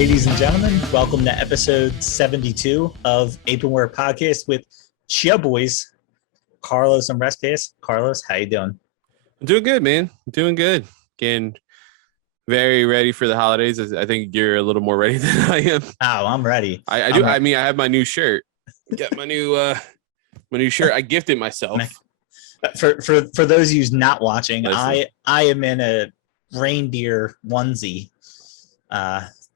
Ladies and gentlemen, welcome to episode 72 of Apronware Podcast with Chia Boys, Carlos and Rescase. Carlos, how you doing? I'm doing good, man. I'm doing good. Getting very ready for the holidays. I think you're a little more ready than I am. Oh, I'm ready. I do. I mean, I have my new shirt. Got my new shirt. I gifted myself. For those of you not watching, I am in a reindeer onesie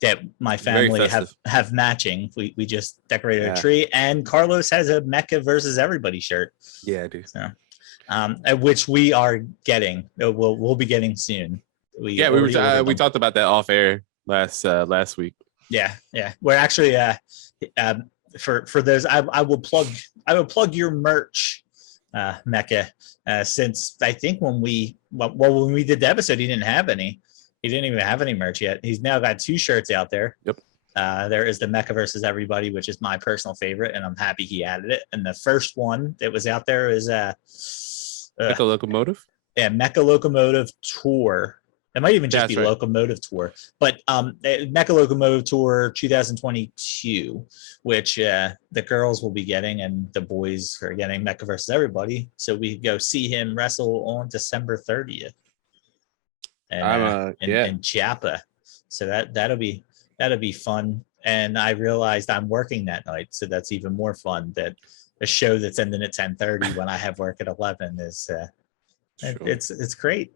that my family have matching. We just decorated a tree, and Carlos has a Mecca versus everybody shirt. Yeah, I do. So, which we are getting. We'll be getting soon. We talked about that off air last week. Yeah. We're actually for those, I will plug your merch, Mecca, since I think when we did the episode, he didn't have any. He didn't even have any merch yet. He's now got 2 shirts out there. Yep. There is the Mecca versus everybody, which is my personal favorite, and I'm happy he added it. And the first one that was out there is Mecca Locomotive. Yeah, Mecca Locomotive Tour. It might even just be right. Locomotive Tour, but Mecca Locomotive Tour 2022, which the girls will be getting, and the boys are getting Mecca versus everybody. So we go see him wrestle on December 30th. In Chiapa. So that'll be fun. And I realized I'm working that night, so that's even more fun. That a show that's ending at 10:30 when I have work at 11 is sure. It's great.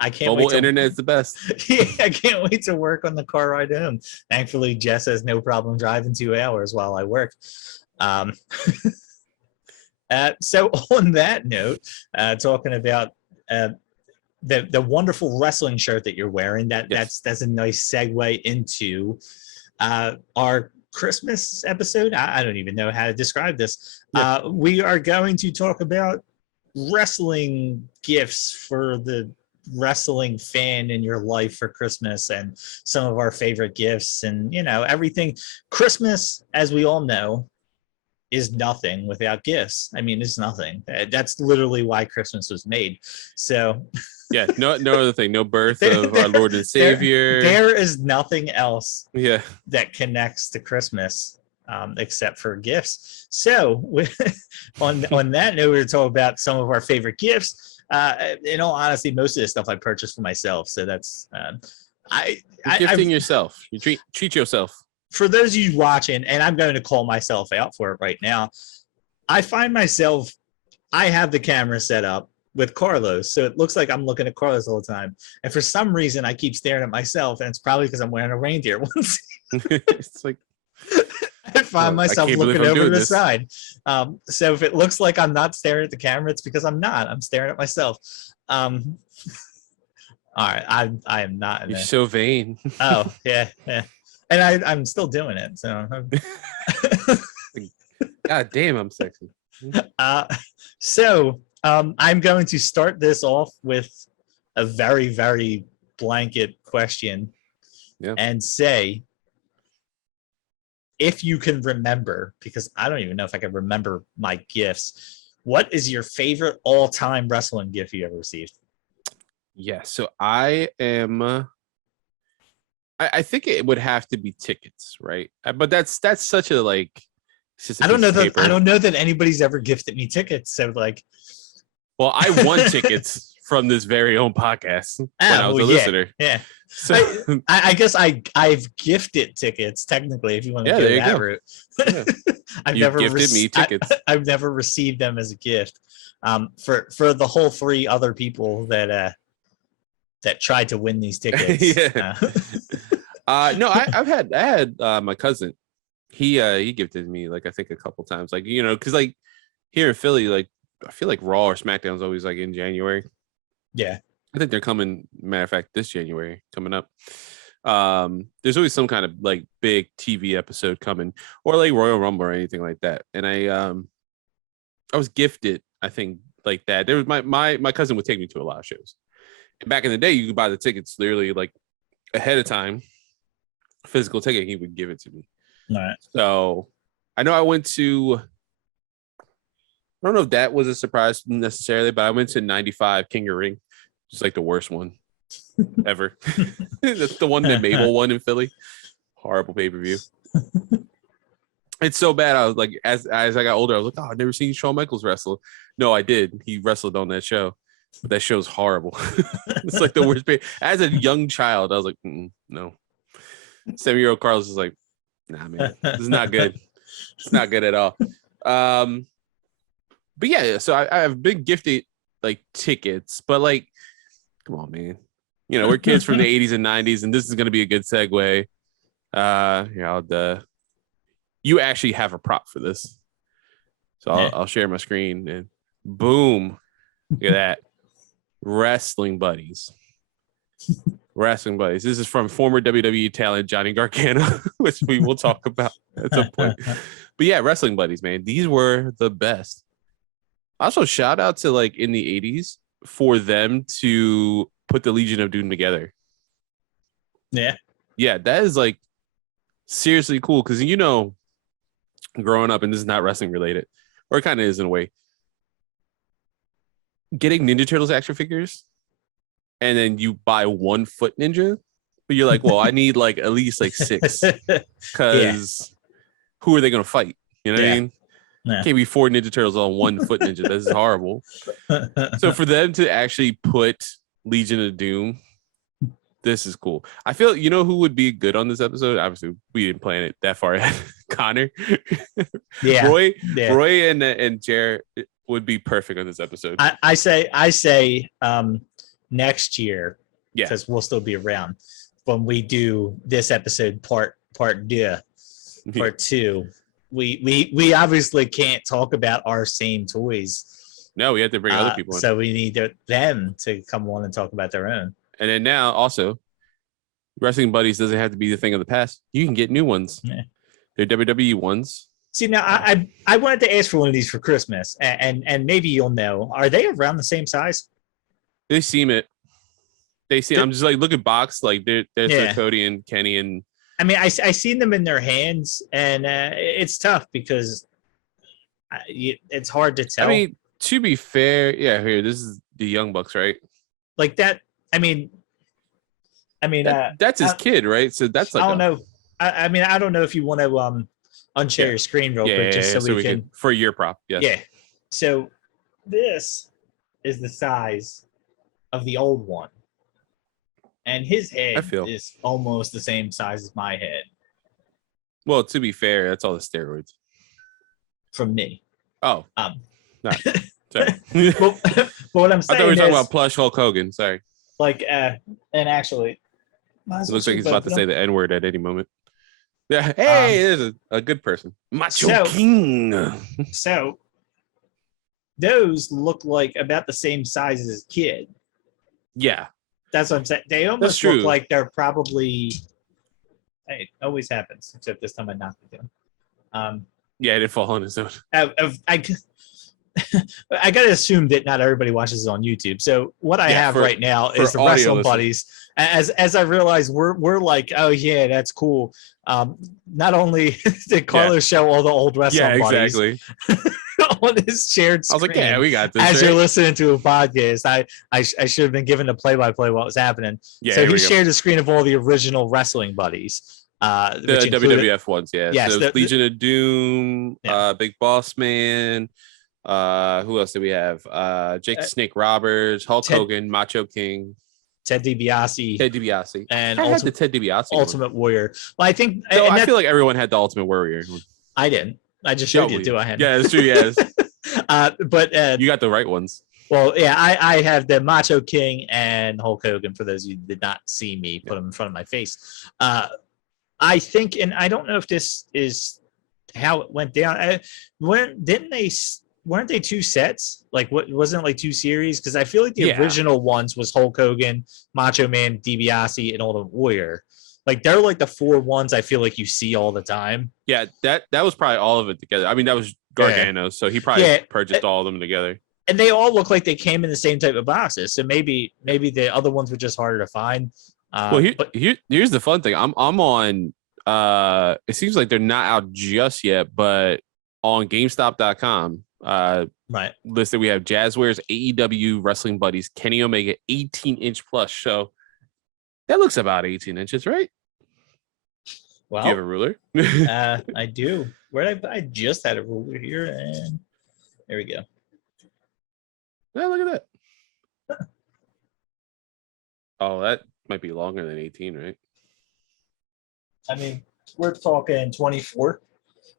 I can't Mobile wait. Internet's the best. Yeah, I can't wait to work on the car ride home. Thankfully, Jess has no problem driving 2 hours while I work. So on that note, talking about the wonderful wrestling shirt that you're wearing, that's a nice segue into our Christmas episode. I don't even know how to describe this. Yeah. We are going to talk about wrestling gifts for the wrestling fan in your life for Christmas, and some of our favorite gifts, and everything. Christmas, as we all know, is nothing without gifts. I mean, it's nothing. That's literally why Christmas was made. So yeah, no other thing. No birth of our Lord and Savior. There is nothing else that connects to Christmas except for gifts. So on that note, we're talking about some of our favorite gifts. In all honesty, most of this stuff I purchased for myself. So that's You're gifting yourself. You treat yourself. For those of you watching, and I'm going to call myself out for it right now, I find myself, I have the camera set up with Carlos, so it looks like I'm looking at Carlos all the time. And for some reason, I keep staring at myself, and it's probably because I'm wearing a reindeer onesie. It's like I find myself looking over to the side. So if it looks like I'm not staring at the camera, it's because I'm not. I'm staring at myself. All right, I am not. You're so vain. Oh yeah. And I'm still doing it. So God damn, I'm sexy. So I'm going to start this off with a very, very blanket question and say, if you can remember, because I don't even know if I can remember my gifts, what is your favorite all-time wrestling gift you ever received? Yeah, so I think it would have to be tickets, right? But that's such a it's just I don't know that anybody's ever gifted me tickets. So well, I won tickets from this very own podcast when I was a listener. Yeah. So I guess I've gifted tickets technically, if you want to go that route. Yeah. I've gifted me tickets. I've never received them as a gift. For the whole 3 other people that tried to win these tickets. No, I had my cousin. He gifted me I think a couple times, because here in Philly, I feel like Raw or SmackDown is always in January. Yeah, I think they're coming. Matter of fact, this January coming up. There's always some kind of big TV episode coming, or Royal Rumble or anything like that. And I was gifted, I think, that. There was my cousin would take me to a lot of shows. And back in the day, you could buy the tickets literally ahead of time. Physical ticket, he would give it to me. All right. So I know I went to, I don't know if that was a surprise necessarily, but I went to 95 King of Ring, just the worst one ever. That's the one that Mabel won in Philly. Horrible pay-per-view. It's so bad. I was like, as I got older, I was like, oh, I've never seen Shawn Michaels wrestle. No, I did. He wrestled on that show, but that show's horrible. It's like the worst pay. As a young child, I was like, no. 7-year-old Carlos is like, nah, man, this is not good. It's not good at all. But yeah, so I have been gifted like tickets, but like, come on, man. You know, we're kids from the 80s and 90s, and this is going to be a good segue. You actually have a prop for this. So I'll share my screen and boom. Look at that. Wrestling Buddies. Wrestling Buddies. This is from former WWE talent Johnny Gargano, which we will talk about at some point. But yeah, Wrestling Buddies, man. These were the best. Also, shout out to like in the 80s for them to put the Legion of Doom together. Yeah. Yeah, that is like seriously cool because, you know, growing up, and this is not wrestling related, or it kind of is in a way, getting Ninja Turtles action figures and then you buy 1 foot ninja, but you're like, well, I need like at least like 6 because who are they going to fight? You know what I mean? Yeah. Can't be 4 Ninja Turtles on 1 foot ninja. This is horrible. So for them to actually put Legion of Doom, this is cool. I feel, you know who would be good on this episode? Obviously, we didn't plan it that far ahead. Connor. Yeah. Roy and Jared would be perfect on this episode. I say next year, because we'll still be around when we do this episode part 2. We obviously can't talk about our same toys. No, we have to bring other people in. So we need them to come on and talk about their own. And then now also, Wrestling Buddies doesn't have to be the thing of the past. You can get new ones. Yeah. They're WWE ones. See, now I wanted to ask for one of these for Christmas, and maybe you'll know. Are they around the same size? They seem it. I'm just like, look at box. Like there's Cody and Kenny and. I mean, I seen them in their hands, and it's tough because it's hard to tell. I mean, to be fair, here, this is the Young Bucks, right? Like that. I mean, that's his kid, right? So that's like I don't know. I mean, I don't know if you want to unshare your screen real quick, just so we can for your prop. Yes. Yeah. So this is the size of the old one. And his head is almost the same size as my head. Well, to be fair, that's all the steroids. From me. Oh. No. Sorry. But what I'm saying I thought we were talking about plush Hulk Hogan. Sorry. Like, and actually. It looks like he's about to say the N-word at any moment. Yeah. Hey, there's a good person. Macho King. So, those look like about the same size as his kid. Yeah. That's what I'm saying. They almost look like they're probably. Hey, it always happens, except this time I knocked it down. Yeah, it didn't fall on his own. I got to assume that not everybody watches it on YouTube. So what I have right now is the Wrestling Buddies. As I realize we're like, oh yeah, that's cool. Not only did Carlos show all the old Wrestling Buddies. Yeah, exactly. On his shared screen. I was like, yeah, we got this. As you're listening to a podcast, I should have been given the play-by-play what was happening. Yeah, so he shared a screen of all the original Wrestling Buddies. The WWF ones, yeah. Yes, so Legion of Doom, Big Boss Man. Who else do we have? Jake the Snake Roberts, Hulk Hogan, Macho King. Ted DiBiase. And I had the Ted DiBiase Ultimate Warrior. Well, I think... So I feel like everyone had the Ultimate Warrior. I didn't. I just showed you too. I had. Yeah, that's true. Yes. But you got the right ones. Well, yeah, I have the Macho King and Hulk Hogan. For those of you who did not see me put them in front of my face, I think, and I don't know if this is how it went down. Weren't they 2 sets? Like, what wasn't it like 2 series? Because I feel like the original ones was Hulk Hogan, Macho Man, DiBiase, and Ultimate Warrior. Like, they're like the 4 ones I feel like you see all the time. Yeah, that was probably all of it together. I mean, that was Gargano, so he probably purchased all of them together. And they all look like they came in the same type of boxes. So maybe the other ones were just harder to find. Well, here's the fun thing. I'm on. It seems like they're not out just yet, but on GameStop.com, listed we have Jazzwares AEW Wrestling Buddies Kenny Omega 18-inch plus. So that looks about 18 inches, right? Do you have a Well, ruler? I do. I just had a ruler here, and there we go. Yeah, look at that. Oh, that might be longer than 18, right? I mean, we're talking 24.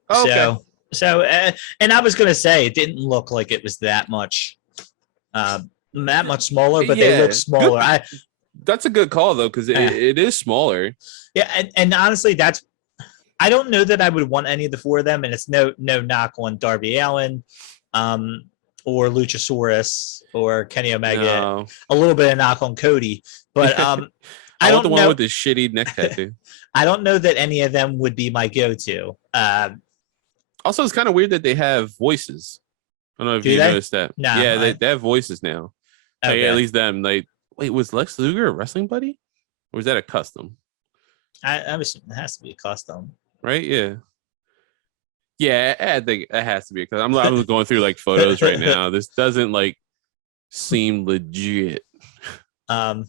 Oh, okay. So, and I was gonna say it didn't look like it was uh, that much smaller, but they look Yeah, smaller. good. That's a good call though, because it is smaller. Yeah, and honestly, I don't know that I would want any of the four of them, and it's no knock on Darby Allin, um, or Luchasaurus or Kenny Omega. No. A little bit of knock on Cody, but I I want the don't one know. with the shitty neck tattoo. I don't know that any of them would be my go-to. Also, it's kind of weird that they have voices. I don't know if Do you they? noticed that. No. Yeah, they have voices now. Like, Okay. at least them. Like, wait, was Lex Luger a wrestling buddy? Or was that a custom? I was. It has to be a custom. Right? Yeah. Yeah, I think it has to be because I'm going through like photos right now. This doesn't like seem legit. Oh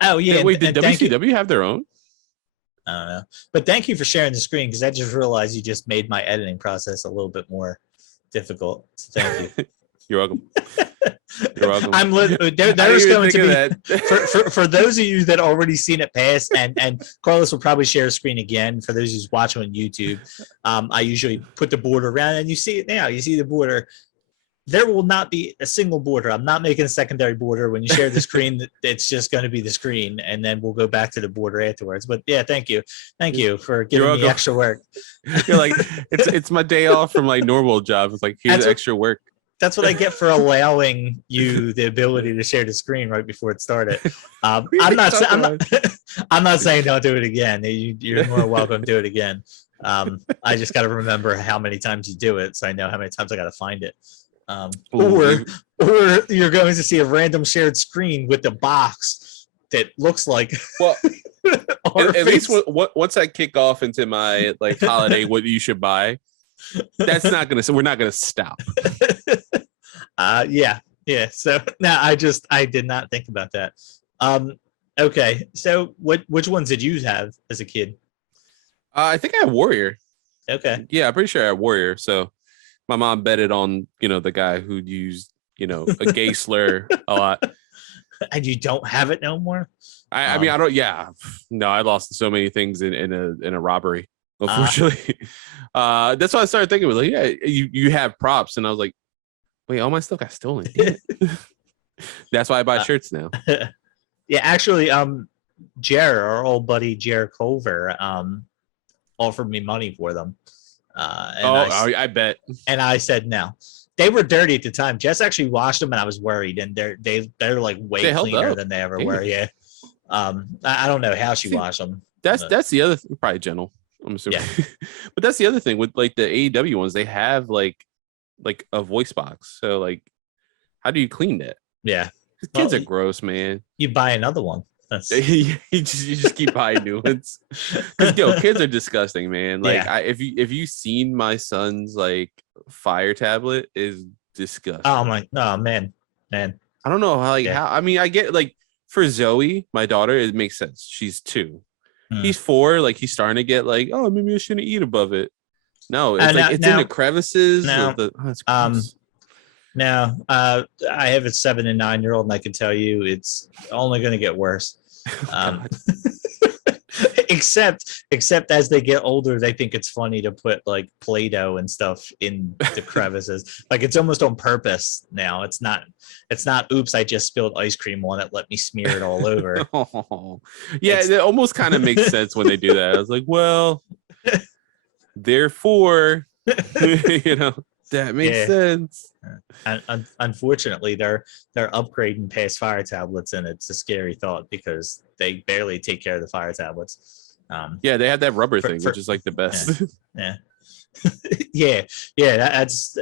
yeah. Wait, did and thank you. WCW have their own? I don't know, but thank you for sharing the screen because I just realized you just made my editing process a little bit more difficult. So thank you. You're welcome. You're welcome. There's going to be for those of you that already seen it pass, and Carlos will probably share a screen again for those who's watching on YouTube. I usually put the border around, and you see it now. You see the border. There will not be a single border. I'm not making a secondary border. When you share the screen, it's just going to be the screen, and then we'll go back to the border afterwards. But yeah, thank you for giving me extra work. You're like, it's my day off from like normal job. It's like, here's extra work. That's what I get for allowing you the ability to share the screen right before it started. I'm not saying don't do it again. You're more welcome to do it again. I just got to remember how many times you do it, so I know how many times I got to find it. Or you're going to see a random shared screen with the box that looks like. Well, at least once I kick off into my like holiday, what you should buy. That's not gonna. So we're not gonna stop. Yeah. So now I did not think about that. Okay. So which ones did you have as a kid? I think I had Warrior. Okay. Yeah, I'm pretty sure I had Warrior. So my mom betted on the guy who used a gay slur a lot. And you don't have it no more. I mean I don't. Yeah, no, I lost so many things in a robbery. Unfortunately, that's why I started thinking. Was like, yeah, you have props, and I was like, wait, all my stuff got stolen. That's why I buy shirts now. Yeah, actually, Jer, our old buddy Jer Culver, offered me money for them. I bet. And I said no. They were dirty at the time. Jess actually washed them, and I was worried. And they're like way cleaner than they ever were. Yeah. I don't know how she washed them. That's the other thing, probably gentle. I'm assuming. Yeah. But that's the other thing with like the AEW ones. They have like a voice box. So like, how do you clean that? Yeah. Kids are gross, man. You buy another one. You just keep buying new ones. Because kids are disgusting, man. Like if you've seen my son's like fire tablet is disgusting. Oh man. I don't know how how. I mean, I get like for Zoe, my daughter, it makes sense. She's 2. He's 4. Like he's starting to get like, oh, maybe I shouldn't eat above it. No, it's it's in the crevices. Now, I have a 7 and 9-year-old, and I can tell you it's only going to get worse. Except as they get older, they think it's funny to put like Play-Doh and stuff in the crevices. Like it's almost on purpose now. It's not. Oops, I just spilled ice cream on it. Let me smear it all over. Yeah, it almost kind of makes sense when they do that. I was like, well, therefore, that makes sense. Unfortunately, they're upgrading past fire tablets, and it's a scary thought because they barely take care of the fire tablets. Yeah, they have that rubber thing, which is like the best. Yeah. That's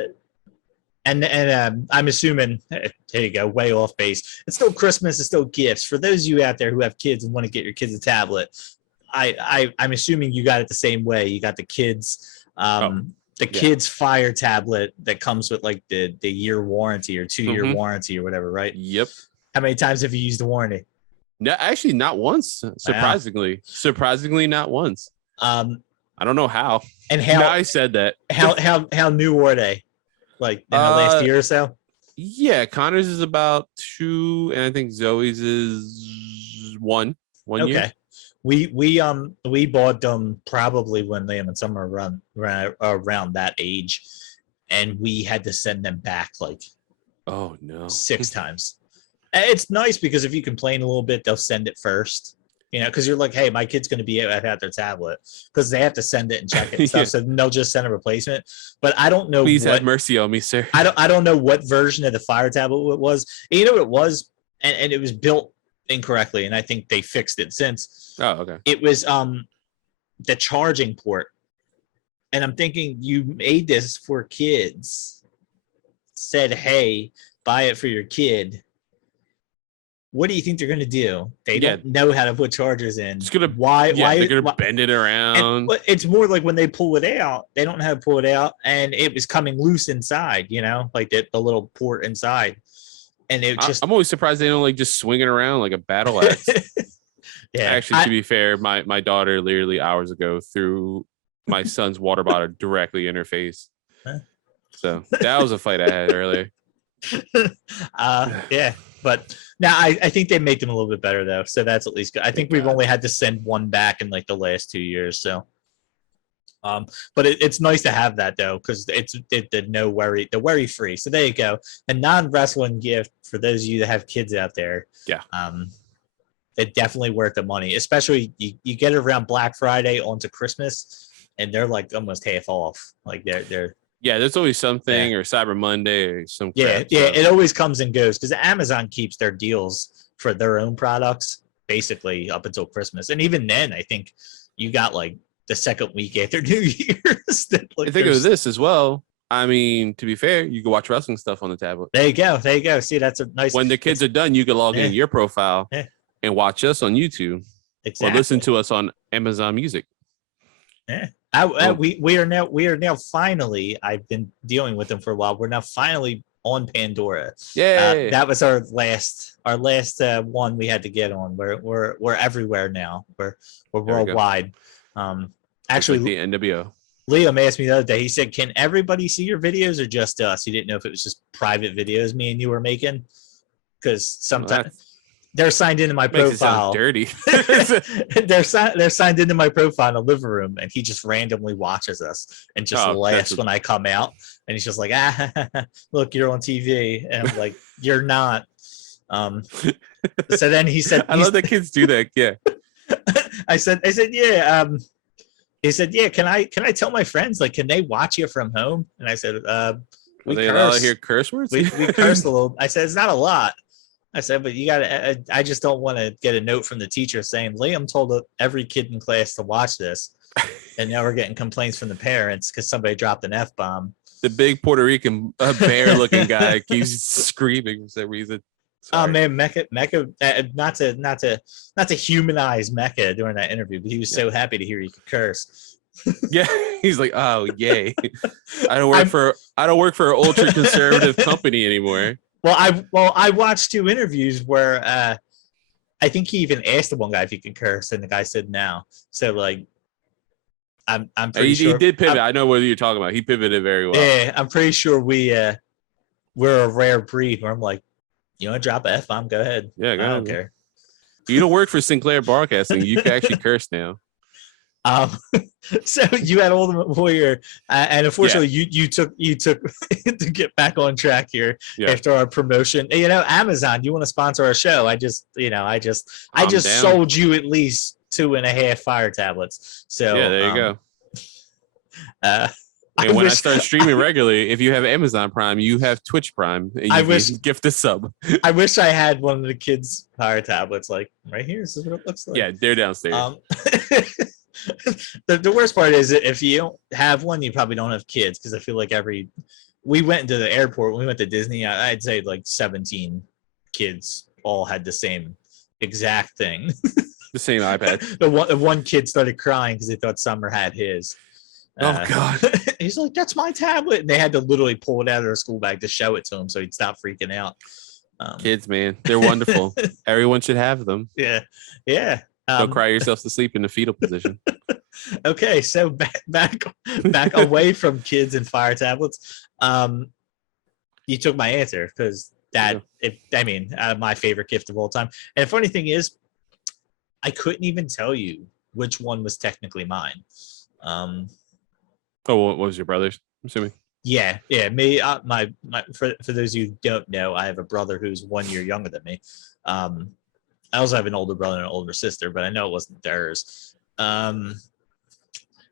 and I'm assuming. There you go, way off base. It's still Christmas. It's still gifts for those of you out there who have kids and want to get your kids a tablet. I'm assuming you got it the same way. You got the kids. Kids fire tablet that comes with like the year warranty or 2-year warranty or whatever, right? Yep. How many times have you used the warranty? No, actually, not once. Surprisingly, not once. I don't know how. And now I said that. How new were they? Like in the last year or so? Yeah, Connor's is about 2, and I think Zoe's is 1 Okay. year. We bought them probably when Liam and Summer around that age, and we had to send them back like oh no 6 times. It's nice because if you complain a little bit, they'll send it first. You know, because you're like, hey, my kid's going to be out their tablet because they have to send it and check it and stuff. So they'll just send a replacement. But I don't know. Please have mercy on me, sir. I don't know what version of the Fire tablet it was. You know what it was, and it was built incorrectly, and I think they fixed it since. Oh, okay. It was the charging port, and I'm thinking you made this for kids. Said, hey, buy it for your kid. What do you think they're going to do? They don't know how to put chargers in. It's gonna why they're gonna bend it around. And it's more like when they pull it out, they don't know how to pull it out, and it was coming loose inside. You know, like the little port inside, and it just. I'm always surprised they don't like just swing it around like a battle axe. Yeah, actually, to be fair, my daughter literally hours ago threw my son's water bottle directly in her face. So that was a fight I had earlier. Yeah, but now I think they make them a little bit better though, so that's at least good. I think we've only had to send one back in like the last 2 years, so. But it's nice to have that though, because it's the worry free. So there you go, a non-wrestling gift for those of you that have kids out there. Yeah. It's definitely worth the money, especially you get it around Black Friday onto Christmas, and they're like almost half off. Like they're. Yeah, there's always something, or Cyber Monday or some crap, yeah, it always comes and goes because Amazon keeps their deals for their own products basically up until Christmas, and even then, I think you got like the second week after New Year's. I think of this as well. I mean, to be fair, you can watch wrestling stuff on the tablet. There you go. See, that's a nice. When the kids are done, you can log in your profile and watch us on YouTube, or listen to us on Amazon Music. Yeah. We are now finally. I've been dealing with them for a while. We're now finally on Pandora. Yeah, that was our last one we had to get on. We're everywhere now. We're worldwide. Actually, like the NWO. Liam asked me the other day. He said, "Can everybody see your videos or just us?" He didn't know if it was just private videos me and you were making, because sometimes. They're signed into my profile. Dirty. they're signed into my profile in the living room, and he just randomly watches us and just laughs when I come out. And he's just like, look, you're on TV, and I'm like, you're not. So then he said, I love that kids do that. Yeah. I said, yeah. He said, yeah. Can I tell my friends, like, can they watch you from home? And I said, we they allowed to hear curse words? We curse a little. I said, it's not a lot. I said, but you got to, I just don't want to get a note from the teacher saying, Liam told every kid in class to watch this. And now we're getting complaints from the parents because somebody dropped an F-bomb. The big Puerto Rican bear-looking guy keeps screaming for some reason. Sorry. Oh man, Mecca, not to humanize Mecca during that interview, but he was so happy to hear he could curse. Yeah, he's like, oh yay. I don't work for an ultra conservative company anymore. Well, I watched 2 interviews where I think he even asked the one guy if he could curse, and the guy said no. So like, I'm pretty sure he did pivot. I know what you're talking about. He pivoted very well. Yeah, I'm pretty sure we're a rare breed where I'm like, you want to drop an F-bomb? Go ahead. Yeah, I don't care. You don't work for Sinclair Broadcasting. You can actually curse now. So you had all the warrior, and unfortunately, you took to get back on track here after our promotion. You know, Amazon, you want to sponsor our show? I just sold you at least 2.5 Fire tablets. So yeah, there you go. And when I start streaming regularly, if you have Amazon Prime, you have Twitch Prime, and you can gift a sub. I wish I had one of the kids' Fire tablets, like right here. This is what it looks like. Yeah, they're downstairs. The worst part is that if you don't have one, you probably don't have kids, because I feel like we went into the airport, when we went to Disney, I'd say like 17 kids all had the same exact thing. The same iPad. The one kid started crying because they thought Summer had his. Oh God. He's like, that's my tablet, and they had to literally pull it out of their school bag to show it to him so he'd stop freaking out. Kids, man, they're wonderful. Everyone should have them. Yeah, yeah. Don't cry yourself to sleep in the fetal position. Okay, so back away from kids and fire tablets. You took my answer because my favorite gift of all time. And the funny thing is, I couldn't even tell you which one was technically mine. What was your brother's? I'm assuming. Yeah. Me, my for those of you who don't know, I have a brother who's 1 year younger than me. I also have an older brother and an older sister, but I know it wasn't theirs.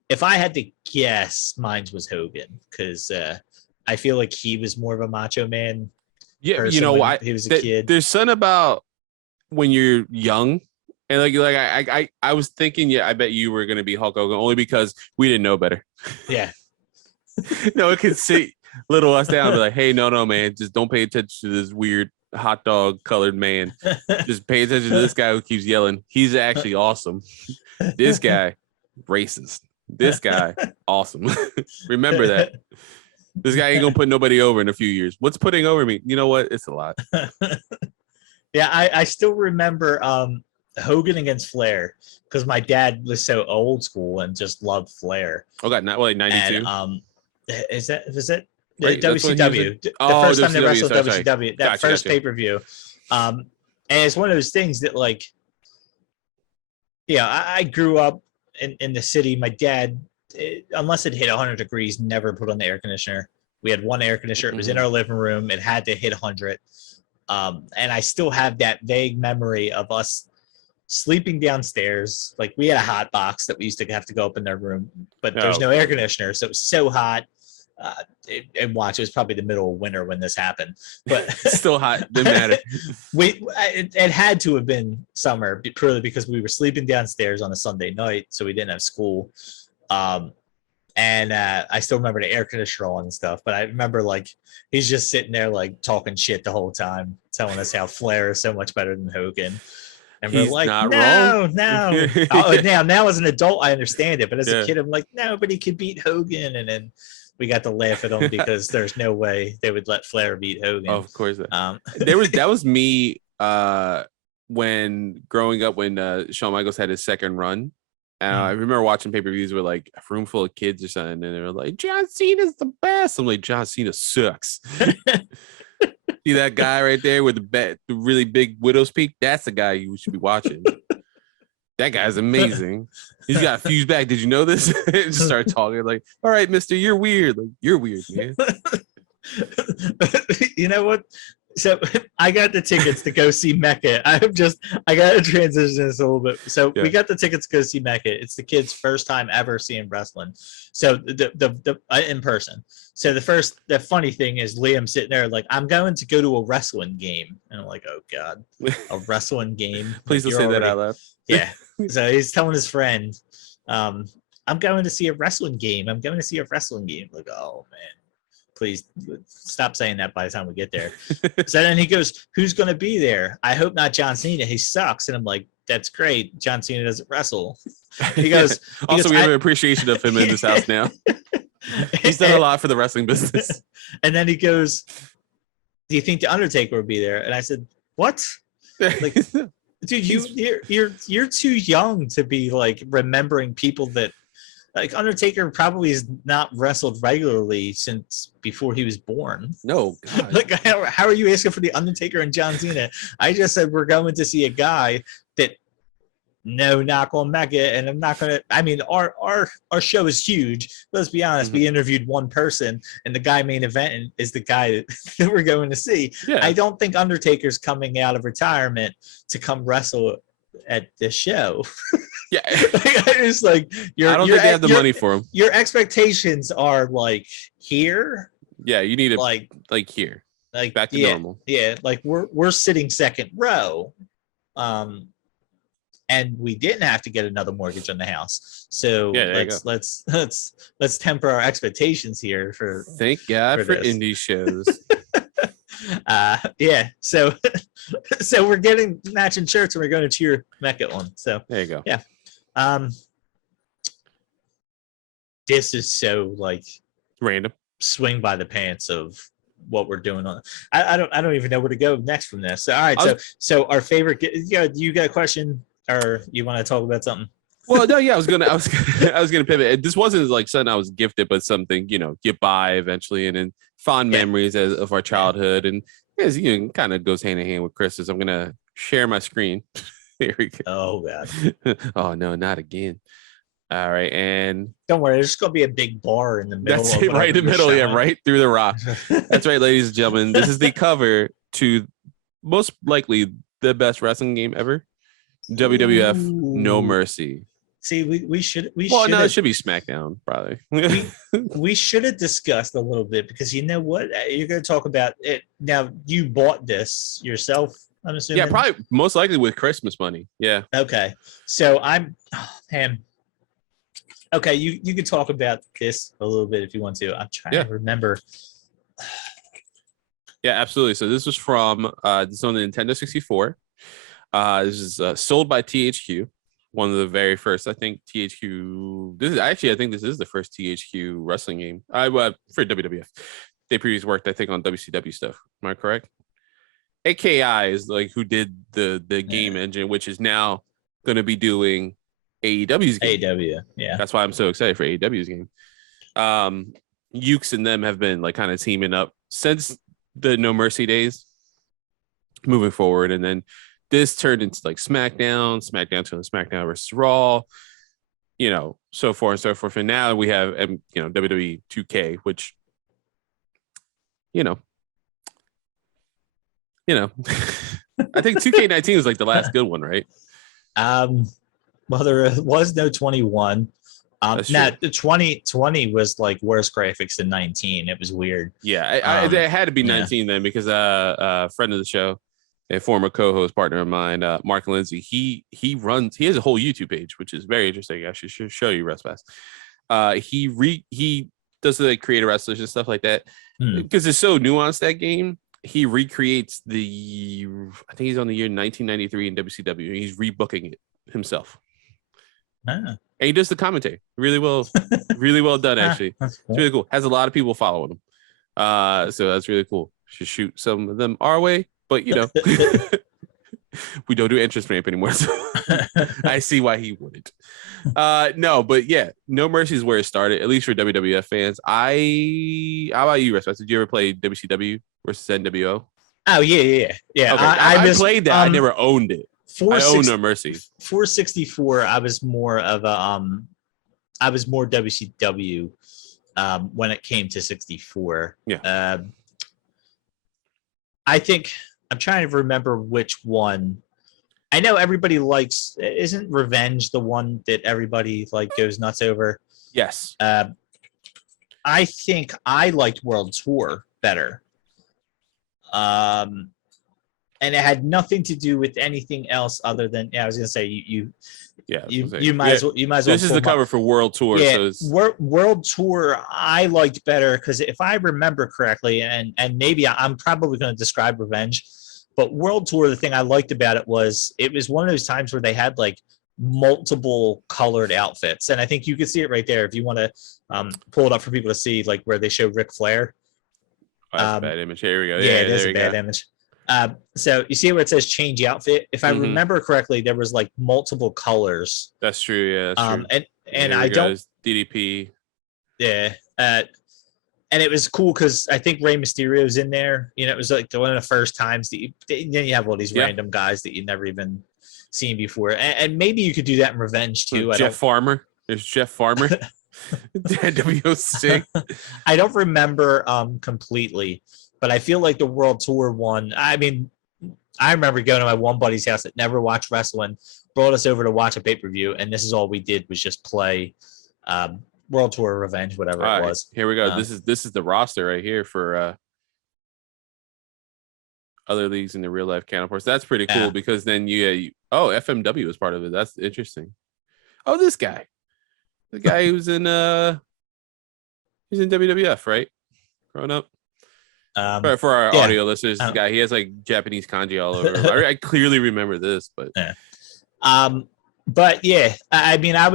If I had to guess, mine was Hogan because I feel like he was more of a macho man. Yeah, you know why? He was a kid. There's something about when you're young. And I was thinking, yeah, I bet you were gonna be Hulk Hogan only because we didn't know better. Yeah. No, it could sit little us down and be like, hey, no, man, just don't pay attention to this weird hot dog colored man. Just pay attention to this guy who keeps yelling. He's actually awesome. This guy, racist. This guy, awesome. Remember that. This guy ain't gonna put nobody over in a few years. What's putting over me? You know what? It's a lot. Yeah, I still remember Hogan against Flair because my dad was so old school and just loved Flair. Oh God, not like 92. And is that Right, WCW? The first time they wrestled WCW, that Gotcha. first pay-per-view. And it's one of those things that I grew up in the city. My dad, unless it hit 100 degrees, never put on the air conditioner. We had one air conditioner. It was in our living room. It had to hit 100. And I still have that vague memory of us sleeping downstairs. Like we had a hot box that we used to have to go up in their room, but there's no air conditioner. So it was so hot. And watch, it was probably the middle of winter when this happened, but still hot. Didn't matter. It had to have been summer purely because we were sleeping downstairs on a Sunday night. So we didn't have school. And I still remember the air conditioner on and stuff, but I remember he's just sitting there talking shit the whole time, telling us how Flair is so much better than Hogan. And he's we're like, not no. wrong. Now as an adult, I understand it, but as a kid, I'm like, nobody could beat Hogan. And then we got to laugh at them because there's no way they would let Flair beat Hogan. Oh, of course. That was me when growing up when Shawn Michaels had his second run. I remember watching pay-per-views with a room full of kids or something, and they were like, John Cena's the best. I'm like, John Cena sucks. See that guy right there with the really big widow's peak? That's the guy you should be watching. That guy's amazing. He's got a fuse back. Did you know this? Just start talking all right, mister, you're weird. You're weird, man. You know what? So I got the tickets to go see Mecca. I got to transition this a little bit. So we got the tickets to go see Mecca. It's the kids' first time ever seeing wrestling. So the in person. So the funny thing is Liam sitting there I'm going to go to a wrestling game. And I'm like, oh God, a wrestling game. Please don't say that out loud. Yeah. So he's telling his friend, I'm going to see a wrestling game. I'm going to see a wrestling game. Like, oh man. Please stop saying that by the time we get there. So then he goes, who's going to be there? I hope not John Cena. He sucks. And I'm like, that's great. John Cena doesn't wrestle. He goes, we have an appreciation of him in this house now. He's done a lot for the wrestling business. And then he goes, do you think the Undertaker will be there? And I said, what? Dude, you're too young to be remembering people that Undertaker probably has not wrestled regularly since before he was born. No, God. How are you asking for the Undertaker and John Cena? I just said we're going to see a guy that no knock on Mecca, and I'm not gonna. I mean, our show is huge. Let's be honest. We interviewed one person, and the guy main event is the guy that we're going to see. Yeah. I don't think Undertaker's coming out of retirement to come wrestle at the show. Yeah, it's I don't think they have the money for him. Your expectations are here. Yeah, you need it here, back to normal. Yeah, we're sitting second row, and we didn't have to get another mortgage on the house. So let's temper our expectations here. Thank God for indie shows. So we're getting matching shirts and we're going to cheer Mecca on. So there you go. Yeah. This is so random swing by the pants of what we're doing on. I don't even know where to go next from this. All right, so our favorite. You got a question, or you want to talk about something? Well, no, yeah, I was gonna pivot. This wasn't like something I was gifted, but something get by eventually, and then fond memories of our childhood, and as kind of goes hand in hand with Chris's. I'm gonna share my screen. Here we go. Oh god. Oh no, not again. All right, and don't worry, there's gonna be a big bar in the middle. That's it, right in the middle, right through the rock. That's right, ladies and gentlemen. This is the cover to most likely the best wrestling game ever, WWF No Mercy. See, we should. Well, no, it should be SmackDown, probably. we should have discussed a little bit because you know what? You're going to talk about it now. You bought this yourself, I'm assuming. Yeah, probably most likely with Christmas money. Yeah. Okay, so man. Okay, you could talk about this a little bit if you want to. I'm trying to remember. Yeah, absolutely. So this was from this is on the Nintendo 64. This is sold by THQ. One of the very first, I think THQ. I think this is the first THQ wrestling game. For WWF, they previously worked, I think, on WCW stuff. Am I correct? AKI is like who did the game engine, which is now going to be doing AEW's game. AEW, yeah. That's why I'm so excited for AEW's game. Ukes and them have been like kind of teaming up since the No Mercy days, moving forward, and then this turned into like SmackDown to SmackDown versus Raw, so forth and so forth. And now we have, WWE 2K, which, I think 2K19 was like the last good one, right? Well, there was no 21. Now the 2020 was like worse graphics than 19. It was weird. Yeah, it had to be 19 then because a friend of the show, a former co-host partner of mine, Mark Lindsay, he has a whole YouTube page, which is very interesting. I should show you RestPass. He does the creator wrestlers and stuff like that because it's so nuanced, that game. He recreates I think he's on the year 1993 in WCW, and he's rebooking it himself. And he does the commentary really well, really well done, actually. Cool. It's really cool. Has a lot of people following him. So that's really cool. Should shoot some of them our way. But, we don't do interest ramp anymore. So I see why he wouldn't. No, but yeah, No Mercy is where it started, at least for WWF fans. How about you, Respect? Did you ever play WCW versus NWO? Oh, yeah. Okay. I played that. I never owned it. I own No Mercy. 464, I was more WCW when it came to 64. Yeah. I think I'm trying to remember which one. I know everybody likes. Isn't Revenge the one that everybody goes nuts over? Yes. I think I liked World Tour better. And it had nothing to do with anything else other than I was gonna say you might as well. This is the cover for World Tour. Yeah, so World Tour I liked better because if I remember correctly, and maybe I'm probably going to describe Revenge, but World Tour, the thing I liked about it was one of those times where they had multiple colored outfits, and I think you can see it right there if you want to pull it up for people to see, where they show Ric Flair. Oh, that's a bad image. Here we go. Yeah, it is a bad image. So you see where it says change outfit. If I remember correctly, there was multiple colors. That's true. Yeah. That's true. And I don't DDP. Yeah. And it was cool because I think Rey Mysterio's in there. It was one of the first times that then you have all these random guys that you'd never even seen before. And maybe you could do that in Revenge too. Jeff Farmer. There's Jeff Farmer. NWO. I don't remember completely. But I feel like the World Tour one, I mean, I remember going to my one buddy's house that never watched wrestling, brought us over to watch a pay-per-view, and this is all we did was just play World Tour Revenge, whatever it was. Here we go. This is the roster right here for other leagues in the real life counterparts. That's pretty cool because then FMW is part of it. That's interesting. Oh, this guy. The guy who's in he's in WWF, right? Growing up. For our audio listeners, this guy, he has Japanese kanji all over. I clearly remember this, but but yeah, I mean, I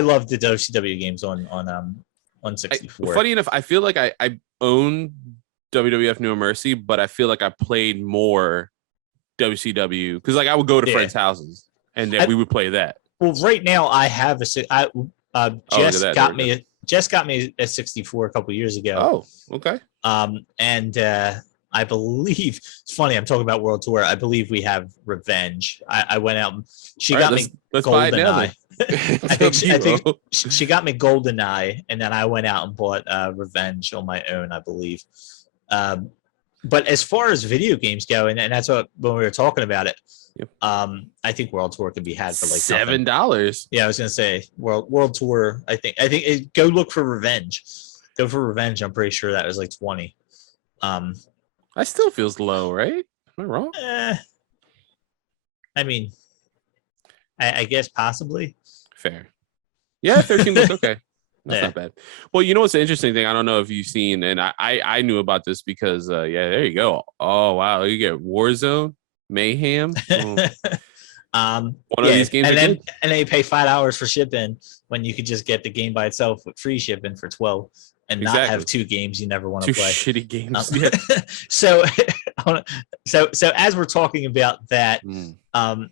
loved the WCW games on 64. Funny enough, I feel like I own WWF No Mercy, but I feel like I played more WCW because like I would go to friends' houses and then we would play that. Well, right now I have Jess got me a 64 a couple years ago. Oh, okay. And I believe it's funny. I'm talking about World Tour. I believe we have Revenge. I went out and she got me GoldenEye. I think she got me GoldenEye, and then I went out and bought Revenge on my own, I believe. But as far as video games go, and that's what when we were talking about it, yep. I think World Tour can be had for like $7. Yeah, I was gonna say World Tour. I think go look for Revenge. Go for Revenge. I'm pretty sure that was like 20. I still feels low, right? Am I wrong? I mean, I guess possibly. Fair. Yeah, 13 looks okay. That's not bad. Well, you know what's the interesting thing? I don't know if you've seen, and I knew about this because there you go. Oh wow, you get Warzone, Mayhem. One of these games, and then you pay $5 for shipping when you could just get the game by itself with free shipping for 12. And not have two games you never want to play. Two shitty games. So as we're talking about that, I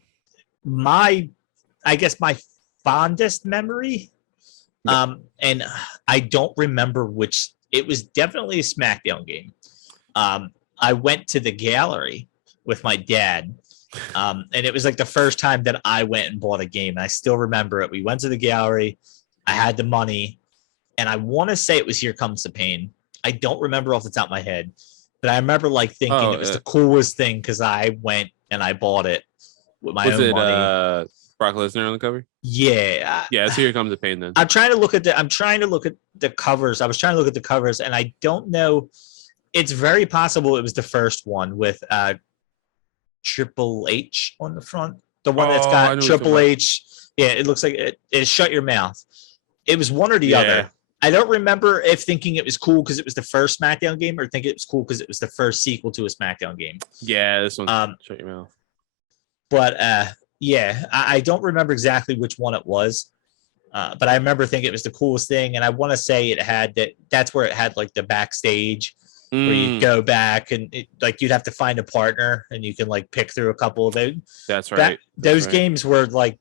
guess my fondest memory, and I don't remember which. It was definitely a SmackDown game. I went to the gallery with my dad, and it was like the first time that I went and bought a game. And I still remember it. We went to the gallery. I had the money. And I want to say it was Here Comes the Pain. I don't remember off the top of my head, but I remember like thinking it was the coolest thing because I went and I bought it with my own money. Brock Lesnar on the cover? Yeah. Yeah, it's Here Comes the Pain then. I'm trying to look at the covers. I was trying to look at the covers, and I don't know. It's very possible it was the first one with Triple H on the front. The one that's got Triple H. Yeah, it looks like it is Shut Your Mouth. It was one or the other. I don't remember if thinking it was cool because it was the first SmackDown game or thinking it was cool because it was the first sequel to a SmackDown game. Yeah, this one. Shut Your Mouth. But I don't remember exactly which one it was. But I remember thinking it was the coolest thing. And I want to say it had that's where it had like the backstage where you go back and like you'd have to find a partner and you can like pick through a couple of those. That's right. Those games were like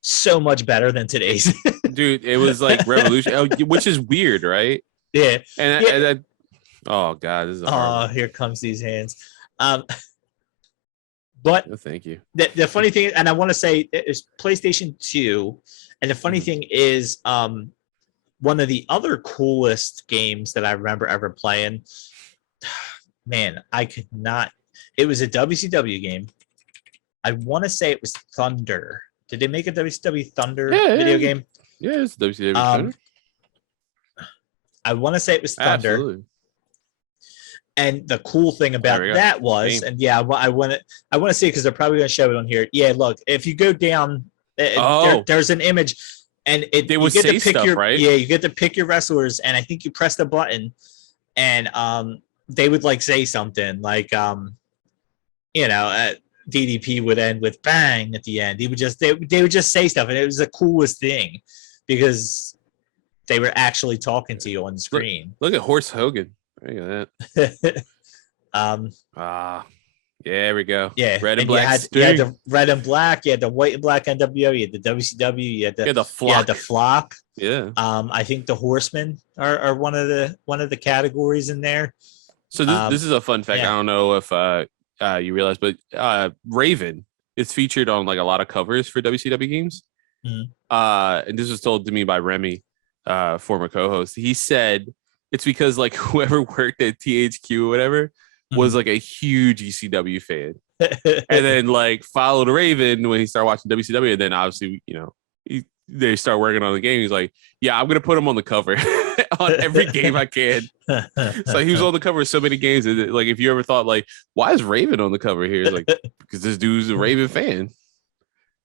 so much better than today's. Dude, it was like revolution, which is weird, right? Yeah. And oh god, this is hard. Here comes these hands. But no, thank you. The funny thing, and I want to say it's PlayStation 2, and the funny thing is, one of the other coolest games that I remember ever playing, man, I could not. It was a WCW game. I want to say it was Thunder. Did they make a WCW Thunder video game? Yeah, it's WCW Thunder. I want to say it was Thunder. Absolutely. And the cool thing about that was, and I want to see it because they're probably going to show it on here. Yeah, look, if you go down, there's an image, and they would say stuff, right? Yeah, you get to pick your wrestlers, and I think you press the button, and they would like say something like, DDP would end with bang at the end. They would just say stuff, and it was the coolest thing because they were actually talking to you on the screen. Look at Horse Hogan. Look at that. There we go. Yeah, red and black. You had the red and black. You had the white and black NWO. You had the WCW. You had the flock. You had the flock. Yeah. I think the Horsemen are one of the categories in there. So this is a fun fact. I don't know if you realize, but Raven is featured on like a lot of covers for WCW games. Mm-hmm. And this was told to me by Remy, former co-host. He said it's because like whoever worked at THQ or whatever was like a huge ECW fan, and then like followed Raven when he started watching WCW, and then obviously they start working on the game. He's like, yeah, I'm gonna put him on the cover on every game I can. So he was on the cover of so many games. And like, if you ever thought like, why is Raven on the cover here? It's like because this dude's a Raven fan.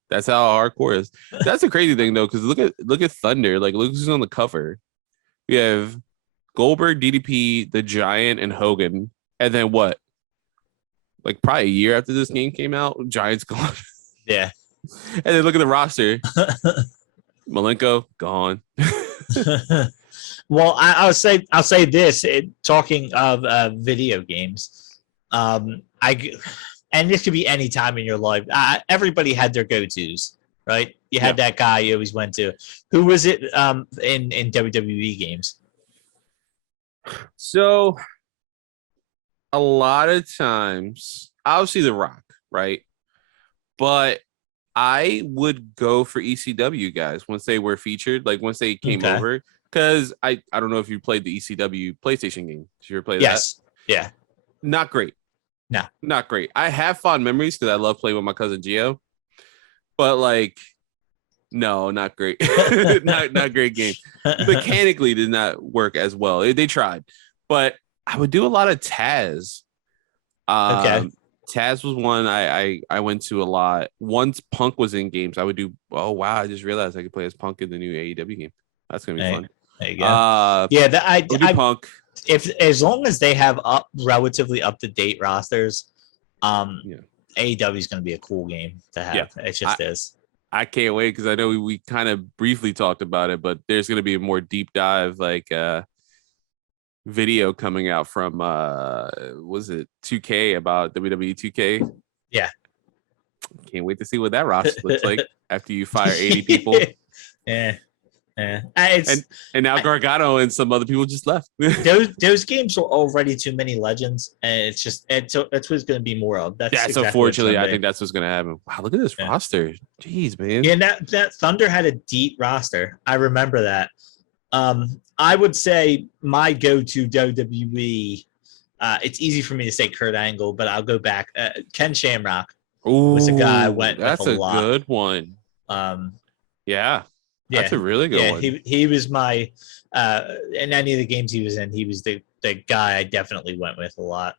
That's how hardcore is. That's the crazy thing though, because look at Thunder. Like, look who's on the cover. We have Goldberg, DDP, the Giant, and Hogan. And then what? Like probably a year after this game came out, Giant's gone. Yeah. And then look at the roster. Malenko gone. Well, I'll say this. Talking of video games, and this could be any time in your life. Everybody had their go-tos, right? You had that guy you always went to. Who was it in WWE games? So a lot of times, obviously The Rock, right? But I would go for ECW guys once they were featured, like once they came over. Because I don't know if you played the ECW PlayStation game. Did you ever play that? Yes. Yeah. Not great. No. Not great. I have fond memories because I love playing with my cousin Gio. But like, no, not great. not great game. Mechanically did not work as well. They tried. But I would do a lot of Taz. Taz was one I went to a lot. Once Punk was in games, I would do. Oh wow! I just realized I could play as Punk in the new AEW game. That's gonna be fun. There you go. I do Punk. If as long as they have relatively up to date rosters, AEW is gonna be a cool game to have. Yeah. It just is. I can't wait because I know we kind of briefly talked about it, but there's gonna be a more deep dive video coming out from was it 2K about WWE 2K? Yeah. Can't wait to see what that roster looks like after you fire 80 people. Yeah. And now Gargano and some other people just left. those games are already too many legends, and it's what's going to be more of. That's exactly unfortunately, I think that's what's going to happen. Wow, look at this roster. Jeez, man. Yeah, that Thunder had a deep roster. I remember that. I would say my go-to WWE. It's easy for me to say Kurt Angle, but I'll go back. Ken Shamrock was a guy I went with a lot. That's a good one. Yeah. That's a really good one. He was my in any of the games he was in, he was the guy I definitely went with a lot.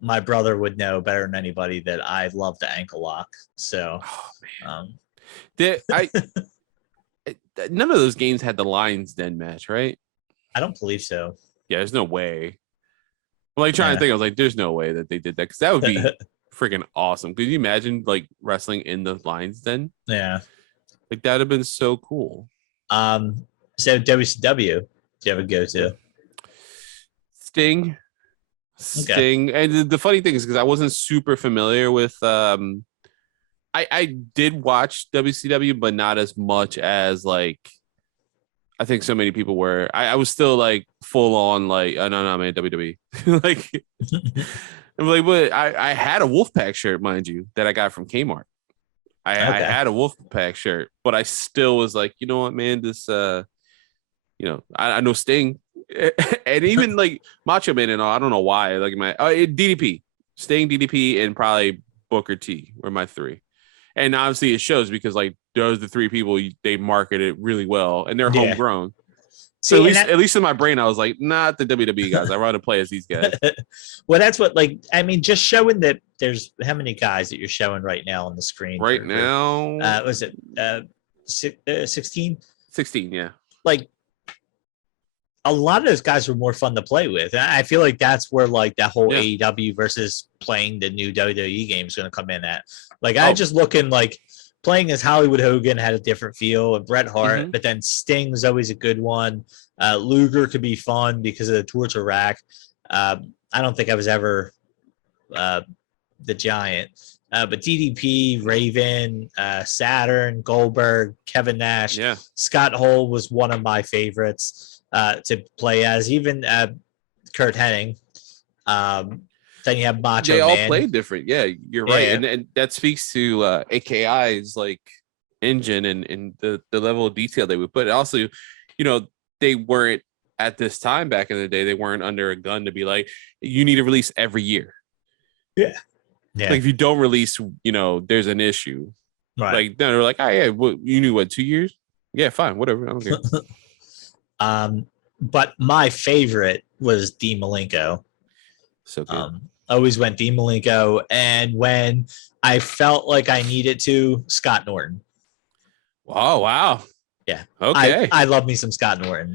My brother would know better than anybody that I love the ankle lock. So none of those games had the Lions Den match, right? I don't believe so. Yeah, there's no way. I'm like trying to think. I was like, there's no way that they did that because that would be freaking awesome. Could you imagine like wrestling in the Lions Den? Yeah. Like that would have been so cool. So WCW, do you have a go-to? Sting. And the funny thing is because I wasn't super familiar with I did watch WCW, but not as much as like I think so many people were. I was still like full on like no man WWE. Like I'm like, but I had a Wolfpack shirt, mind you, that I got from Kmart. I had a Wolfpack shirt, but I still was like, you know what, man, this I know Sting and even like Macho Man and all. I don't know why. Like my DDP, Sting, DDP, and probably Booker T were my three. And obviously it shows because like those are the three people they marketed really well and they're homegrown. So at least in my brain, I was like, not the WWE guys. I rather play as these guys. Well, that's what just showing that there's how many guys that you're showing right now on the screen. Right now. Was it 16? 16, yeah. Like a lot of those guys were more fun to play with. And I feel like that's where like that whole AEW versus playing the new WWE game is going to come in at. Like I just looking like playing as Hollywood Hogan had a different feel, and Bret Hart, but then Sting was always a good one. Luger could be fun because of the torture rack. I don't think I was ever the Giant, but DDP, Raven, Saturn, Goldberg, Kevin Nash, Scott Hall was one of my favorites to play as. Even Kurt Hennig. Then you have Macho Man. They all played different. Yeah, you're right. And that speaks to AKI's like engine and the level of detail they would put. Also, they weren't at this time back in the day, they weren't under a gun to be like, you need to release every year. Yeah. Yeah. Like if you don't release, there's an issue. Right. Like they're like, oh yeah, you knew what, 2 years? Yeah, fine, whatever. I don't care. But my favorite was Dean Malenko. So good. Always went Dean Malenko, and when I felt like I needed to, Scott Norton. Oh wow. Yeah. Okay. I love me some Scott Norton.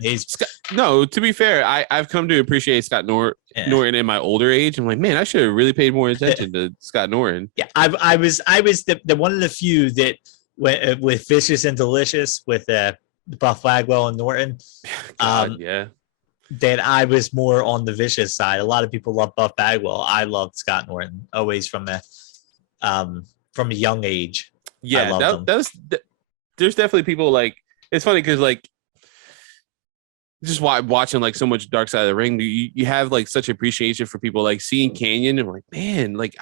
No, to be fair, I've come to appreciate Scott Norton in my older age. I'm like, man, I should have really paid more attention to Scott Norton. Yeah, I was the one of the few that went with Vicious and Delicious with Buff Bagwell and Norton. God, yeah. Then I was more on the vicious side. A lot of people love Buff Bagwell. I loved Scott Norton always from a young age. Yeah, I loved him. There's definitely people like, it's funny because like just watching like so much Dark Side of the Ring, you have like such appreciation for people like seeing Canyon and like, man, like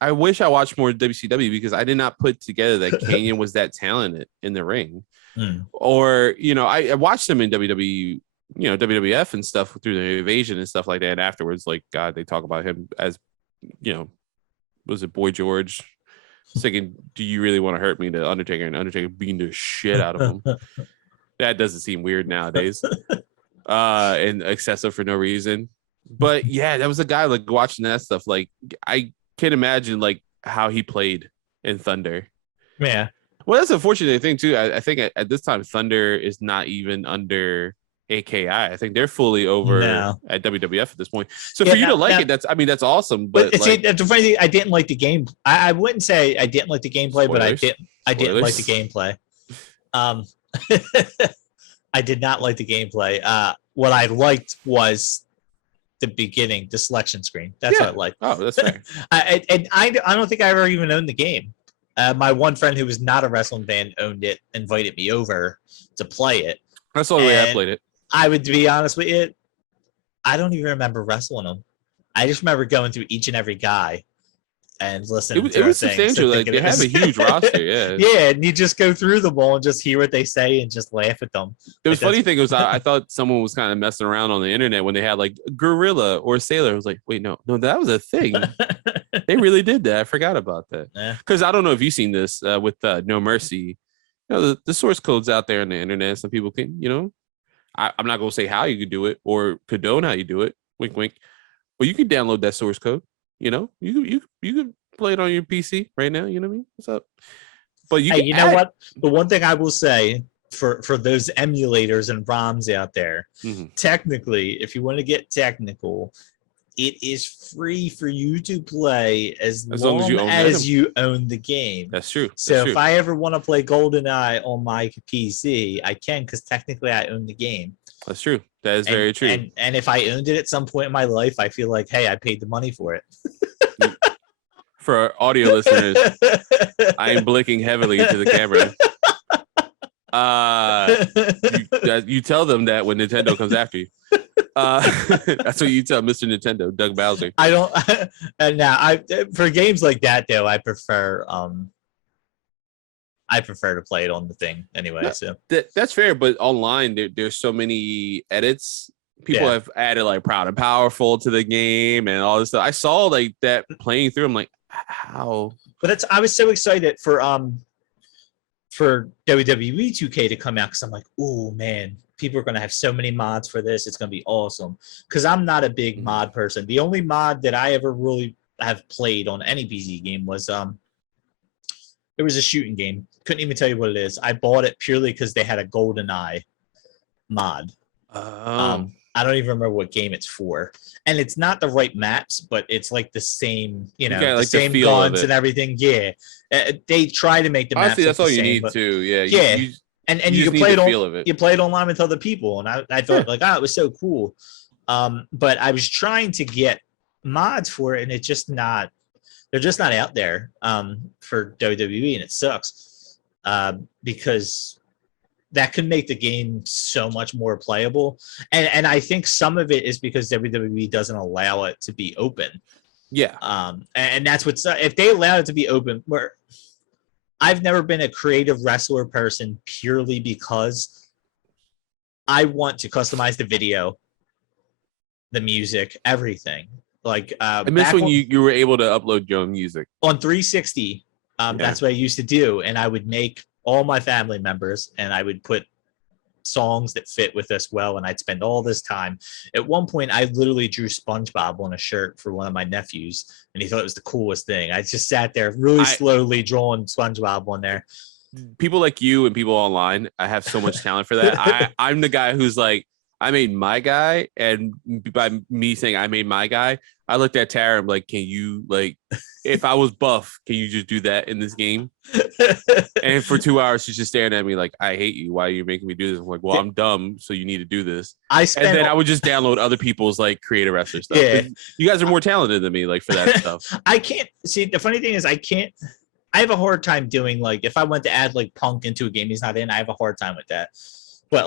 I wish I watched more WCW because I did not put together that Canyon was that talented in the ring. Or, you know, I watched him in WWE, you know, WWF and stuff through the Invasion and stuff like that. And afterwards, like, God, they talk about him as, you know, was it Boy George singing, "Do you really want to hurt me?" to Undertaker, and Undertaker beating the shit out of him. That doesn't seem weird nowadays. And excessive for no reason. But yeah, that was a guy like watching that stuff. Like, I can't imagine like how he played in Thunder. Yeah. Well, that's a fortunate thing too. I think at this time Thunder is not even under AKI. I think they're fully over at WWF at this point. So for you to like it, that's awesome. But see, the funny thing, I didn't like the game. I wouldn't say I didn't like the gameplay, but I didn't like the gameplay. I did not like the gameplay. What I liked was the beginning, the selection screen. That's what I liked. Oh, that's fair. I don't think I ever even owned the game. My one friend who was not a wrestling fan owned it, invited me over to play it. That's the only way I played it. I would be honest with you, I don't even remember wrestling them. I just remember going through each and every guy and listening to it was substantial. Like they have a huge roster, yeah. Yeah, and you just go through them all and just hear what they say and just laugh at them. The funny thing was I thought someone was kind of messing around on the internet when they had like Gorilla or Sailor. I was like, wait, no, that was a thing. They really did that. I forgot about that. Because I don't know if you've seen this with No Mercy. You know, the source code's out there on the internet. Some people can, you know, I'm not going to say how you could do it or condone how you do it. Wink, wink. But you can download that source code. You know, you can play it on your PC right now. You know what I mean? What's up? But you know what? The one thing I will say for those emulators and ROMs out there, technically, if you want to get technical, it is free for you to play as long as you own the game. That's true. So if I ever want to play GoldenEye on my PC, I can, because technically I own the game. That's true. That is very true. And if I owned it at some point in my life, I feel like, hey, I paid the money for it. For our audio listeners, I am blinking heavily into the camera. You tell them that when Nintendo comes after you. That's what you tell Mr. Nintendo, Doug Bowser. I don't. And now, for games like that though, I prefer to play it on the thing anyway. So that's fair, but online there's so many edits. People have added like Proud and Powerful to the game and all this stuff. I saw like that playing through. I'm like, how? But I was so excited for WWE 2K to come out, because I'm like, oh man, people are going to have so many mods for this. It's going to be awesome. Because I'm not a big mod person. The only mod that I ever really have played on any PC game was it was a shooting game. Couldn't even tell you what it is. I bought it purely because they had a GoldenEye mod. I don't even remember what game it's for. And it's not the right maps, but it's like the same, you know, the same guns and everything. Yeah. They try to make the maps. Honestly, that's all you need too. Yeah. And you can play it you play it online with other people. And I thought like, it was so cool. But I was trying to get mods for it, and they're just not out there for WWE, and it sucks. Because that could make the game so much more playable. And I think some of it is because WWE doesn't allow it to be open. Yeah. And that's what's, if they allow it to be open, where I've never been a creative wrestler person purely because I want to customize the video, the music, everything. Like I miss when you were able to upload your own music on 360. That's what I used to do. And I would make all my family members, and I would put songs that fit with us well, and I'd spend all this time. At one point, I literally drew SpongeBob on a shirt for one of my nephews, and he thought it was the coolest thing. I just sat there really slowly drawing SpongeBob on there. People like you and people online, I have so much talent for that. I'm the guy who's like, I made my guy, and by me saying I made my guy, I looked at Tara. I'm like, can you if I was buff, can you just do that in this game? And for 2 hours, she's just staring at me like, I hate you. Why are you making me do this? I'm like, well, I'm dumb, so you need to do this. And then I would just download other people's creative wrestler stuff. Yeah. You guys are more talented than me, for that stuff. I can't see. The funny thing is, I have a hard time doing if I went to add Punk into a game he's not in. I have a hard time with that. But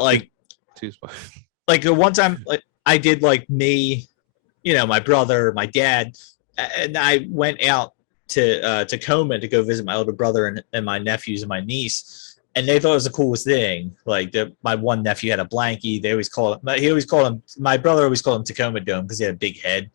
the one time I did me, my brother, my dad, and I went out to Tacoma to go visit my older brother and my nephews and my niece, and they thought it was the coolest thing. My one nephew had a blankie. My brother always called him Tacoma Dome because he had a big head.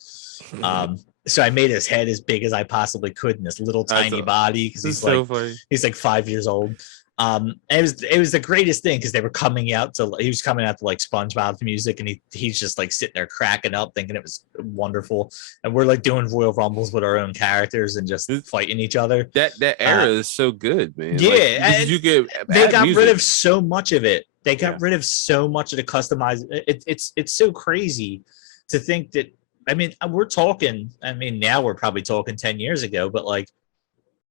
So I made his head as big as I possibly could in this little tiny body because he's 5 years old. And it was the greatest thing because he was coming out to SpongeBob music, and he's just sitting there cracking up thinking it was wonderful, and we're doing Royal Rumbles with our own characters and just fighting each other. That era is so good, man. Yeah, they got rid of so much of it. They got rid of so much of the customized. It's so crazy to think that. I mean, we're talking. I mean, now we're probably talking 10 years ago, but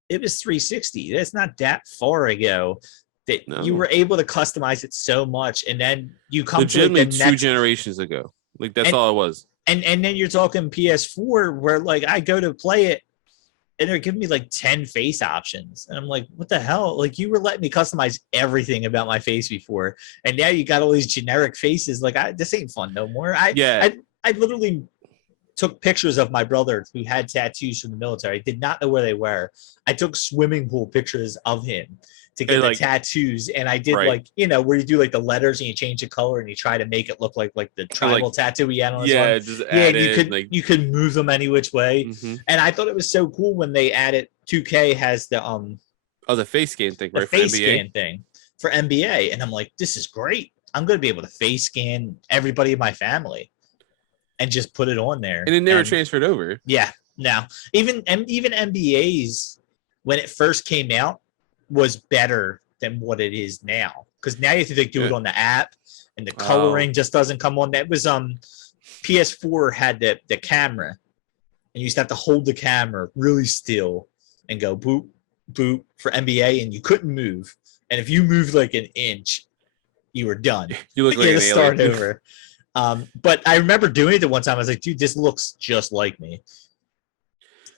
it was 360. That's not that far ago that you were able to customize it so much, and then you come legitimately to 2 generations ago. That's all it was. And then you're talking PS4, where I go to play it, and they're giving me 10 face options, and I'm like, what the hell? You were letting me customize everything about my face before, and now you got all these generic faces. This ain't fun no more. I literally took pictures of my brother who had tattoos from the military. I did not know where they were. I took swimming pool pictures of him to get the tattoos, and I did where you do the letters and you change the color and you try to make it look like the tribal tattoo he had on his arm. Just add you could move them any which way. Mm-hmm. And I thought it was so cool when they added 2K has the the face scan thing, right? The face scan thing for NBA, and I'm like, this is great. I'm gonna be able to face scan everybody in my family and just put it on there. And it never transferred over. Yeah. No. Even NBA's, when it first came out, was better than what it is now. Because now you have to do it on the app, and the coloring just doesn't come on. That was PS4 had the camera, and you used to have to hold the camera really still and go boop, boop for NBA, and you couldn't move. And if you moved an inch, you were done. You look like an alien. Start over. But I remember doing it the one time. I was like, dude, this looks just like me.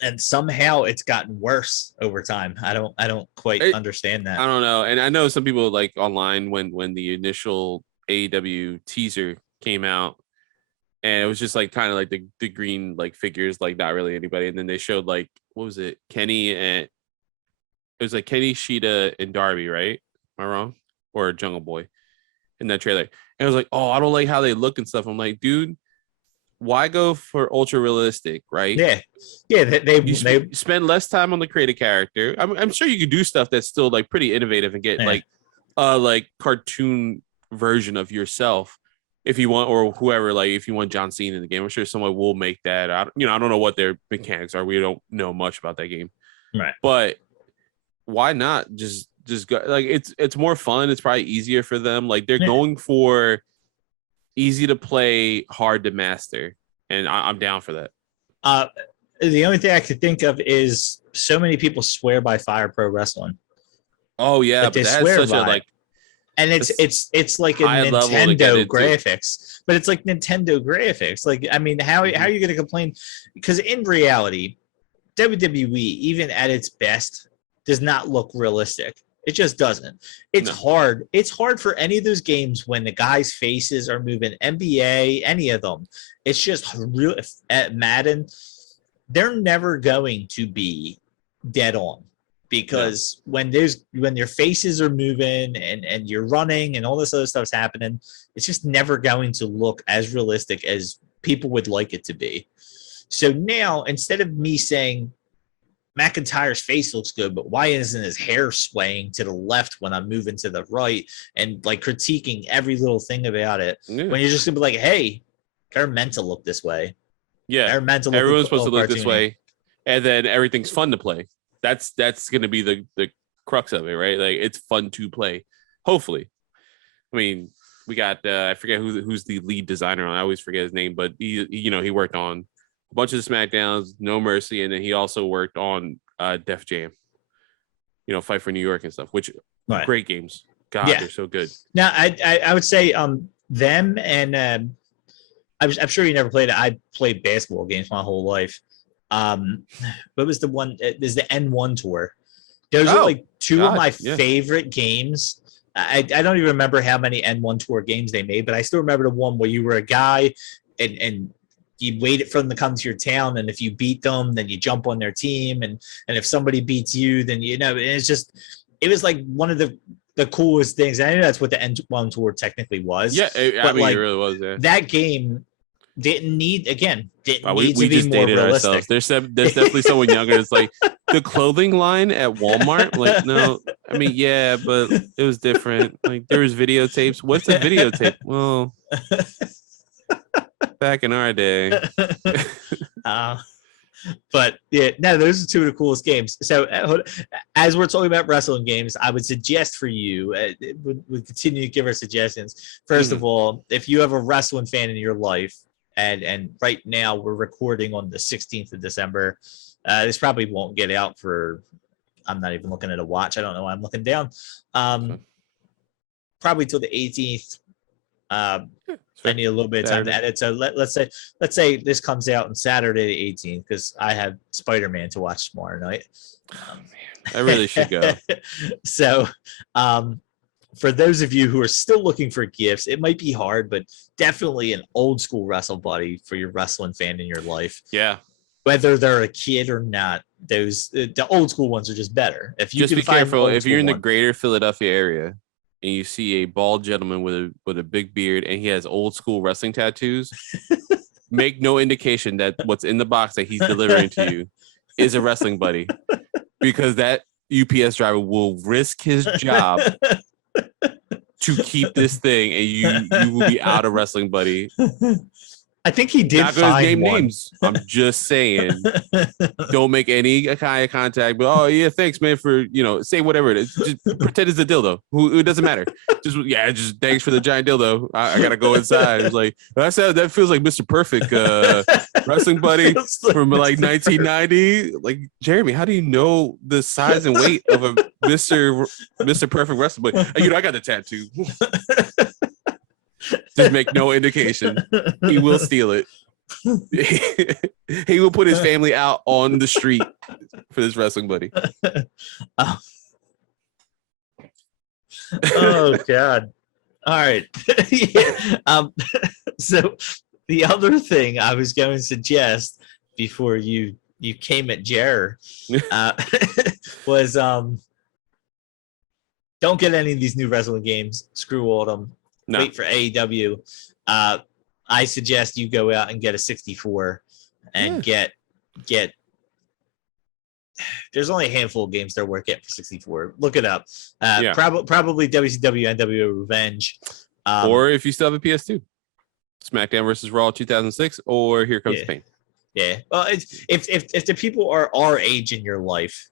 And somehow it's gotten worse over time. I don't quite understand that. I don't know. And I know some people online when the initial AEW teaser came out, and it was just kind of the green figures, not really anybody. And then they showed what was it? Kenny, and it was Kenny, Sheeta, and Darby, right? Am I wrong? Or Jungle Boy in that trailer. And I was like, oh, I don't like how they look and stuff. I'm like, dude, why go for ultra realistic, right? Yeah. Yeah. They spend less time on the creative character. I'm sure you could do stuff that's still pretty innovative and get cartoon version of yourself if you want, or whoever, if you want John Cena in the game. I'm sure someone will make that. I don't know what their mechanics are. We don't know much about that game. Right. But why not just go? It's more fun. It's probably easier for them. They're going for easy to play, hard to master, and I'm down for that. The only thing I could think of is so many people swear by Fire Pro Wrestling. Oh yeah, but they swear by and it's like a Nintendo graphics, but it's like Nintendo graphics. I mean, how are you going to complain? Because in reality, WWE, even at its best, does not look realistic. It just doesn't. It's hard. It's hard for any of those games when the guys' faces are moving. NBA, any of them. It's just real. At Madden, they're never going to be dead on, because when your faces are moving and you're running and all this other stuff's happening, it's just never going to look as realistic as people would like it to be. So now, instead of me saying McIntyre's face looks good, but why isn't his hair swaying to the left when I'm moving to the right, and critiquing every little thing about it, when you're just gonna be like, hey, they're meant to look this way. Yeah, they're meant to look. Everyone's supposed to look this way, and then everything's fun to play. That's gonna be the crux of it, right? It's fun to play. Hopefully, I mean, We got I forget who's the lead designer on. I always forget his name, but he worked on a bunch of the SmackDowns, No Mercy, and then he also worked on Def Jam. Fight for New York and stuff, which great games. God, they're so good. Now, I would say them and I'm sure you never played it. I played basketball games my whole life. What was the one? There's the N1 tour. Those are like two of my favorite games. I don't even remember how many N1 tour games they made, but I still remember the one where you were a guy and you waited for them to come to your town, and if you beat them, then you jump on their team, and if somebody beats you, then it was like one of the coolest things. I know that's what the N1 tour technically was. Yeah, it really was. Yeah. That game didn't need to be more realistic. There's definitely someone younger. It's like the clothing line at Walmart. Like, no, I mean, yeah, but it was different. Like, there was videotapes. What's a videotape? Well, back in our day. But yeah, no, those are two of the coolest games. So as we're talking about wrestling games, I would suggest for you, we continue to give our suggestions. First of all, if you have a wrestling fan in your life, and right now we're recording on the 16th of December, this probably won't get out for, I'm not even looking at a watch. I don't know why I'm looking down. Probably till the 18th. I need a little bit of time to edit. So let's say this comes out on Saturday the 18th, because I have Spider-Man to watch tomorrow night. I really should go. So for those of you who are still looking for gifts, it might be hard, but definitely an old school wrestle buddy for your wrestling fan in your life. Yeah. Whether they're a kid or not, the old school ones are just better. If you just be careful if you're in the greater Philadelphia area and you see a bald gentleman with a big beard and he has old school wrestling tattoos, make no indication that what's in the box that he's delivering to you is a wrestling buddy, because that UPS driver will risk his job to keep this thing, and you will be out of wrestling buddy. I think he did. Not gonna name names. I'm just saying, don't make any kind of contact. But oh yeah, thanks man for say whatever it is. Just pretend it's a dildo. It doesn't matter. Just thanks for the giant dildo. I gotta go inside. It's like that feels like Mr. Perfect wrestling buddy from like 1990. Like, Jeremy, how do you know the size and weight of a Mr. Perfect wrestling buddy? I got the tattoo. Just make no indication. He will steal it. He will put his family out on the street for this wrestling buddy. Oh God. All right. So the other thing I was going to suggest before you came at Jer was don't get any of these new wrestling games. Screw all of them. No. Wait for AEW. I suggest you go out and get a 64 and get. There's only a handful of games that are worth getting for 64. Look it up. Probably WCW, NWO Revenge. Or if you still have a PS2, SmackDown versus Raw 2006, or Here Comes Pain. Yeah. Well, if the people are our age in your life.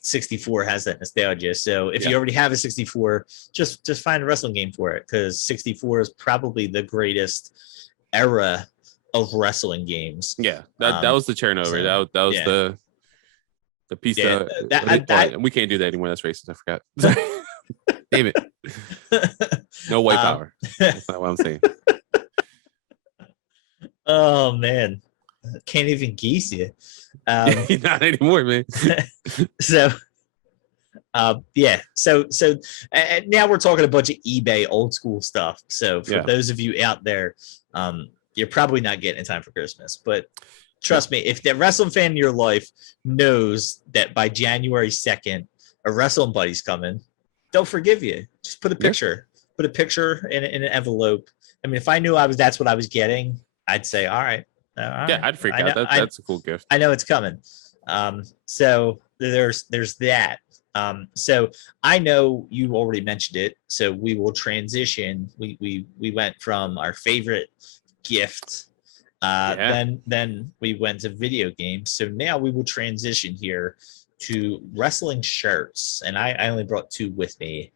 64 has that nostalgia. So if you already have a 64, just find a wrestling game for it, because 64 is probably the greatest era of wrestling games. Yeah, that was the turnover. So, that was the piece that we can't do that anymore. That's racist. I forgot. Damn it. No white power. That's not what I'm saying. Oh man, can't even geese you. Not anymore, man. So now we're talking a bunch of eBay old school stuff. So for those of you out there, you're probably not getting in time for Christmas, but trust me, if the wrestling fan in your life knows that by January 2nd a wrestling buddy's coming, they'll forgive you. Just put a picture in an envelope. I mean, if I knew that's what I was getting, I'd say all right. I'd freak out. That's a cool gift. I know it's coming. So there's that. So I know you already mentioned it. So we will transition. We went from our favorite gift. Then we went to video games. So now we will transition here to wrestling shirts. And I only brought two with me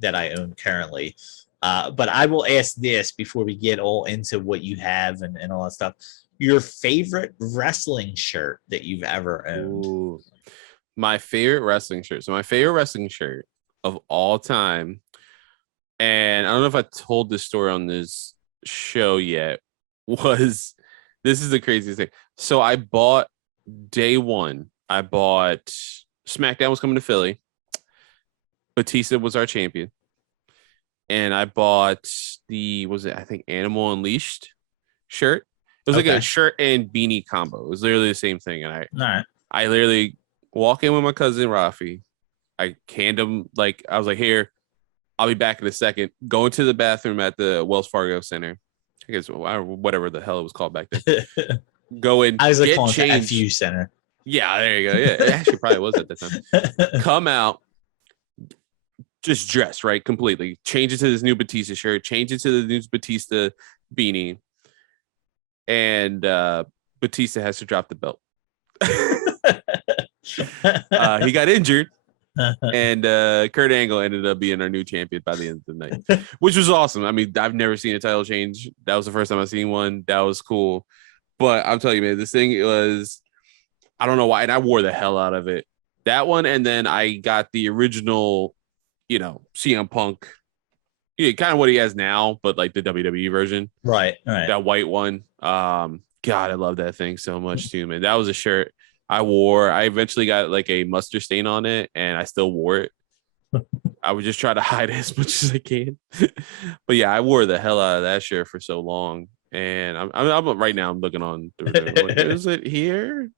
that I own currently. But I will ask this before we get all into what you have and all that stuff. Your favorite wrestling shirt that you've ever owned? Ooh, my favorite wrestling shirt. So my favorite wrestling shirt of all time, and I don't know if I told this story on this show yet, was this is the craziest thing. So I bought day one. I bought SmackDown was coming to Philly. Batista was our champion. And I bought I think Animal Unleashed shirt. It was like a shirt and beanie combo. It was literally the same thing. And I literally walk in with my cousin Rafi. I hand him, like, I was like, here, I'll be back in a second. Go into the bathroom at the Wells Fargo Center. I guess whatever the hell it was called back then. Go in. I was like calling it the FU Center. Yeah, there you go. Yeah, it actually probably was at the time. Come out, just dress right completely. Change it to this new Batista shirt. Change it to the new Batista beanie. And Batista has to drop the belt. He got injured, and Kurt Angle ended up being our new champion by the end of the night, which was awesome. I mean, I've never seen a title change. That was the first time I've seen one. That was cool. But I'm telling you, man, this thing was, I don't know why, and I wore the hell out of it. That one, and then I got the original, CM Punk, kind of what he has now, but like the WWE version. Right. That white one. God, I love that thing so much too, man. That was a shirt I wore. I eventually got like a mustard stain on it, and I still wore it. I would just try to hide it as much as I can. But yeah, I wore the hell out of that shirt for so long. And I'm right now, I'm looking on. I'm like, is it here?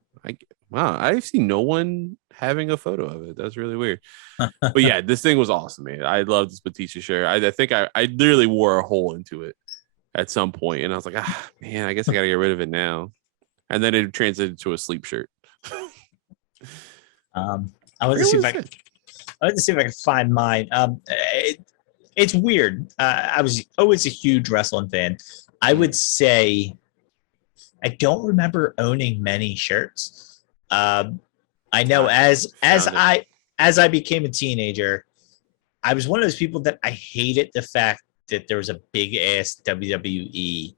Wow, I see no one having a photo of it. That's really weird. But yeah, this thing was awesome, man. I love this Batista shirt. I think I literally wore a hole into it at some point, and I was like, man, I guess I gotta get rid of it now. And then it transited to a sleep shirt. I wanted to see if I could find mine. It's weird. I was always a huge wrestling fan. I would say I don't remember owning many shirts. I know as I became a teenager, I was one of those people that I hated the fact that there was a big ass WWE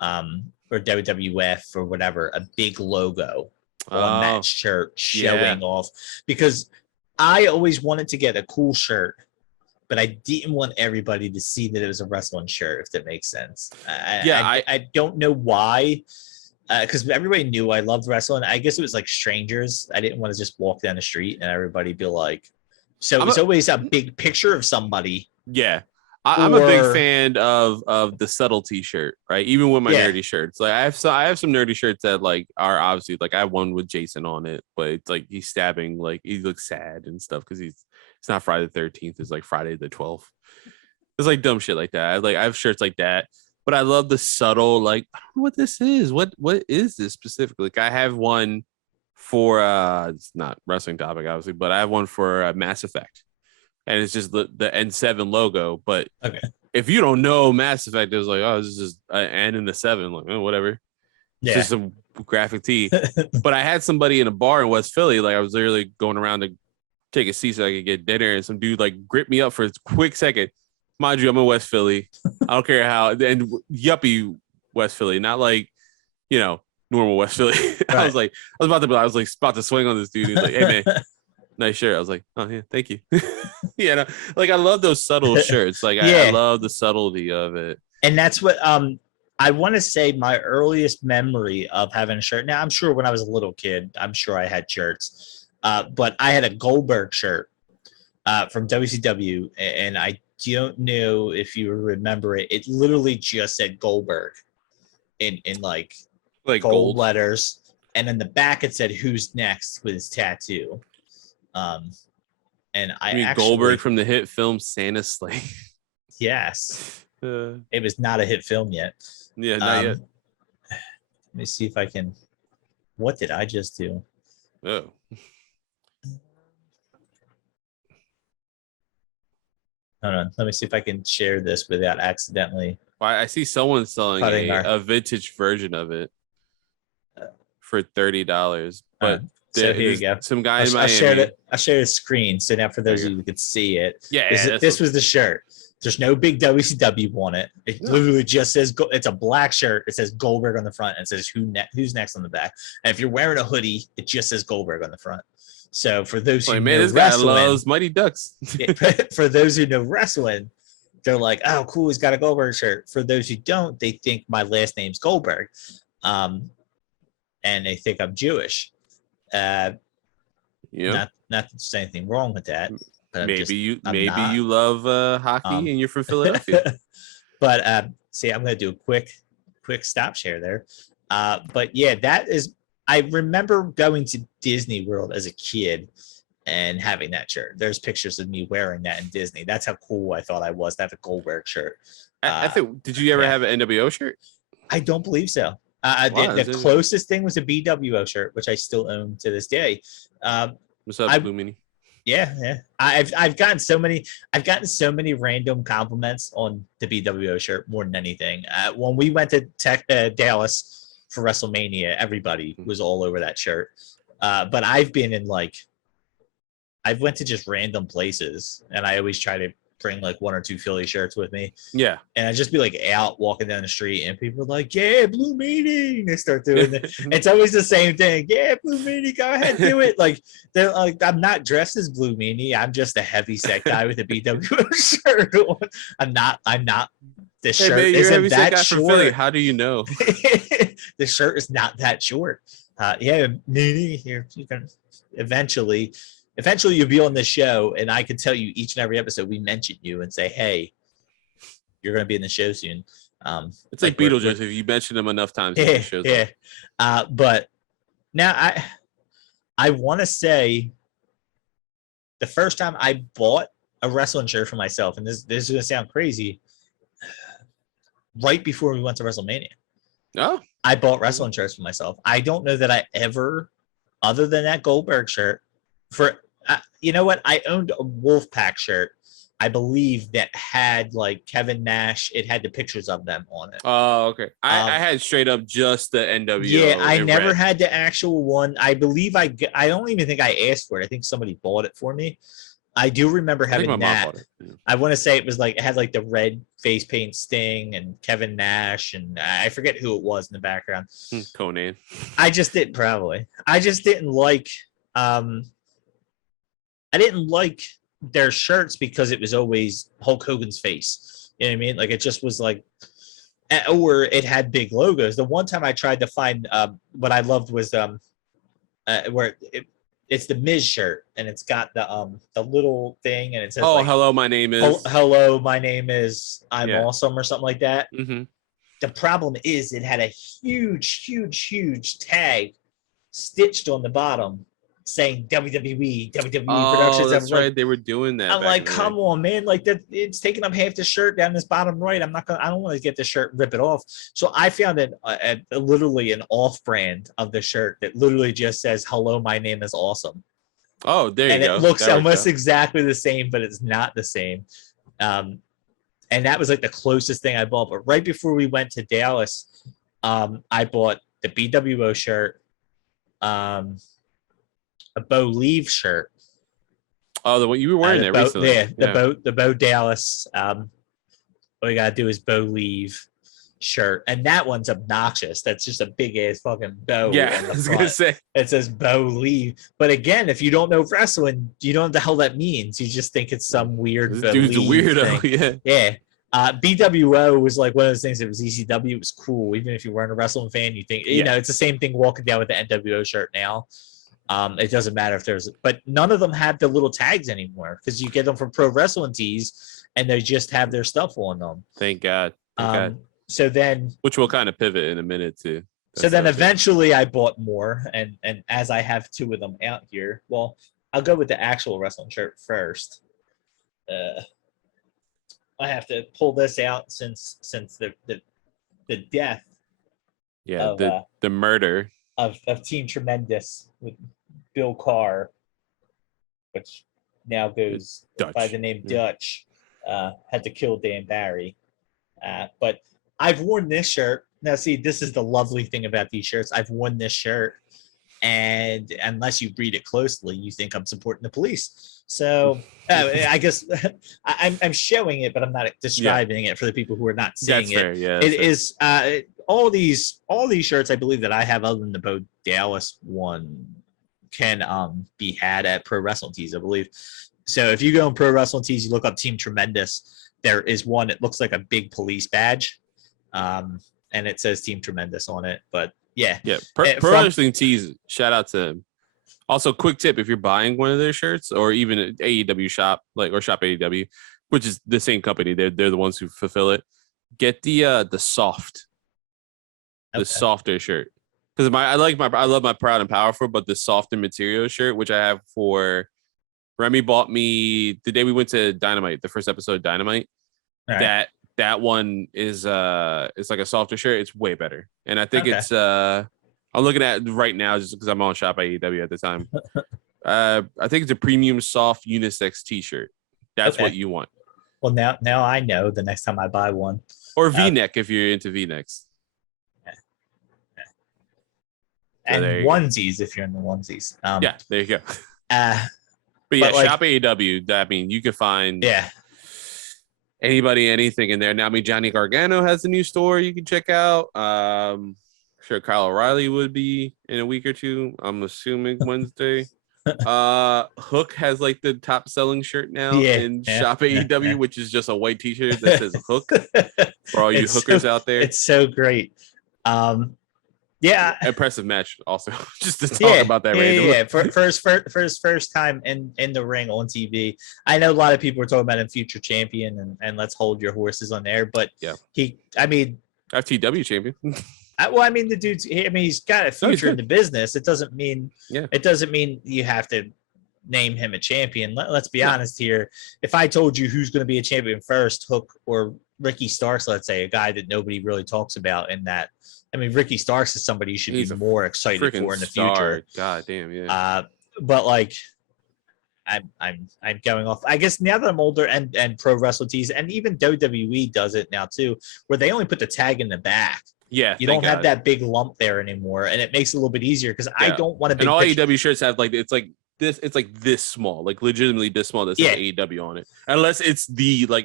or WWF or whatever, a big logo on that shirt showing off, because I always wanted to get a cool shirt, but I didn't want everybody to see that it was a wrestling shirt, if that makes sense. I don't know why, because everybody knew I loved wrestling. I guess it was like strangers. I didn't want to just walk down the street and everybody be like, so it was always a big picture of somebody. Yeah. I'm a big fan of the subtlety shirt, right? Even with my nerdy shirts, like I have some nerdy shirts that like are obviously, like I have one with Jason on it, but it's like he's stabbing, like he looks sad and stuff because it's not Friday the 13th, it's like Friday the 12th. It's like dumb shit like that. I have shirts like that, but I love the subtle, like, I don't know what this is. What is this specifically? Like I have one for it's not wrestling topic obviously, but I have one for Mass Effect. And it's just the N7 logo. But if you don't know Mass Effect, it's like, oh, this is just an N and the 7. Like, whatever. It's just a graphic tee. But I had somebody in a bar in West Philly. Like, I was literally going around to take a seat so I could get dinner. And some dude, like, gripped me up for a quick second. Mind you, I'm in West Philly. I don't care how. And yuppie West Philly. Not like, normal West Philly. Right. I was about to swing on this dude. He's like, hey, man. Nice shirt. I was like, oh yeah, thank you. Like I love those subtle shirts. Like I love the subtlety of it. And that's what I want to say. My earliest memory of having a shirt. Now I'm sure when I was a little kid, I'm sure I had shirts, but I had a Goldberg shirt from WCW, and I don't know if you remember it. It literally just said Goldberg in like gold letters, and in the back it said "Who's Next" with his tattoo. And I mean Goldberg from the hit film Santa Slay. Yes. It was not a hit film yet. Yeah, not yet. Let me see if I can. What did I just do? Oh. Hold on. Let me see if I can share this without accidentally. Well, I see someone selling a vintage version of it for $30, but. So here you go. Some guy in Miami. I shared a screen, so now for those of you who could see it, this was the shirt. There's no big WCW on it. It literally just says it's a black shirt. It says Goldberg on the front and it says who's next on the back. And if you're wearing a hoodie, it just says Goldberg on the front. So for those who know this wrestling, guy loves Mighty Ducks. for those who know wrestling, they're like, oh, cool, he's got a Goldberg shirt. For those who don't, they think my last name's Goldberg, and they think I'm Jewish. Not that there's anything wrong with that. But maybe you love hockey and you're from Philadelphia. But see, I'm gonna do a quick stop share there. But yeah, that is. I remember going to Disney World as a kid and having that shirt. There's pictures of me wearing that in Disney. That's how cool I thought I was to have a Goldberg shirt. I think. Did you ever have an NWO shirt? I don't believe so. The closest thing was a BWO shirt, which I still own to this day. What's up, Blue Mini? Yeah. I've gotten so many random compliments on the BWO shirt more than anything. When we went to Dallas for WrestleMania, everybody was all over that shirt. But I've been in I've went to just random places, and I always try to bring like one or two Philly shirts with me. Yeah. And I just be like out walking down the street and people are like, yeah, Blue Meanie. They start doing it. It's always the same thing. Yeah, Blue Meanie, go ahead, do it. Like they're like, I'm not dressed as Blue Meanie. I'm just a heavy set guy with a BWO shirt on. I'm not this shirt isn't that short. Philly. How do you know? The shirt is not that short. Yeah, Meanie, here you can eventually you'll be on this show, and I can tell you each and every episode we mention you and say, hey, you're going to be in the show soon. It's like Beetlejuice. If you mention them enough times, yeah. But now I want to say the first time I bought a wrestling shirt for myself, and this is going to sound crazy, right before we went to WrestleMania. Oh, I bought wrestling shirts for myself. I don't know that I ever, other than that Goldberg shirt, you know what? I owned a Wolfpack shirt, I believe, that had like Kevin Nash. It had the pictures of them on it. Oh, okay. I had straight up just the NWO. Yeah, I never had the actual one. I believe I don't even think I asked for it. I think somebody bought it for me. I do remember having that. I want to say it was like, it had like the red face paint Sting and Kevin Nash, and I forget who it was in the background. Conan. I just didn't like. I didn't like their shirts because it was always Hulk Hogan's face. You know what I mean? Like it just was like, or it had big logos. The one time I tried to find what I loved was where it's the Miz shirt, and it's got the little thing, and it says, hello, my name is. Hello, my name is. I'm awesome, or something like that. Mm-hmm. The problem is it had a huge tag stitched on the bottom saying WWE Productions. That's right. They were doing that. I'm like, come on, man! Like that, it's taking up half the shirt down this bottom right. I don't want to get the shirt, rip it off. So I found literally an off-brand of the shirt that literally just says, "Hello, my name is awesome." Oh, there you go. And it looks almost exactly the same, but it's not the same. And that was like the closest thing I bought. But right before we went to Dallas, I bought the BWO shirt. A Bo Leave shirt. Oh, the one you were wearing there recently. Yeah, the Bo Dallas. All you gotta do is Bo Leave shirt, and that one's obnoxious. That's just a big ass fucking bow. Yeah, I was gonna say it says Bo Leave. But again, if you don't know wrestling, you don't know what the hell that means. You just think it's some weird. This dude's a weirdo. Thing. Yeah. BWO was like one of those things. It was ECW. It was cool. Even if you weren't a wrestling fan, you think you know it's the same thing walking down with the NWO shirt now. It doesn't matter if but none of them have the little tags anymore because you get them from Pro Wrestling Tees and they just have their stuff on them. Thank God. So then, which we'll kind of pivot in a minute too. So then eventually I bought more, and as I have two of them out here, well, I'll go with the actual wrestling shirt first. I have to pull this out since the death. Yeah, of, the murder of Team Tremendous with Bill Carr, which now goes by the name Dutch, had to kill Dan Barry. But I've worn this shirt. Now, see, this is the lovely thing about these shirts. I've worn this shirt and unless you read it closely, you think I'm supporting the police. So I guess I'm showing it, but I'm not describing it for the people who are not seeing That's fair. it. Yeah, It is all these shirts I believe that I have, other than the Bo Dallas one, can be had at Pro Wrestling Tees, I believe. So if you go on Pro Wrestling Tees, you look up Team Tremendous. There is one. It looks like a big police badge, and it says Team Tremendous on it. But yeah, Pro Wrestling Tees. Shout out to them. Also, quick tip: if you're buying one of their shirts, or even an AEW shop, or Shop AEW, which is the same company, they're the ones who fulfill it. Get the softer shirt, because I love my Proud and Powerful, but the softer material shirt, which I have for Remy, bought me the day we went to Dynamite, the first episode of Dynamite. Right. That one is it's like a softer shirt. It's way better, and I think it's I'm looking at it right now just because I'm on Shop AEW at the time. I think it's a premium soft unisex T-shirt. That's what you want. Well, now I know the next time I buy one. Or V-neck if you're into V-necks. And onesies if you're in the onesies. Yeah, there you go. But yeah, Shop AEW. I mean, you can find anybody, anything in there. Now, I mean, Johnny Gargano has a new store you can check out. Sure, Kyle O'Reilly would be in a week or two. I'm assuming Wednesday. Hook has like the top selling shirt now in Shop AEW, which is just a white T-shirt that says Hook for all you hookers out there. It's so great. Impressive match also. Just to talk about that first time in the ring on TV. I know a lot of people are talking about him future champion and let's hold your horses on there, but FTW champion. Well, I mean, the dude's. I mean, he's got a future in the business. It doesn't mean. It doesn't mean you have to name him a champion. Let's be honest here. If I told you who's going to be a champion first, Hook or Ricky Starks, let's say, a guy that nobody really talks about in that. I mean, Ricky Starks is somebody you should be more excited for in the future. God damn, yeah. But like, I'm going off. I guess now that I'm older and Pro Wrestling Tees and even WWE does it now too, where they only put the tag in the back. Yeah, you don't have that big lump there anymore, and it makes it a little bit easier because I don't want to. And all AEW shirts have like it's like this small, like legitimately this small. That says AEW on it, unless it's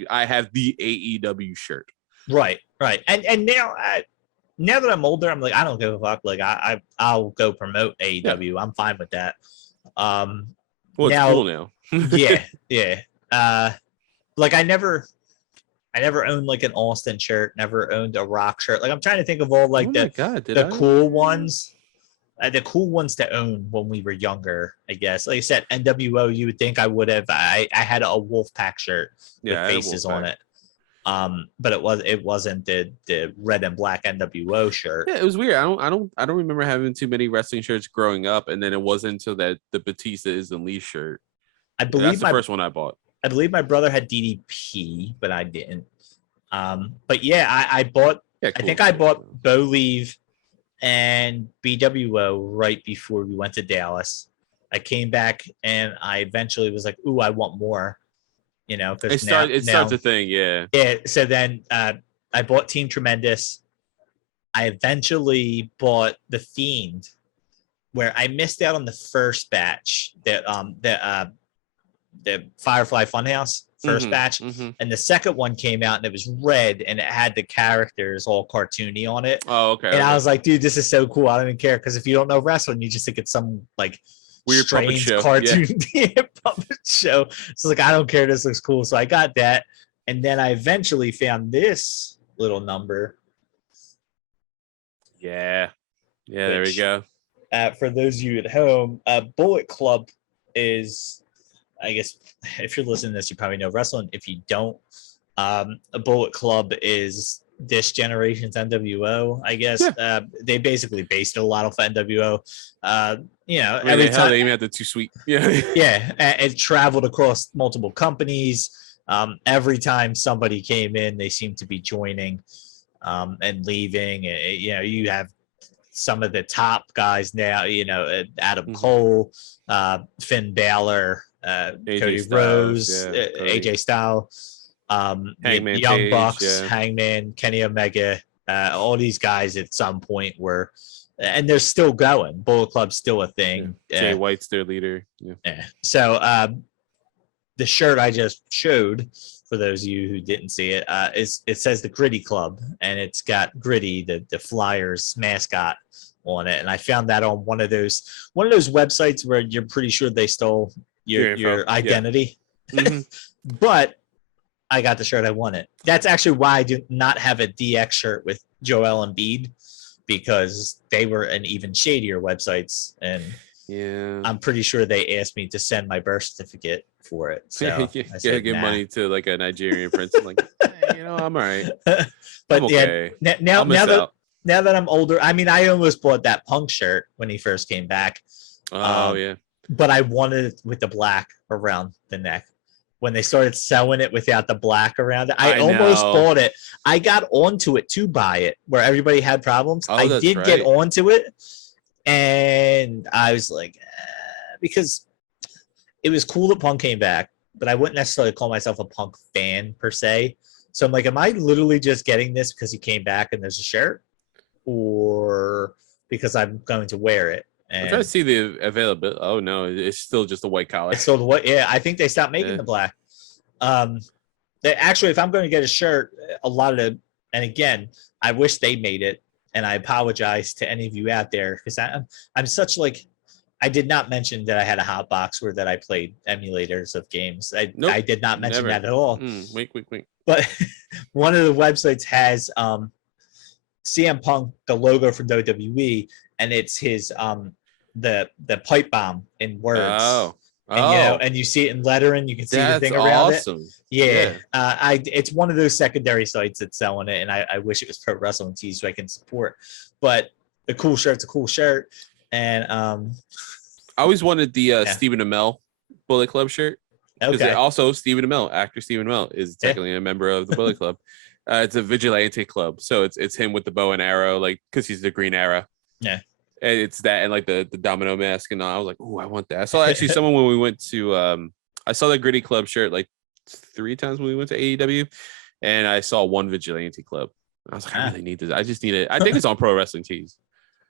I have the AEW shirt. Right. And now that I'm older, I'm like I don't give a fuck. Like I'll go promote AEW. Yeah. I'm fine with that. Well, it's cool now. Like I never owned like an Austin shirt, never owned a Rock shirt. Like I'm trying to think of all like the cool ones. The cool ones to own when we were younger, I guess. Like I said, NWO, you would think I would have. I had a Wolfpack shirt with faces on it. But it wasn't the red and black NWO shirt. Yeah, it was weird. I don't remember having too many wrestling shirts growing up, and then it wasn't until that the Batista is the Lee shirt. I believe that's the first one I bought. I believe my brother had DDP, but I didn't. But yeah, I bought. Yeah, cool. I think I bought Bo Leave and BWO right before we went to Dallas. I came back and I eventually was like, "Ooh, I want more." You know, because it starts a thing, Yeah. So then I bought Team Tremendous. I eventually bought The Fiend, where I missed out on the first batch that the Firefly Funhouse first batch, and the second one came out and it was red and it had the characters all cartoony on it. Oh, okay. And I was like, dude, this is so cool. I don't even care because if you don't know wrestling, you just think it's some like weird strange puppet show. Cartoon puppet show. So like, I don't care. This looks cool. So I got that, and then I eventually found this little number. Yeah. There we go. For those of you at home, Bullet Club is, I guess, if you're listening to this, you probably know wrestling. If you don't, a Bullet Club is this generation's NWO, I guess. Yeah. They basically based it a lot off NWO. You know, every time they even had the Too Sweet. Yeah. It traveled across multiple companies. Every time somebody came in, they seemed to be joining and leaving. You know, you have some of the top guys now, you know, Adam Cole, Finn Balor, Cody Rose, AJ Styles, Hangman Young Bucks, Hangman, Kenny Omega, all these guys at some point were and they're still going. Bullet Club's still a thing. Jay White's their leader. Yeah. So the shirt I just showed, for those of you who didn't see it, it says the Gritty Club, and it's got Gritty, the Flyers mascot, on it. And I found that on one of those websites where you're pretty sure they stole your identity. Yeah. Mm-hmm. But I got the shirt I wanted. That's actually why I do not have a DX shirt with Joel Embiid, because they were an even shadier websites, and I'm pretty sure they asked me to send my birth certificate for it. So give money to like a Nigerian prince. I'm like, I'm all right. But I'm okay. Now that I'm older, I mean, I almost bought that Punk shirt when he first came back. Yeah. But I wanted it with the black around the neck. When they started selling it without the black around it, I almost bought it. I got onto it to buy it, where everybody had problems. I did get onto it, and I was like, because it was cool that Punk came back, but I wouldn't necessarily call myself a Punk fan per se. So I'm like, am I literally just getting this because he came back and there's a shirt, or because I'm going to wear it? And I'm trying to see the availability. Oh no, it's still just a white collar. It's still the white. Yeah, I think they stopped making the black. They actually, if I'm going to get a shirt, a lot of the, and again, I wish they made it, and I apologize to any of you out there, because I'm such like, I did not mention that I had a hot box where that I played emulators of games. I did not mention that at all. Wink. But one of the websites has CM Punk, the logo from WWE, and it's his the pipe bomb in words. And you see it in lettering. You can see the thing around it. Yeah. It's one of those secondary sites that's selling it, and I wish it was Pro Wrestling Tees so I can support. But the cool shirt's a cool shirt, and I always wanted the Stephen Amell Bullet Club shirt. Because also Stephen Amell, actor Stephen Amell, is technically a member of the Bullet Club. It's a vigilante club, so it's him with the bow and arrow, like because he's the Green Arrow. Yeah. And it's that and like the domino mask and all. I was like, oh, I want that. I saw actually someone when we went to I saw the Gritty Club shirt like 3 times when we went to AEW, and I saw one vigilante club. I was like, I really need this. I just need it. I think it's on Pro Wrestling Tees.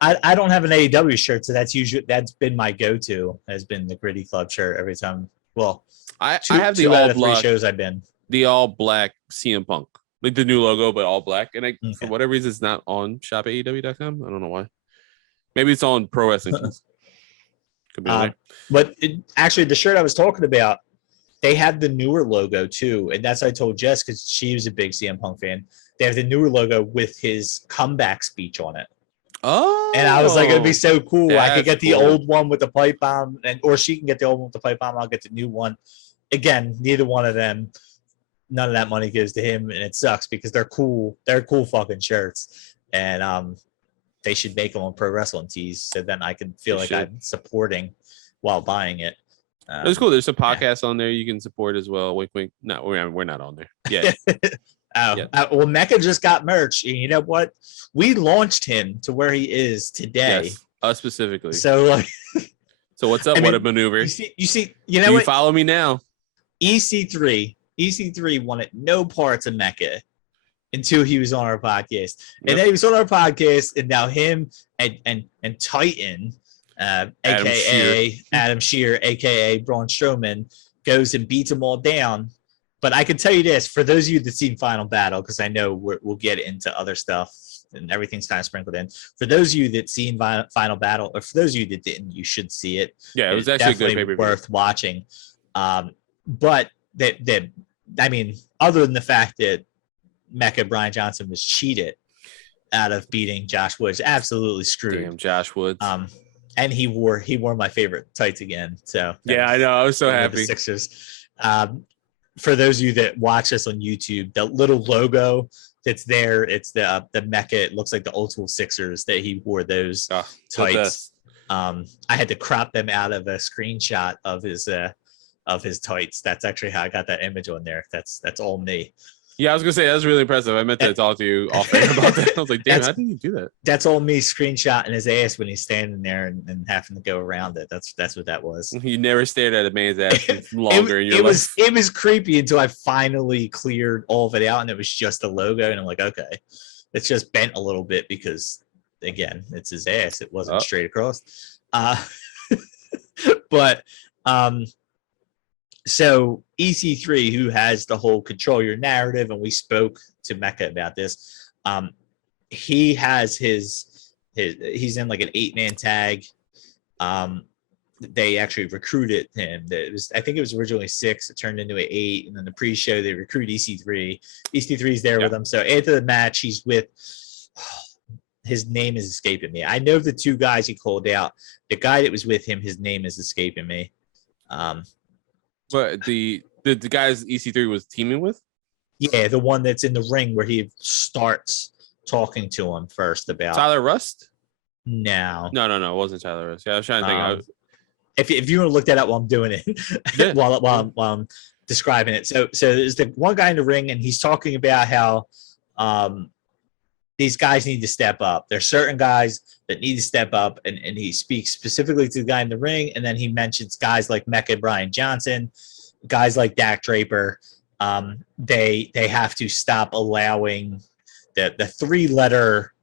I don't have an AEW shirt, so that's been my go-to, has been the Gritty Club shirt every time. Well, I have the all black shows I've been. The all black CM Punk, like the new logo, but all black. And for whatever reason, it's not on shopaew.com. I don't know why. Maybe it's on Pro Wrestling. Could be on there. But actually, the shirt I was talking about, they have the newer logo too, and that's what I told Jess because she was a big CM Punk fan. They have the newer logo with his comeback speech on it. Oh, and I was like, it'd be so cool. I could get the old one with the pipe bomb, or she can get the old one with the pipe bomb. I'll get the new one. Again, neither one of them. None of that money goes to him, and it sucks because they're cool. They're cool fucking shirts, and they should make them on Pro Wrestling Tees, so then I can feel like I'm supporting while buying it. It's cool. There's some podcasts on there you can support as well. Wink, wink. No, we're not on there. Yeah. Well, Mecca just got merch. And you know what? We launched him to where he is today. Yes, us specifically. So, like, so what's up? What a maneuver! You see. You know what? Follow me now. EC3 wanted no parts of Mecca until he was on our podcast, and then he was on our podcast, and now him and Titan, aka Adam Shear, aka Braun Strowman, goes and beats them all down. But I can tell you this, for those of you that seen Final Battle, because I know we'll get into other stuff and everything's kind of sprinkled in. For those of you that seen Final Battle, or for those of you that didn't, you should see it. Yeah, it was actually a good pay-per-view. Worth watching. But I mean, other than the fact that Mecca Brian Johnson was cheated out of beating Josh Woods, absolutely screwed. Damn, Josh Woods. And he wore my favorite tights again. So yeah, I know. I was so happy. The Sixers. For those of you that watch us on YouTube, the little logo that's there, it's the Mecca. It looks like the old school Sixers that he wore those tights. I had to crop them out of a screenshot of his tights. That's actually how I got that image on there. That's all me. Yeah, I was gonna say that's really impressive. I meant to talk to you off air about that. I was like, damn, how did you do that? That's all me screenshotting his ass when he's standing there and having to go around it. That's what that was. You never stared at a man's ass longer in your life. It was creepy until I finally cleared all of it out and it was just a logo. And I'm like, okay, it's just bent a little bit because again, it's his ass. It wasn't Oh. straight across. But so EC3, who has the whole control your narrative, and we spoke to Mecca about this. He has his he's in like an 8-man tag. They actually recruited him. I think it was originally 6. It turned into an 8, and then the pre-show they recruit EC3. EC3 is there with him. So after the match, he's with. His name is escaping me. I know the 2 guys he called out. The guy that was with him, his name is escaping me. But the guys EC3 was teaming with? Yeah, the one that's in the ring where he starts talking to him first about Tyler Rust? No. It wasn't Tyler Rust. Yeah, I was trying to think. If you want to look that up while I'm doing it, while I'm describing it. So there's the one guy in the ring, and he's talking about how these guys need to step up. There's certain guys that need to step up, and he speaks specifically to the guy in the ring, and then he mentions guys like Mecca and Brian Johnson, guys like Dak Draper. They have to stop allowing the 3-letter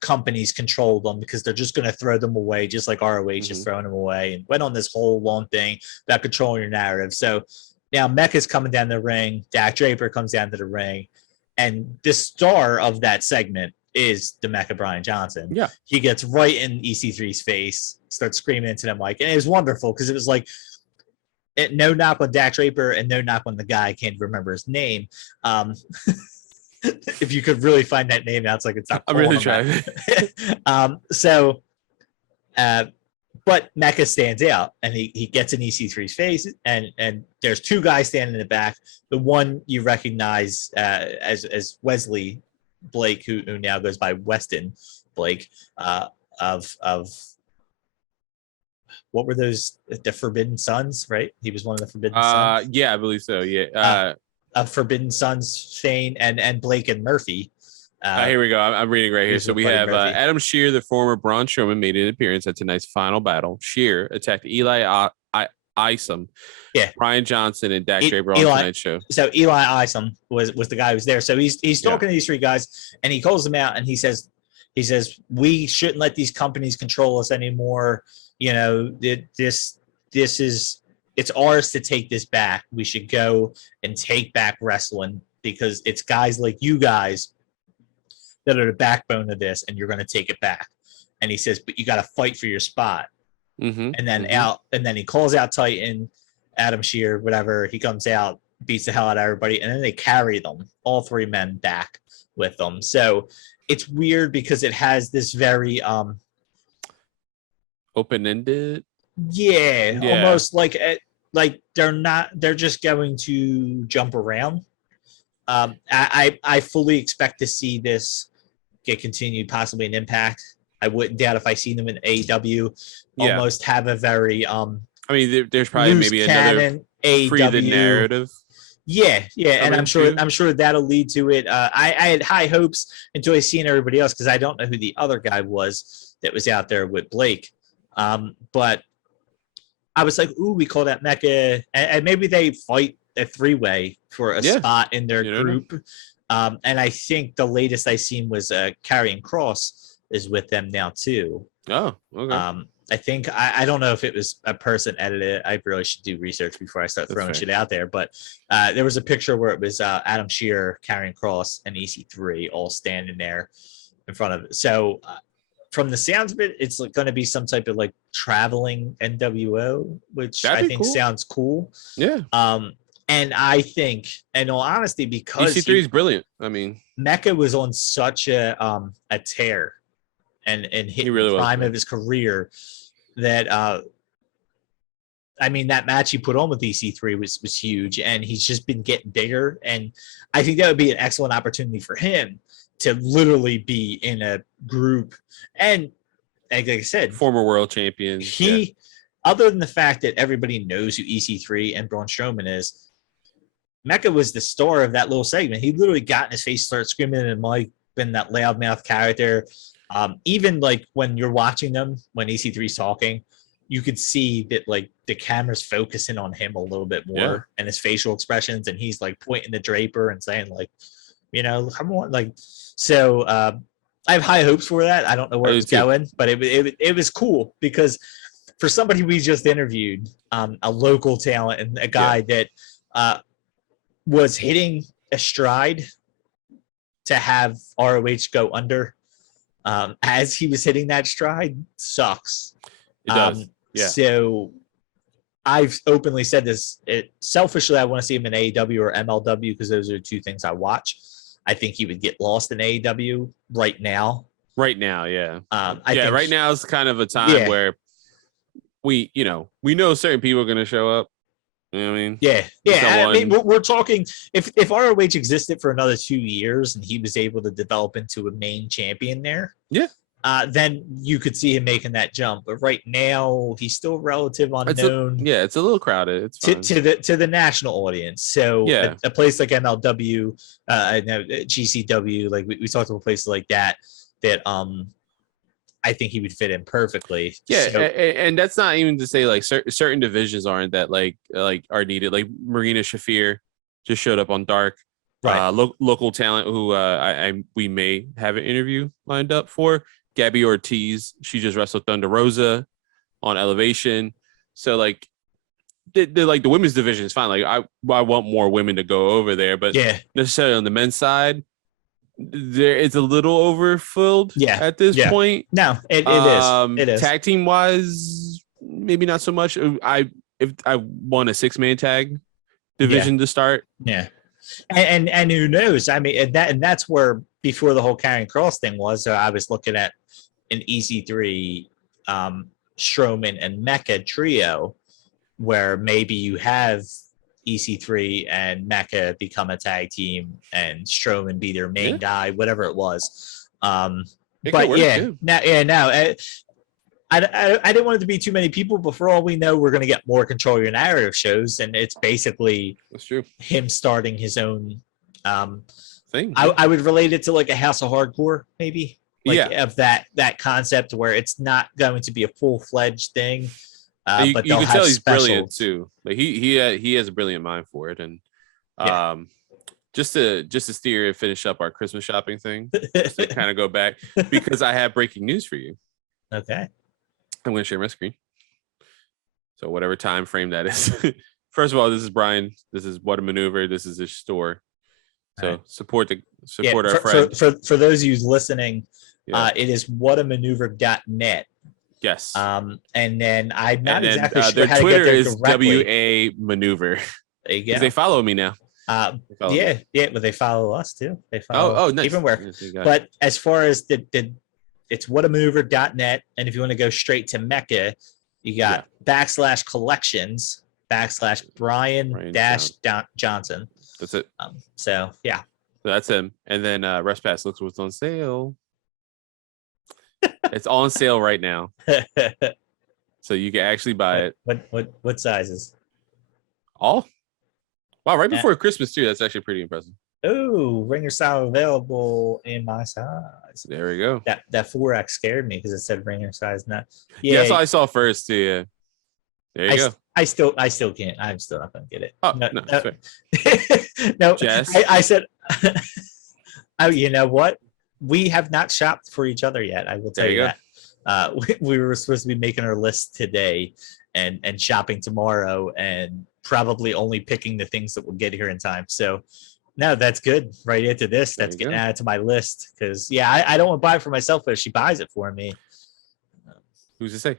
companies control them, because they're just going to throw them away, just like ROH is throwing them away, and went on this whole long thing about controlling your narrative. So now Mecca's coming down the ring, Dak Draper comes down to the ring, and the star of that segment is the Mecca Brian Johnson. Yeah. He gets right in EC3's face, starts screaming into them, like, and it was wonderful because it was like, no knock on Dak Draper and no knock on the guy, I can't remember his name. If you could really find that name out, it's like it's not. I'm really trying. But Mecca stands out, and he gets in EC3's face, and there's 2 guys standing in the back. The one you recognize as Wesley Blake, who now goes by Weston Blake, of what were those? The Forbidden Sons, right? He was one of the Forbidden Sons. Yeah, I believe so. Yeah. Of Forbidden Sons fame, and Blake and Murphy. Here we go. I'm reading right here. So we have Adam Shear, the former Braun Strowman, made an appearance at tonight's final battle. Shear attacked Eli Isom, Brian Johnson, and Dak Draper on tonight's show. So Eli Isom was the guy who was there. So he's talking to these 3 guys, and he calls them out, and he says we shouldn't let these companies control us anymore. You know, this is, it's ours to take this back. We should go and take back wrestling, because it's guys like you guys that are the backbone of this, and you're going to take it back. And he says, but you got to fight for your spot. And then he calls out Titan, Adam Shear, whatever. He comes out, beats the hell out of everybody, and then they carry them, all 3 men, back with them. So it's weird because it has this very open-ended. Yeah, almost like they're just going to jump around. I fully expect to see this get continued, possibly an Impact. I wouldn't doubt if I see them in AEW. Almost have a very I mean, there's probably maybe another free the narrative. Yeah, and I'm sure that'll lead to it. I had high hopes until I seen everybody else, because I don't know who the other guy was that was out there with Blake. But I was like, ooh, we call that Mecca, and maybe they fight a 3-way for a spot in their group. And I think the latest I seen was Karrion Kross is with them now too. Oh, okay. I think I don't know if it was a person edited it. I really should do research before I start throwing shit out there. But there was a picture where it was Adam Shear, Karrion Kross, and EC3 all standing there in front of it. So from the sounds of it, it's going to be some type of like traveling NWO, which I think sounds cool. Yeah. And I think, in all honesty, because EC3 is brilliant. I mean, Mecca was on such a tear and hit really the prime of his career that I mean, that match he put on with EC3 was huge, and he's just been getting bigger. And I think that would be an excellent opportunity for him to literally be in a group. And like I said, former world champion. Other than the fact that everybody knows who EC3 and Braun Strowman is, Mecca was the star of that little segment. He literally got in his face, started screaming at Mike, been that loudmouth character. Even like when you're watching them, when EC3's talking, you could see that like the camera's focusing on him a little bit more and his facial expressions, and he's like pointing to Draper and saying like, you know, come on, like, so I have high hopes for that. I don't know where it's going, but it was cool because for somebody we just interviewed, a local talent and a guy that was hitting a stride to have ROH go under as he was hitting that stride sucks. It does. Yeah. So I've openly said this. Selfishly, I want to see him in AEW or MLW because those are two things I watch. I think he would get lost in AEW right now. Right now, yeah. I think, right now is kind of a time where we know certain people are going to show up. You know what I mean? Yeah. I mean, we're talking if ROH existed for another 2 years and he was able to develop into a main champion there. Yeah. Then you could see him making that jump. But right now, he's still relative unknown. It's a little crowded. It's fine. to the national audience. So a place like MLW, GCW, like we talked about places like that I think he would fit in perfectly. Yeah, so, and that's not even to say like certain divisions aren't that like are needed. Like Marina Shafir just showed up on Dark. Right. Local talent who we may have an interview lined up for. Gabby Ortiz, she just wrestled Thunder Rosa on Elevation. So like the women's division is fine. Like I want more women to go over there, but necessarily on the men's side, there it's a little overfilled at this point. No, it is. It is. Tag team wise, maybe not so much. If I want a 6-man tag division to start. Yeah. And who knows? I mean, and that's where before the whole Karrion Kross thing was, I was looking at an EC3, Strowman and Mecca trio, where maybe you have EC3 and Mecca become a tag team, and Strowman be their main guy, whatever it was. I didn't want it to be too many people, but for all we know, we're going to get more Control Your Narrative shows, and it's basically him starting his own thing. I would relate it to like a House of Hardcore, maybe, of that concept where it's not going to be a full-fledged thing. But you can tell he's specials. Brilliant too. Like he has a brilliant mind for it, and just to steer and finish up our Christmas shopping thing, just to kind of go back because I have breaking news for you. Okay. I'm going to share my screen. So whatever time frame that is. First of all, this is Brian. This is What a Maneuver. This is his store. So support our friend. For those of you listening, it is whatamaneuver.net. Yes. And then I'm not exactly sure their how Twitter to get there is directly. WA Maneuver. There you go. They follow me now. But they follow us too. They follow nice. Even where. But as far as it's whatamaneuver.net, and if you want to go straight to Mecca, you got /collections /Brian Johnson. That's it. So that's him. And then Rest Pass looks what's on sale. It's on sale right now, so you can actually buy it. What sizes? All. Wow, right before Christmas too. That's actually pretty impressive. Oh, ringer size available in my size. There we go. That 4X scared me because it said ringer size not. Yeah, that's what I saw first too. Yeah. There you go. I still can't. I'm still not gonna get it. Oh no. No. Jess? I said. Oh, you know what? We have not shopped for each other yet. I will tell you that. We were supposed to be making our list today and shopping tomorrow, and probably only picking the things that will get here in time. So no, that's good. Right into this, that's getting added to my list because I don't want to buy it for myself, but if she buys it for me. Who's to say?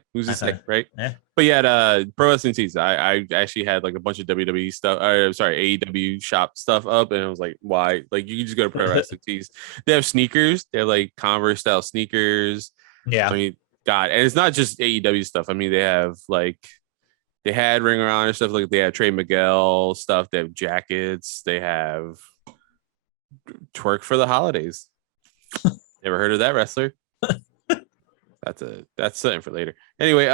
Right? Yeah. But Pro Wrestling Tees. I actually had like a bunch of WWE stuff. AEW shop stuff up, and I was like, why? Like you can just go to Pro Wrestling Tees. They have sneakers. They have like Converse style sneakers. Yeah. I mean, God, and it's not just AEW stuff. I mean, they have like they had Ring of Honor stuff. Like they have Trey Miguel stuff. They have jackets. They have Twerk for the Holidays. Never heard of that wrestler? That's something for later. Anyway,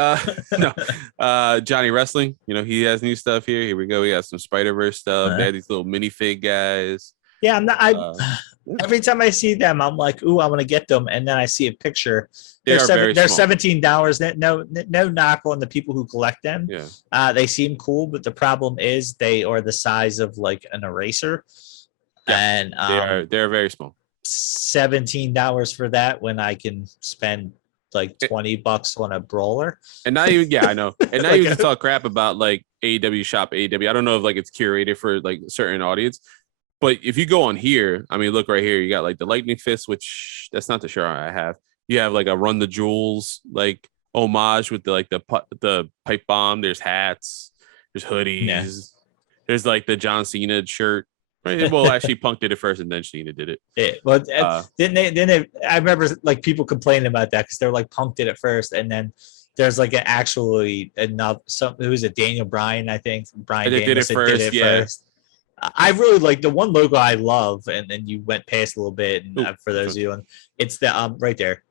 Johnny Wrestling, he has new stuff here. Here we go. We got some Spider-Verse stuff. They have these little minifig guys. Yeah, every time I see them, I'm like, ooh, I'm gonna get them. And then I see a picture. They're $17. No knock on the people who collect them. Yeah. They seem cool, but the problem is they are the size of like an eraser. Yeah, and they're very small. $17 for that when I can spend like $20 on a brawler. And now you, yeah, I know. And now Like you just talk crap about like AEW shop AEW. I don't know if like it's curated for like a certain audience, but if you go on here, I mean, look right here, you got like the Lightning Fist, which that's not the shirt I have. You have like a Run the Jewels like homage with the like the pipe bomb. There's hats, there's hoodies, Yeah. there's like the John Cena shirt. Right? Well, actually, Punk did it first, and then Cena did it. Yeah, well, I remember like people complaining about that because they're like Punk did it first, and then there's like an actually enough some who was it, Daniel Bryan, I think Brian Danielson did it first. I really like the one logo I love, and then you went past a little bit, and for those of you, and it's the right there,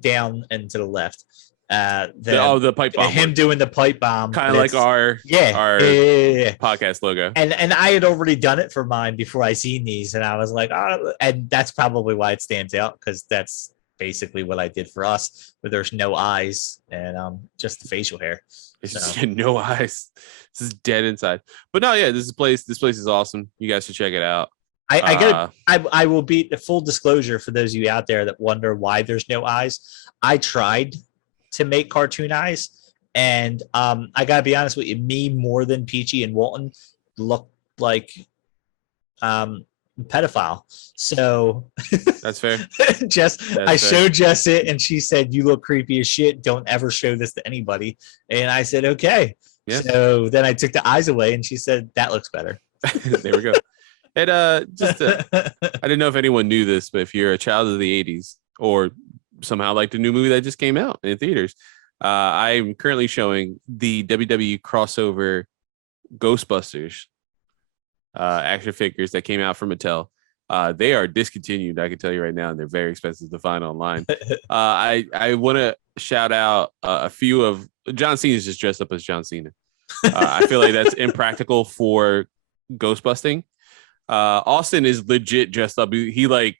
down and to the left. The pipe bomb. Him doing the pipe bomb, kind of like our podcast logo. And I had already done it for mine before I seen these, and I was like, oh, and that's probably why it stands out because that's basically what I did for us, where there's no eyes and just the facial hair. It's just no eyes. This is dead inside. But no, yeah, this place is awesome. You guys should check it out. I will be the full disclosure for those of you out there that wonder why there's no eyes. I tried to make cartoon eyes, and I gotta be honest with you, me more than Peachy and Walton look like pedophile. So that's fair. I showed Jess it, and she said, "You look creepy as shit. Don't ever show this to anybody." And I said, "Okay." Yeah. So then I took the eyes away, and she said, "That looks better." There we go. And I didn't know if anyone knew this, but if you're a child of the '80s or somehow like the new movie that just came out in theaters, I'm currently showing the WWE crossover Ghostbusters action figures that came out from Mattel. They are discontinued, I can tell you right now, and they're very expensive to find online. I want to shout out a few of John Cena's just dressed up as John Cena. I feel like that's impractical for Ghostbusting. Austin is legit dressed up. He like,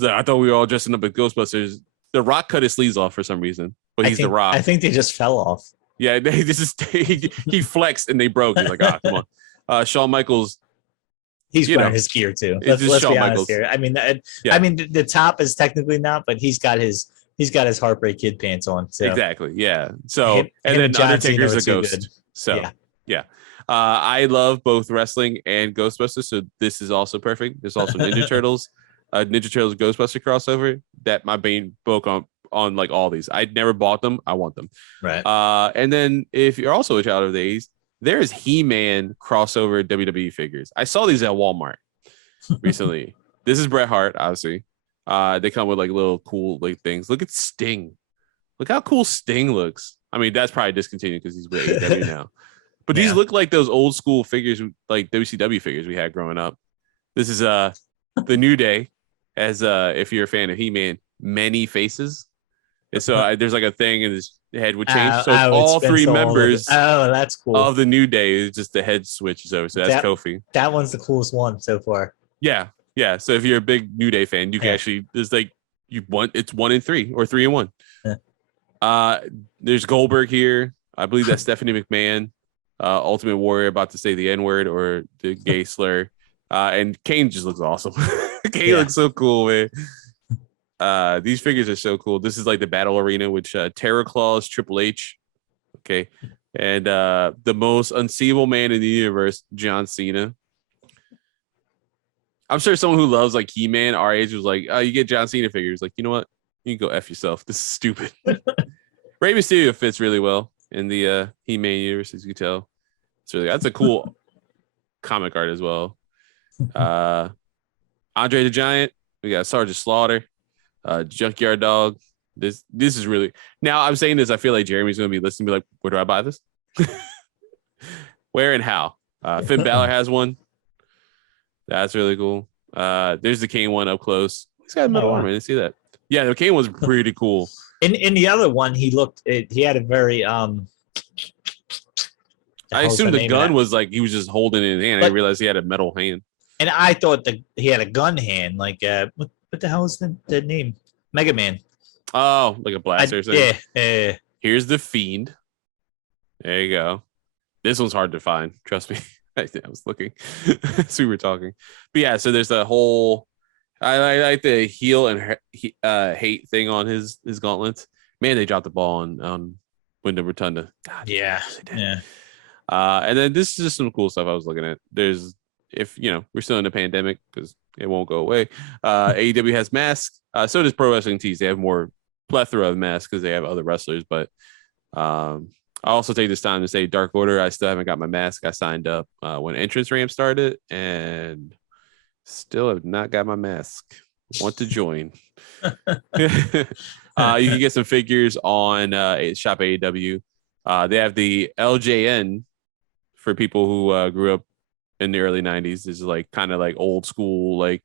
I thought we were all dressing up as Ghostbusters. The Rock cut his sleeves off for some reason, but he's The Rock. I think they just fell off. Yeah, he flexed and they broke. He's like, come on. Shawn Michaels. He's wearing his gear too. Let's be honest here. I mean, the top is technically not, but he's got his Heartbreak Kid pants on. So. Exactly. Yeah. So and then Undertaker's a ghost. Good. So yeah. I love both wrestling and Ghostbusters, so this is also perfect. There's also Ninja Turtles. Ninja Turtles Ghostbuster crossover that my brain broke on like all these. I never bought them. I want them. Right. And then if you're also a child of the 80s, there's He-Man crossover WWE figures. I saw these at Walmart recently. This is Bret Hart, obviously. They come with like little cool like things. Look at Sting. Look how cool Sting looks. I mean, that's probably discontinued because he's with AEW now. But these look like those old school figures, like WCW figures we had growing up. This is the New Day. As if you're a fan of He-Man, many faces, and so there's like a thing, and his head would change. So all three members, that's cool, of the New Day is just the head switches over. So that's Kofi. That one's the coolest one so far. Yeah. So if you're a big New Day fan, you can actually there's like it's 1 and 3 or 3 and 1. Yeah. There's Goldberg here. I believe that's Stephanie McMahon, Ultimate Warrior, about to say the N-word or the gay slur. And Kane just looks awesome. Kane looks so cool, man. These figures are so cool. This is like the battle arena, which Terror Claws, Triple H. Okay. And the most unseeable man in the universe, John Cena. I'm sure someone who loves like He-Man our age was like, oh, you get John Cena figures. Like, you know what? You can go F yourself. This is stupid. Rey Mysterio fits really well in the He-Man universe, as you can tell. That's a cool comic art as well. Andre the Giant, we got Sergeant Slaughter, Junkyard Dog. This is really, now I'm saying this, I feel like Jeremy's gonna be listening, be like, where do I buy this? Where and how? Finn Balor has one. That's really cool. There's the Kane one up close. He's got a metal armor. I didn't see that. Yeah, the Kane was pretty cool. In the other one, he had a very I assumed the gun was like he was just holding it in his hand. I realized he had a metal hand. And I thought that he had a gun hand. Like what the hell is the name? Mega Man. Oh, like a blaster. Yeah. Here's the Fiend. There you go. This one's hard to find. Trust me. I was looking. So we were talking. But yeah, so there's a whole I like the heel and hate thing on his gauntlets. Man, they dropped the ball on Wyndham Rotunda. God, Yeah, yeah. And then this is just some cool stuff I was looking at. There's, if we're still in the pandemic because it won't go away. AEW has masks. So does Pro Wrestling Tees. They have more plethora of masks because they have other wrestlers. But I also take this time to say Dark Order. I still haven't got my mask. I signed up when entrance ramp started and still have not got my mask. Want to join? You can get some figures on Shop AEW. They have the LJN for people who grew up in the early 90s. This is like kind of like old school, like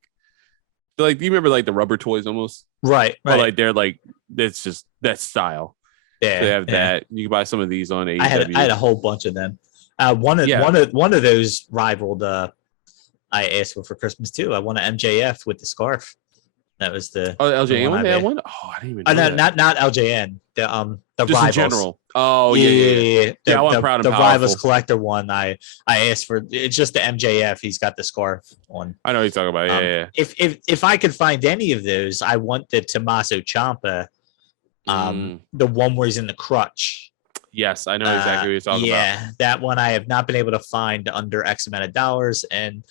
do you remember like the rubber toys almost? Right. But like they're like, it's just that style. Yeah, so they have that. You can buy some of these on AEW. I had a whole bunch of them. One of those rivaled. I asked for Christmas too. I won an MJF with the scarf. That was the LJN one. They had one. Oh, I didn't even. Know that. not LJN. The just rivals. In general. Oh yeah. I want Proud and the Powerful. Rivals Collector one. I asked for. It's just the MJF. He's got the scarf on. I know what you're talking about. Yeah. If I could find any of those, I want the Tommaso Ciampa. The one where he's in the crutch. Yes, I know exactly what you're talking about. Yeah, that one I have not been able to find under X amount of dollars. And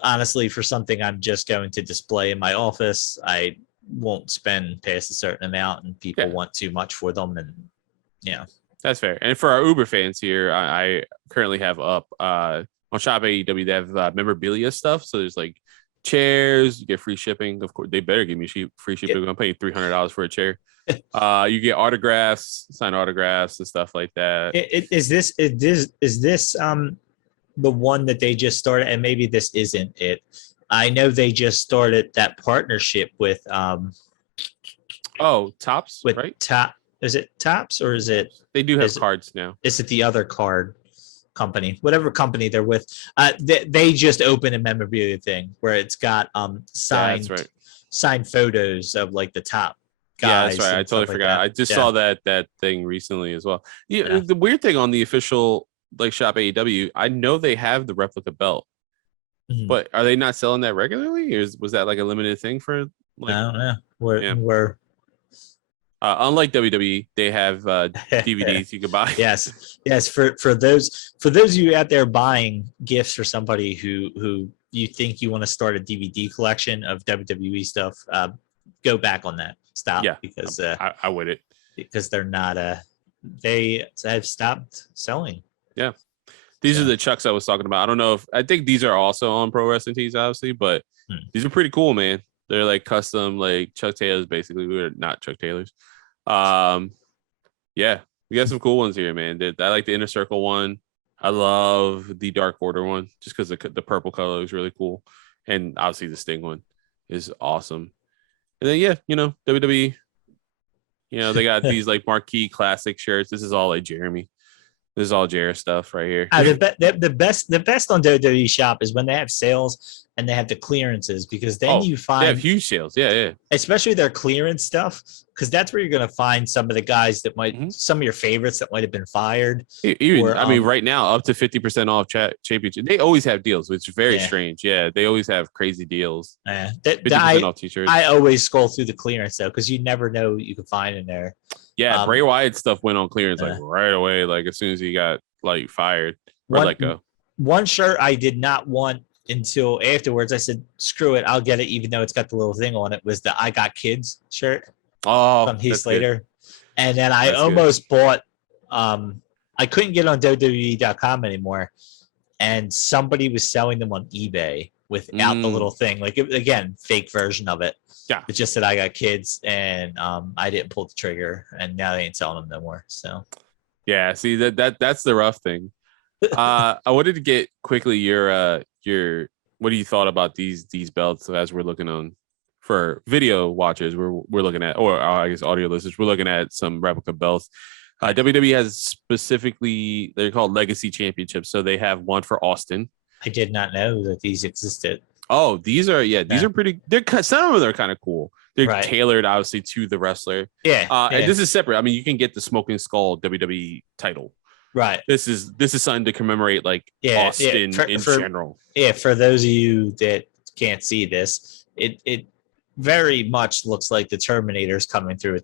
honestly, for something I'm just going to display in my office, I won't spend past a certain amount, and people want too much for them. And that's fair. And for our Uber fans here, I currently have up on Shop AEW. They have memorabilia stuff. So there's like chairs. You get free shipping. Of course, they better give me free shipping. I'm paying $300 for a chair. You get autographs, signed autographs, and stuff like that. Is this the one that they just started? And maybe this isn't it. I know they just started that partnership with Topps, with right? Is it Topps or is it? They do have cards now. Is it the other card company? Whatever company they're with. They just opened a memorabilia thing where it's got signed photos of like the top guys. Yeah, that's right. I totally forgot. I just saw that thing recently as well. Yeah. The weird thing on the official like Shop AEW, I know they have the replica belt, but are they not selling that regularly? Or was that like a limited thing for? Like, I don't know. We're unlike WWE, they have DVDs you can buy. Yes. For those of you out there buying gifts for somebody who you think you want to start a DVD collection of WWE stuff, go back on that. Stop. Yeah, because I wouldn't. Because they're not they have stopped selling. Yeah. These are the Chucks I was talking about. I don't know I think these are also on Pro Wrestling Tees, obviously, but these are pretty cool, man. They're like custom, like Chuck Taylors, basically. We're not Chuck Taylors. Yeah, we got some cool ones here, man. I like the Inner Circle one. I love the Dark Order one just because the purple color is really cool. And obviously the Sting one is awesome. And then, WWE, they got these like marquee classic shirts. This is all like Jeremy. This is all Jared stuff right here. The best on WWE Shop is when they have sales and they have the clearances, because then you find they have huge sales. Yeah. Especially their clearance stuff, because that's where you're going to find some of the guys that some of your favorites that might have been fired. Even, right now, up to 50% off championship. They always have deals, which is very strange. Yeah, they always have crazy deals. 50% off t-shirts. I always scroll through the clearance though, because you never know what you can find in there. Yeah, Bray Wyatt stuff went on clearance like right away, like as soon as he got like fired or let go. One shirt I did not want until afterwards. I said, "Screw it, I'll get it," even though it's got the little thing on it. Was the "I Got Kids" shirt from Heath Slater, and then I almost bought. I couldn't get on WWE.com anymore, and somebody was selling them on eBay without the little thing. Like again, fake version of it. Yeah, it just said "I Got Kids," and I didn't pull the trigger, and now they ain't selling them no more. So, yeah, see that's the rough thing. I wanted to get quickly your what do you thought about these belts as we're looking on for video watchers? We're looking at, or I guess audio listeners, we're looking at some replica belts. WWE has specifically, they're called Legacy Championships, so they have one for Austin. I did not know that these existed. Oh, these are pretty. Some of them are kind of cool. They're tailored, obviously, to the wrestler. And this is separate. I mean, you can get the Smoking Skull WWE title. Right. This is something to commemorate like Austin in general. Yeah, for those of you that can't see this, it very much looks like the Terminator's coming through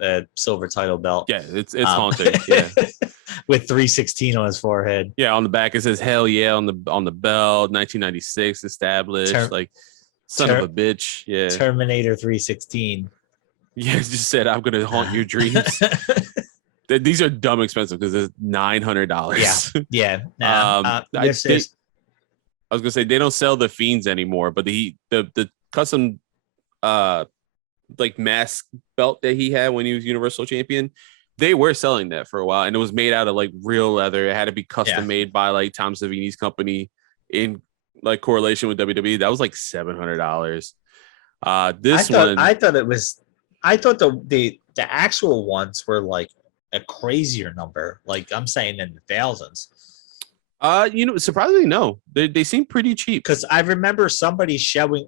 a silver title belt. Yeah, it's haunting. Yeah. With 316 on his forehead. Yeah, on the back it says "Hell yeah" on the belt. 1996 established. Like son of a bitch. Yeah. Terminator 316. Yeah, it just said I'm gonna haunt your dreams. These are dumb expensive because it's $900. Yeah. I was gonna say they don't sell the Fiends anymore, but the custom like mask belt that he had when he was Universal Champion, they were selling that for a while, and it was made out of like real leather. It had to be custom made by like Tom Savini's company in like correlation with WWE. That was like $700. I thought the actual ones were like a crazier number. Like I'm saying in the thousands. Surprisingly, no. They seem pretty cheap. Because I remember somebody showing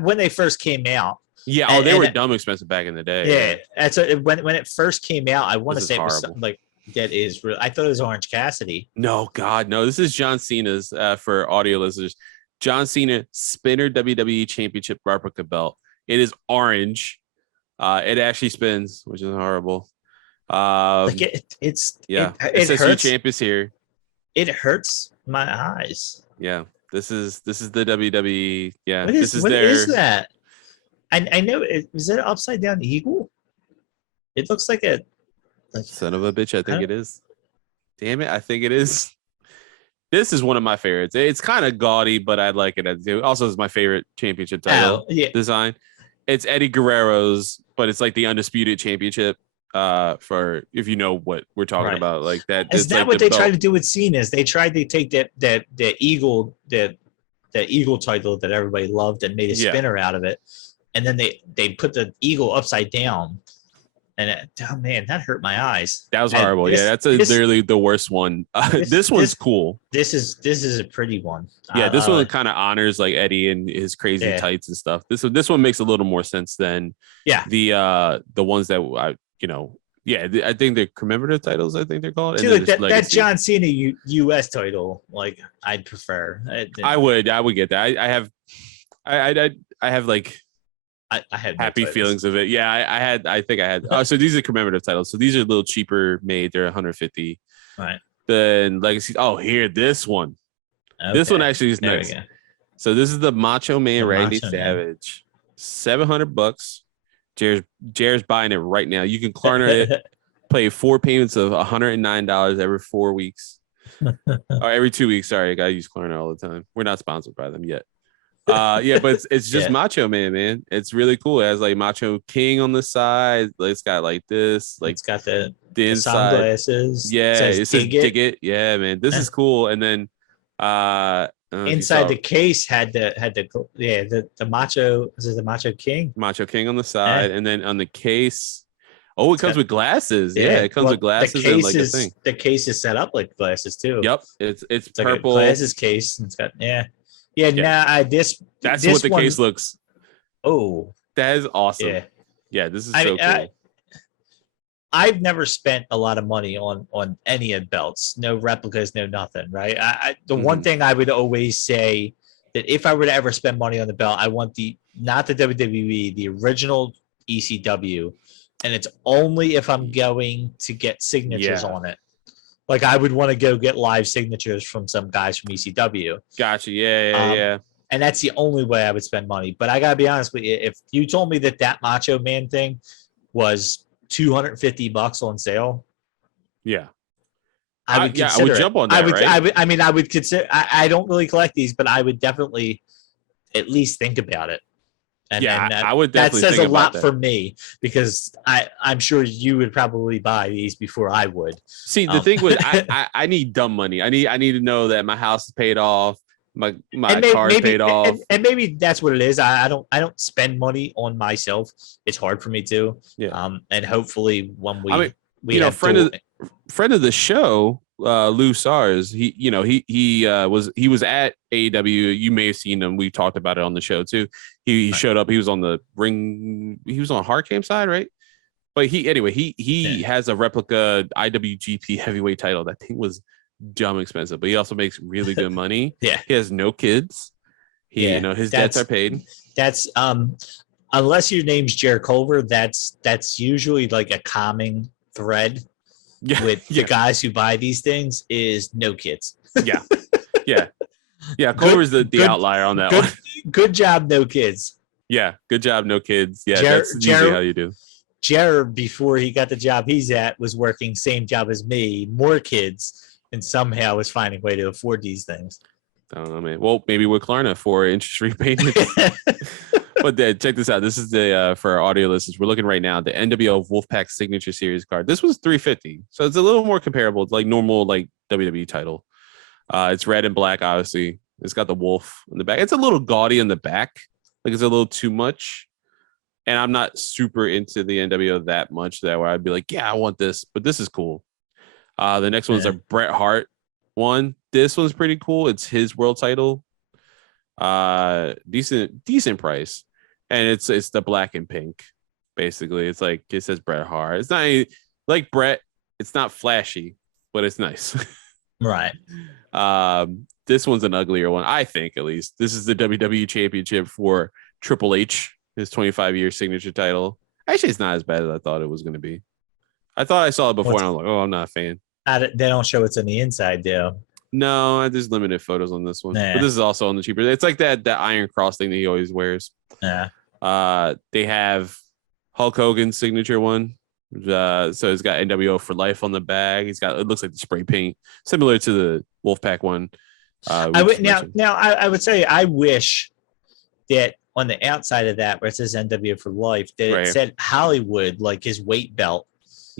when they first came out. Yeah, they were dumb expensive back in the day. Yeah, and so when it first came out, I want to say it was something like that is real. I thought it was Orange Cassidy. No, God, no. This is John Cena's for audio listeners. John Cena Spinner WWE Championship replica belt. It is orange. It actually spins, which is horrible. It says your champ is here. It hurts my eyes. Yeah, this is the WWE. Yeah, what is that? I know is it an upside down eagle? It looks like a son of a bitch. I think it is. Damn it, I think it is. This is one of my favorites. It's kind of gaudy, but I like it. Also, it's my favorite championship title design. It's Eddie Guerrero's, but it's like the undisputed championship. For if you know what we're talking about, like that. Is that what they tried to do with Cena? Is they tried to take that eagle title that everybody loved and made a spinner out of it, and then they put the eagle upside down, and oh man, that hurt my eyes. That was horrible. That's literally the worst one. This one's cool. This is a pretty one. Yeah, this one kind of honors like Eddie and his crazy tights and stuff. This one makes a little more sense than the ones that I think they're commemorative titles. I think they're called. See, that John Cena U.S. title, like I'd prefer. I would get that. I have like I had happy feelings of it. Yeah, I think I had. Oh, so these are commemorative titles. So these are a little cheaper made. They're 150. Right. Then Legacy. Oh, here this one. Okay. This one actually is nice. So this is the Macho Man Randy Savage. $700. Jared's buying it right now. You can Klarna it. Pay 4 payments of $109 every 4 weeks. Or every 2 weeks. Sorry, I gotta use Klarna all the time. We're not sponsored by them yet. But it's just Macho Man. It's really cool. It has like Macho King on the side. It's got like this. Like it's got the inside sunglasses. Yeah, it says dig it. Yeah, man. This is cool. And then inside the case had the Macho. Is it the Macho King? Macho King on the side, and then on the case. Oh, it comes with glasses. Yeah, it comes with glasses and like a thing. The case is set up like glasses too. Yep, it's purple. Like a glasses case. It's got That's what the case looks. Oh, that is awesome. Yeah, this is so cool. I've never spent a lot of money on any of belts, no replicas, no nothing, right? The one thing I would always say that if I were to ever spend money on the belt, I want not the WWE, the original ECW, and it's only if I'm going to get signatures on it. Like I would want to go get live signatures from some guys from ECW. Gotcha. Yeah. And that's the only way I would spend money. But I gotta be honest with you, if you told me that Macho Man thing was $250 on sale, I would consider. I would jump on that. I would consider. I don't really collect these, but I would definitely at least think about it. And I would definitely. That says a lot for me because I'm sure you would probably buy these before I would. See, the thing with I need dumb money. I need to know that my house is paid off, my car is paid off, and maybe that's what it is. I don't spend money on myself. It's hard for me to. Yeah. And hopefully when friend of the show, Lou Sars, he was at AEW. You may have seen him. We talked about it on the show too. He showed up. He was on the ring. He was on Hard Camp side, right? But he has a replica IWGP heavyweight title. That thing was dumb expensive, but he also makes really good money. Yeah. He has no kids. His debts are paid. That's unless your name's Jared Culver, that's usually like a common thread with the guys who buy these things is no kids. Yeah. Culver's the outlier on that one. Good job, no kids. Yeah, good job, no kids. Yeah, that's usually how you do. Jared, before he got the job he's at, was working same job as me, more kids, and somehow was finding a way to afford these things. I don't know, man. Well, maybe with Klarna for interest rate payments. But check this out. This is the for our audio listeners. We're looking right now the NWO Wolfpack Signature Series card. This was $350, so it's a little more comparable. It's like normal like WWE title. It's red and black, obviously. It's got the wolf in the back. It's a little gaudy in the back, like it's a little too much. And I'm not super into the NWO that much that where I'd be like, yeah, I want this, but this is cool. The next one's a Bret Hart one. This one's pretty cool. It's his world title. Decent price. And it's the black and pink, basically. It's like it says Bret Hart. It's not like Bret. It's not flashy, but it's nice. Right. This one's an uglier one, I think. At least this is the WWE Championship for Triple H, his 25-year signature title. Actually, it's not as bad as I thought it was going to be. I thought I saw it before, and I was like, "Oh, I'm not a fan." They don't show what's on the inside, though. No, there's limited photos on this one, Nah. But this is also on the cheaper. It's like that Iron Cross thing that he always wears. Yeah. They have Hulk Hogan's signature one. So it's got NWO for life on the bag. It looks like the spray paint, similar to the Wolfpack one. I would say I wish that on the outside of that, where it says NWO for life, that it said Hollywood, like his weight belt.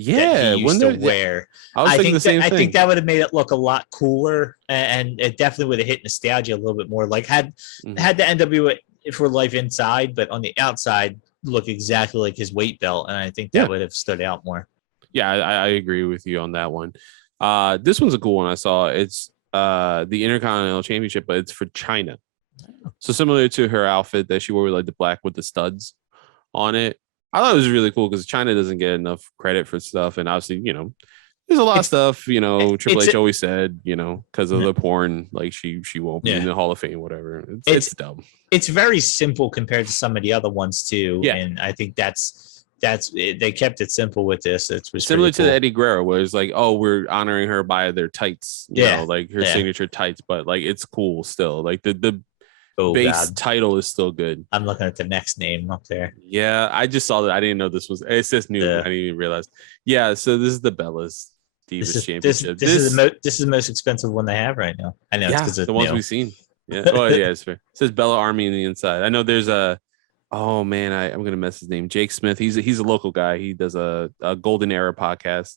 Yeah, he used to wear. I think that would have made it look a lot cooler, and it definitely would have hit nostalgia a little bit more. Like had the NWO for life inside, but on the outside look exactly like his weight belt, and I think that would have stood out more. Yeah, I agree with you on that one. This one's a cool one I saw. It's the Intercontinental Championship, but it's for China. So similar to her outfit that she wore with like the black with the studs on it. I thought it was really cool because China doesn't get enough credit for stuff. And obviously, there's a lot of stuff, Triple H always said, because of the porn, like she won't be in the Hall of Fame, whatever. It's dumb. It's very simple compared to some of the other ones too. Yeah. And I think that's they kept it simple with this. It was similar to cool. the Eddie Guerrero, where it's like, oh, we're honoring her by their tights, like her signature tights, but like it's cool still. Like the base title is still good. I'm looking at the next name up there. Yeah, I just saw that. I didn't know this was. It says new. I didn't even realize. Yeah, so this is the Bellas Divas Championship. This is the most expensive one they have right now. I know. Yeah, it's the ones we've seen. Yeah. Oh yeah, it's fair. It says Bella Army on the inside. I know there's a. Oh man, I'm gonna mess his name. Jake Smith. He's a local guy. He does a Golden Era podcast.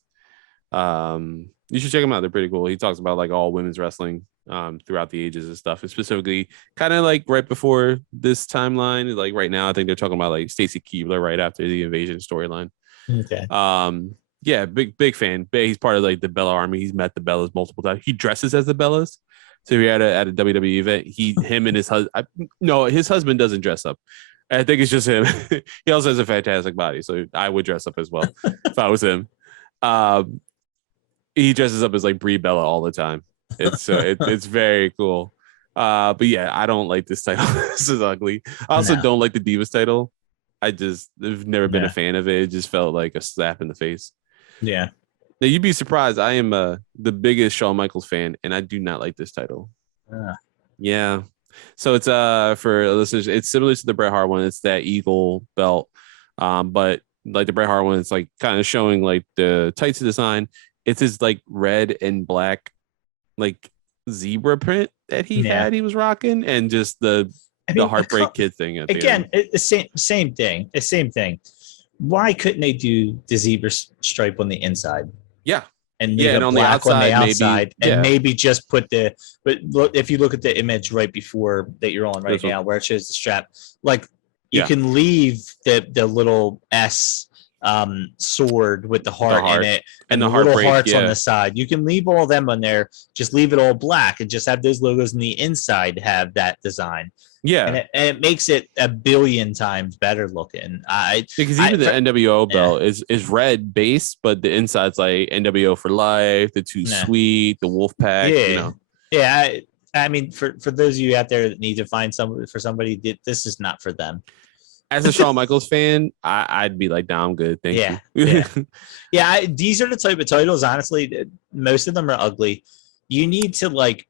You should check him out. They're pretty cool. He talks about like all women's wrestling throughout the ages and stuff, and specifically kind of like right before this timeline. Like right now, I think they're talking about like Stacy Keibler right after the Invasion storyline. Okay. Yeah, big fan. He's part of like the Bella Army. He's met the Bellas multiple times. He dresses as the Bellas. So if you're at a WWE event, him and his husband. No, his husband doesn't dress up. I think it's just him. He also has a fantastic body, so I would dress up as well if I was him. He dresses up as like Brie Bella all the time. It's very cool. But yeah, I don't like this title. This is ugly. I also don't like the Divas title. I've never been a fan of it. It just felt like a slap in the face. Yeah. Now you'd be surprised. I am the biggest Shawn Michaels fan, and I do not like this title. Yeah. So it's for listeners, it's similar to the Bret Hart one. It's that eagle belt, but like the Bret Hart one, it's like kind of showing like the tights design. It's his like red and black like zebra print that he had. He was rocking, and just the Heartbreak Kid thing at again. It's same thing. It's same thing. Why couldn't they do the zebra stripe on the inside? Yeah. And and on the outside, maybe just put but look, if you look at the image right before that you're on right now, where it shows the strap, like you can leave the little S sword with the heart in it and the little hearts on the side. You can leave all them on there, just leave it all black and just have those logos on the inside have that design. Yeah, and it makes it a billion times better looking. Because even the NWO belt is red base, but the inside's like NWO for life, the Too Sweet, the Wolfpack. I mean, for those of you out there that need to find somebody, this is not for them. As a Shawn Michaels fan, I'd be like, "Nah, I'm good, thank you." Yeah. These are the type of titles. Honestly, most of them are ugly. You need to like,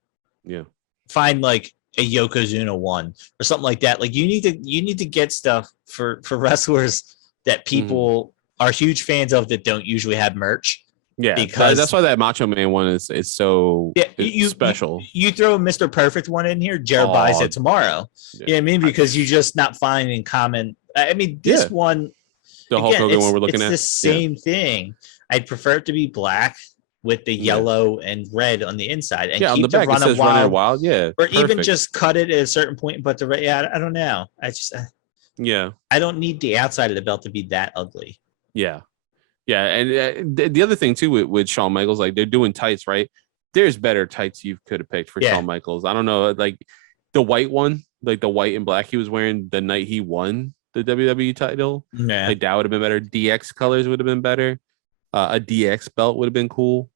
find like a Yokozuna one or something like that. Like you need to get stuff for wrestlers that people are huge fans of that don't usually have merch. Yeah, because that's why that Macho Man one is so special. You throw a Mr. Perfect one in here, Jared buys it tomorrow. Yeah. You know what I mean? Because you're just not finding common. I mean, this one, the Hulk Hogan one we're looking at, it's the same thing. I'd prefer it to be black with the yellow and red on the inside, and keep on the back it says Running Wild, or even just cut it at a certain point. But I don't know. I don't need the outside of the belt to be that ugly. Yeah, and the other thing too with Shawn Michaels, like they're doing tights, right? There's better tights you could have picked for Shawn Michaels. I don't know, like the white one, like the white and black he was wearing the night he won the WWE title. Yeah, like that would have been better. DX colors would have been better. A DX belt would have been cool.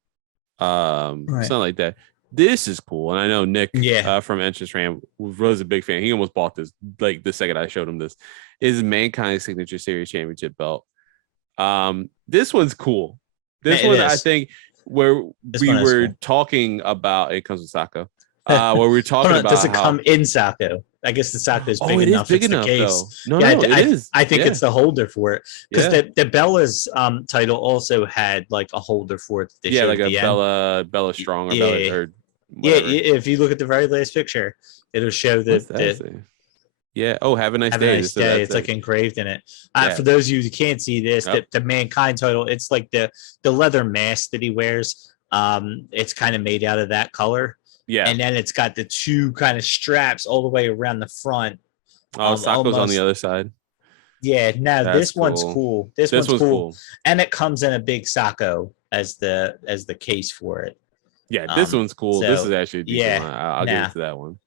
Something like that. This is cool, and I know Nick from Entrance Ram was a big fan. He almost bought this like the second I showed him this. Is Mankind Signature Series Championship belt. This one's cool. This one, I think, where we were talking about, it comes with Sacco. Where we were talking about, does it come in Sacco? I guess the Sacco is big enough. Is big enough, the case. No, it is. I think it's the holder for it, because the Bella's title also had like a holder for it. Like a Bella Strong or Bella or whatever. If you look at the very last picture, it'll show that. Yeah. Oh, have a nice day. Nice day. It's like engraved in it. For those of you who can't see this, the Mankind title, it's like the leather mask that he wears. It's kind of made out of that color. Yeah. And then it's got the two kind of straps all the way around the front. Sacco's on the other side. Yeah. No, this one's cool. This one's cool. And it comes in a big Sacco as the case for it. Yeah, this one's cool. This is actually a decent one. I'll give it to that one.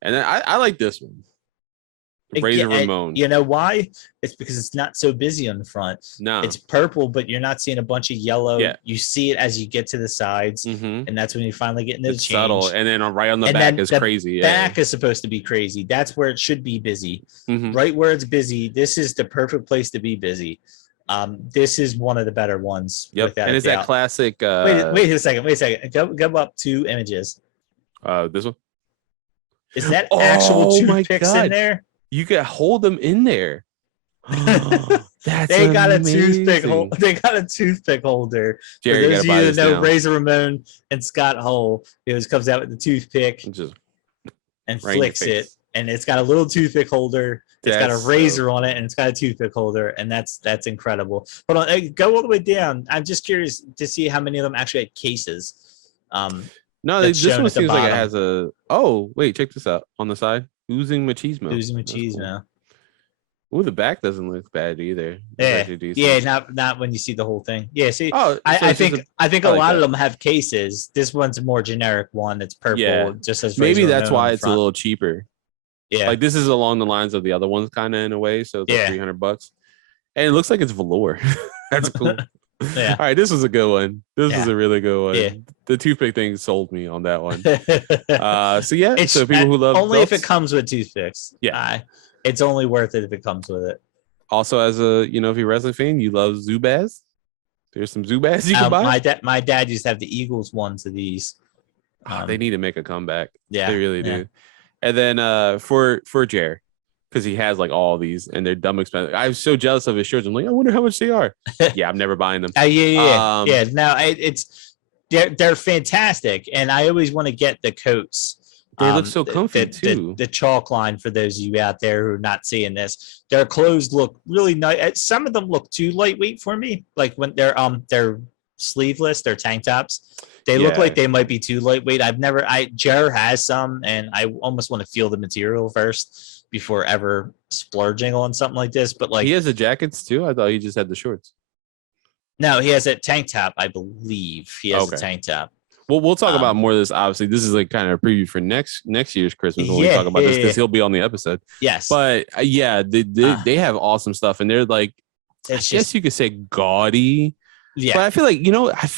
And then I like this one. Razor Ramon. You know why? It's because it's not so busy on the front. No, it's purple, but you're not seeing a bunch of yellow. Yeah. You see it as you get to the sides, and that's when you finally get into the change. Subtle, and then right on the back is crazy. Back is supposed to be crazy. That's where it should be busy. Right where it's busy. This is the perfect place to be busy. This is one of the better ones. Yep, and it's that classic. Wait a second. Go up 2 images. This one. Is that actual toothpicks in there? You could hold them in there. They got amazing. They got a toothpick holder. Jerry, for those of you that know Razor Ramon and Scott Hall, he always comes out with the toothpick and flicks it, and it's got a little toothpick holder. It's got a razor on it, and it's got a toothpick holder, and that's incredible. Hold on, go all the way down. I'm just curious to see how many of them actually had cases. No, this one seems like it has a. Oh, wait, check this out on the side. Oozing machismo. Cool. Ooh, the back doesn't look bad either. Not when you see the whole thing. Yeah, see, I think a lot of them have cases. This one's a more generic one. It's purple. Yeah. Just as maybe that's why it's a little cheaper. Yeah, like this is along the lines of the other ones, kind of in a way. So it's like $300, and it looks like it's velour. That's cool. Yeah. All right, this was a good one. This was a really good one. Yeah. The toothpick thing sold me on that one. So people who love only belts, if it comes with toothpicks. Yeah, it's only worth it if it comes with it. Also, as a if you're a wrestling fan, you love Zubaz. There's some Zubaz you can buy. My dad used to have the Eagles ones of these. They need to make a comeback. Yeah, they really do. And then for Jer, because he has like all these and they're dumb expensive. I'm so jealous of his shirts. I'm like, I wonder how much they are. Yeah, I'm never buying them. No, they're fantastic, and I always want to get the coats. They look so comfy too. The chalk line, for those of you out there who are not seeing this, their clothes look really nice. Some of them look too lightweight for me. Like when they're sleeveless, they're tank tops. They look like they might be too lightweight. Jer has some, and I almost want to feel the material first before ever splurging on something like this. But like, he has the jackets too. I thought he just had the shorts. No, he has a tank top. I believe he has a tank top. Well, we'll talk about more of this. Obviously, this is like kind of a preview for next year's Christmas when we talk about this, because he'll be on the episode. Yes, but they have awesome stuff, and they're like, I guess you could say gaudy. Yeah, but I feel like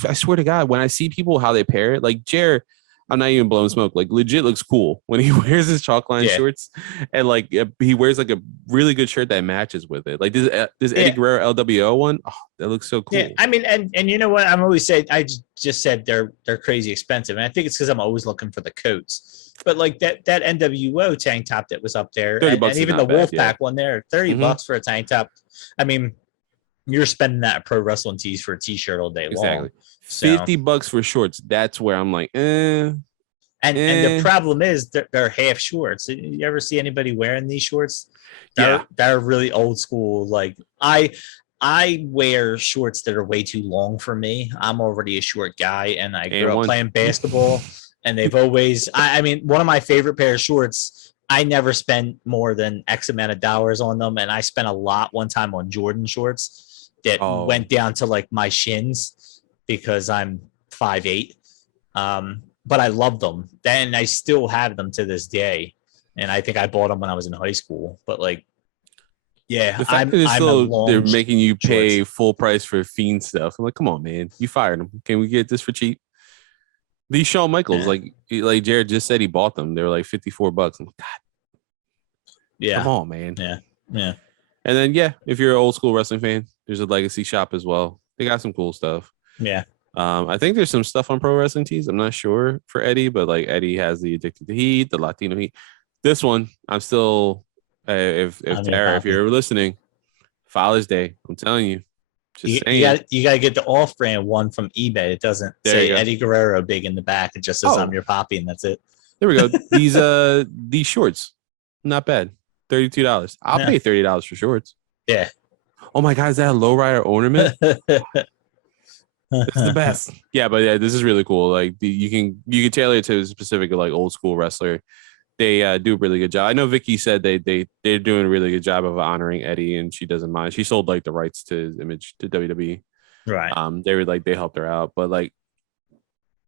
I swear to God, when I see people how they pair it, like Jer, I'm not even blowing smoke. Like legit looks cool when he wears his chalk line shorts, and like he wears like a really good shirt that matches with it. Like this Eddie Guerrero LWO one, oh, that looks so cool. Yeah, I mean, and you know what? I'm always saying I just said they're crazy expensive, and I think it's because I'm always looking for the coats. But like that NWO tank top that was up there, and even the Wolfpack one there, $30 for a tank top. I mean, you're spending that at Pro Wrestling Tees for a T-shirt all day long. $50 for shorts. That's where I'm like, And the problem is they're half shorts. You ever see anybody wearing these shorts? They're really old school. Like I wear shorts that are way too long for me. I'm already a short guy, and I grew up playing basketball. And they've always, I mean, one of my favorite pair of shorts. I never spent more than X amount of dollars on them, and I spent a lot one time on Jordan shorts that went down to like my shins because I'm 5'8". But I love them. Then I still have them to this day. And I think I bought them when I was in high school. But like, yeah, the fact that they're making you pay full price for Fiend stuff. I'm like, come on, man, you fired them. Can we get this for cheap? These Shawn Michaels, like Jared just said, he bought them. They were like $54. I'm like, God, yeah, come on, man. Yeah. And then if you're an old school wrestling fan, there's a legacy shop as well. They got some cool stuff. Yeah. I think there's some stuff on Pro Wrestling Tees. I'm not sure for Eddie, but like Eddie has the Addicted to Heat, the Latino Heat. This one, I'm still. If Tara, if you're listening, Father's Day, I'm telling you. You got to get the off-brand one from eBay. It doesn't say Eddie Guerrero big in the back. It just says I'm your poppy, and that's it. There we go. These shorts, not bad. $32. I'll pay $30 for shorts. Yeah. Oh my God, is that a lowrider ornament? It's the best. Yeah, but this is really cool. Like you can tailor it to a specific like old school wrestler. They do a really good job. I know Vicky said they're doing a really good job of honoring Eddie, and she doesn't mind. She sold like the rights to his image to WWE. Right. They helped her out, but like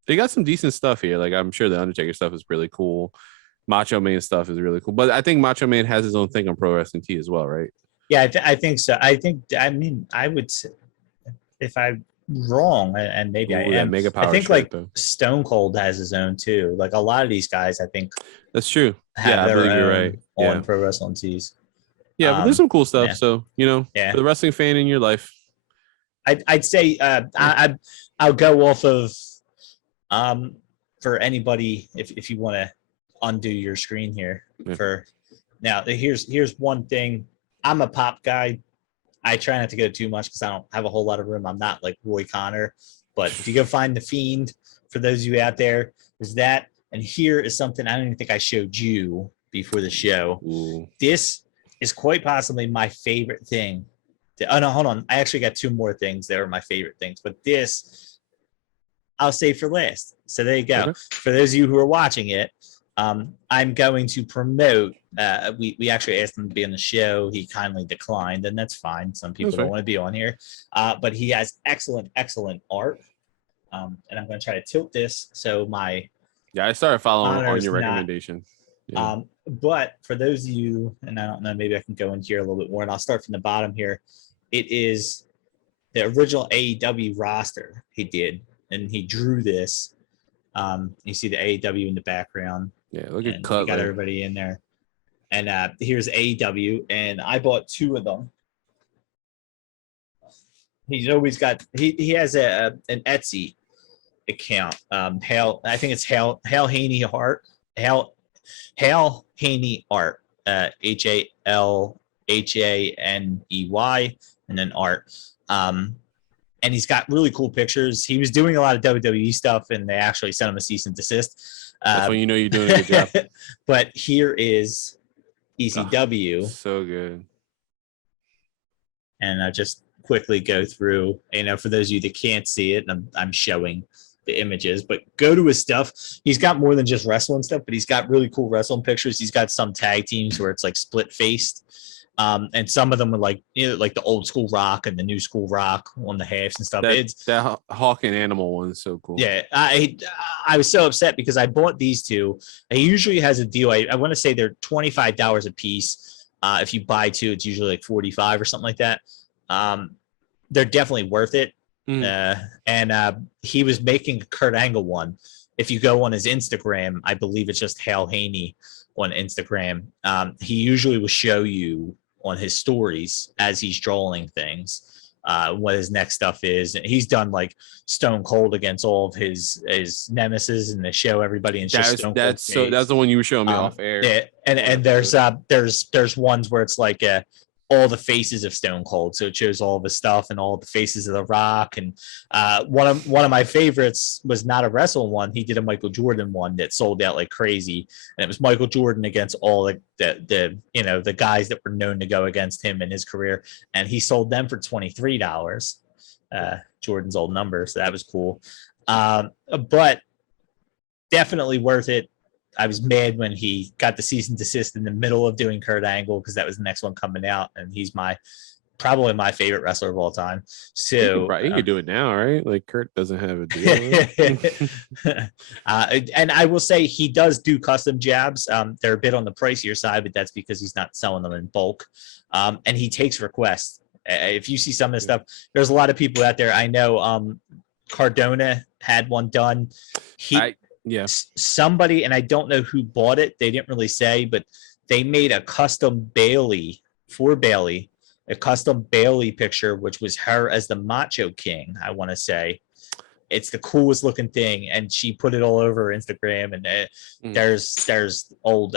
they got some decent stuff here. Like I'm sure the Undertaker stuff is really cool. Macho Man stuff is really cool, but I think Macho Man has his own thing on Pro Wrestling T as well, right? Yeah, I think so. I mean, I would say, if I'm wrong, and maybe I am. Mega Power I think shirt, like Stone Cold has his own too. Like a lot of these guys, I think that's true. Have I believe you're right. On Pro Wrestling Tees. Yeah, but there's some cool stuff. So for the wrestling fan in your life, I'd say I'll go off of for anybody if you want to undo your screen here for now. Here's one thing. I'm a pop guy. I try not to go too much because I don't have a whole lot of room. I'm not like Roy Connor, but if you go find the Fiend, for those of you out there, is that. And here is something I don't even think I showed you before the show. Ooh. This is quite possibly my favorite thing. Oh no, hold on. I actually got two more things that are my favorite things, but this I'll save for last. So there you go. Okay. For those of you who are watching it, I'm going to promote. We actually asked him to be on the show. He kindly declined, and that's fine. Some people don't want to be on here, but he has excellent art. And I'm going to try to tilt this so my I started following on your recommendation. But for those of you, and I don't know, maybe I can go in here a little bit more, and I'll start from the bottom here. It is the original AEW roster he did, and he drew this. You see the AEW in the background. Yeah, look at Cutler. Got everybody in there. And here's AEW, and I bought two of them. He's always got he has an Etsy account. I think it's Hal Haney Art. Hal Haney Art. HALHANEY and then art. And he's got really cool pictures. He was doing a lot of WWE stuff, and they actually sent him a cease and desist. That's when you know you're doing a good job. But here is ECW. So good. And I just quickly go through, for those of you that can't see it, and I'm showing the images, but go to his stuff. He's got more than just wrestling stuff, but he's got really cool wrestling pictures. He's got some tag teams where it's like split faced. And some of them are like, like the old school Rock and the new school Rock on the halves and stuff. That Hawk and Animal one is so cool. Yeah, I was so upset because I bought these two. He usually has a deal. I want to say they're $25 a piece. If you buy two, it's usually like $45 or something like that. They're definitely worth it. And he was making a Kurt Angle one. if you go on his Instagram, I believe it's just Hale Haney on Instagram. He usually will show you on his stories as he's drawing things what his next stuff is. And he's done like Stone Cold against all of his nemesis and to show everybody. And That's the one you were showing me off air. Yeah, and there's ones where it's like all the faces of Stone Cold, so it shows all of his stuff and all the faces of The Rock. And one of my favorites was not a wrestling one. He did a Michael Jordan one that sold out like crazy, and it was Michael Jordan against all the guys that were known to go against him in his career, and he sold them for $23. Jordan's old number, so that was cool. But definitely worth it. I was mad when he got the cease and desist in the middle of doing Kurt Angle, because that was the next one coming out, and he's probably my favorite wrestler of all time. So he could do it now, right? Like Kurt doesn't have a deal. And I will say he does do custom jabs. They're a bit on the pricier side, but that's because he's not selling them in bulk. And he takes requests. If you see some of the stuff, there's a lot of people out there. I know Cardona had one done. Somebody, and I don't know who bought it, they didn't really say, but they made a custom Bailey for Bailey, a custom Bailey picture, which was her as the Macho King. I want to say it's the coolest looking thing, and she put it all over her Instagram. And there's old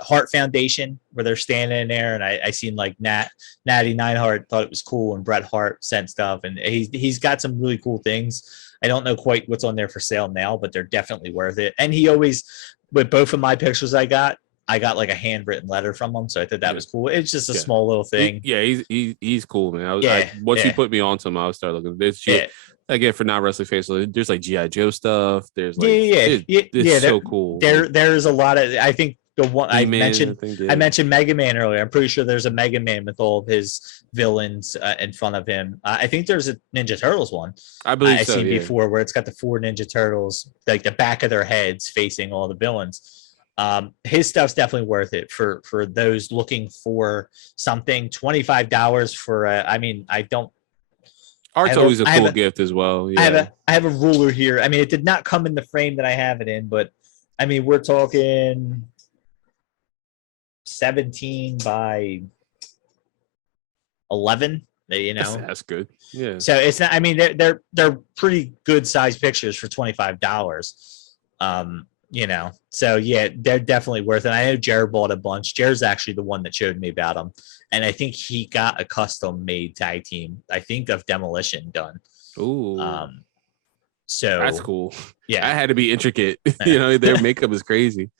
Hart Foundation where they're standing in there, and I seen like Natty Neidhart thought it was cool, and Bret Hart sent stuff, and he's got some really cool things. I don't know quite what's on there for sale now, but they're definitely worth it. And he always, with both of my pictures I got like a handwritten letter from him, so I thought that was cool. It's just a small little thing. He's cool, man. Once he put me on to him, I would start looking. There's again, for not wrestling fans, there's like G.I. Joe stuff. There's like it's so cool. There's a lot of, I think the one I mentioned Mega Man earlier. I'm pretty sure there's a Mega Man with all of his villains in front of him. I think there's a Ninja Turtles one. I believe I've seen before where it's got the 4 Ninja Turtles, like the back of their heads facing all the villains. His stuff's definitely worth it for those looking for something. $25 for art's always a cool gift as well. I have a ruler here. I mean, it did not come in the frame that I have it in, but I mean, we're talking 17 by 11. That's good. Yeah. So it's not. I mean, they're pretty good sized pictures for $25. So yeah, they're definitely worth it. I know Jared bought a bunch. Jared's actually the one that showed me about them, and I think he got a custom made tag team, I think, of Demolition done. Ooh. So that's cool. Yeah, that had to be intricate. Their makeup is crazy.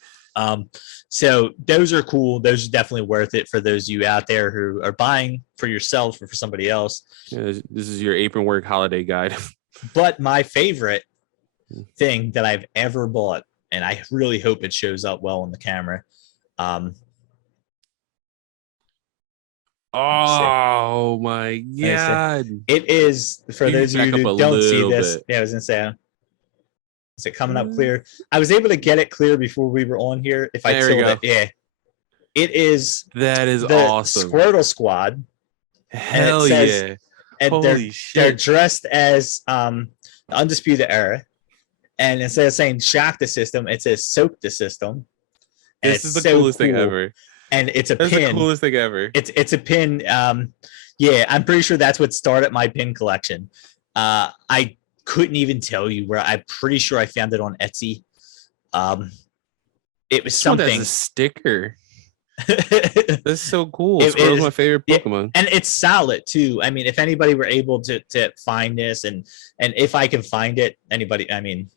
So those are cool. Those are definitely worth it for those of you out there who are buying for yourself or for somebody else. Yeah, this is your apron work holiday guide. But my favorite thing that I've ever bought, and I really hope it shows up well on the camera. Oh my God. It is, for those of you who don't see this. Yeah, I was gonna say, is it coming up clear? I was able to get it clear before we were on here. If I tilt it, yeah. It is. That is the awesome. Squirtle Squad. Hell yeah. And they're dressed as the Undisputed Era. And instead of saying shock the system, it says soak the system. And this is the coolest thing ever. And it's a pin. That's the coolest thing ever. It's a pin. Yeah, I'm pretty sure that's what started my pin collection. I couldn't even tell you where. I'm pretty sure I found it on Etsy. It was something. That's a sticker. That's so cool. It's one of my favorite Pokemon. And it's solid too. I mean, if anybody were able to find this, and if I can find it, anybody, I mean,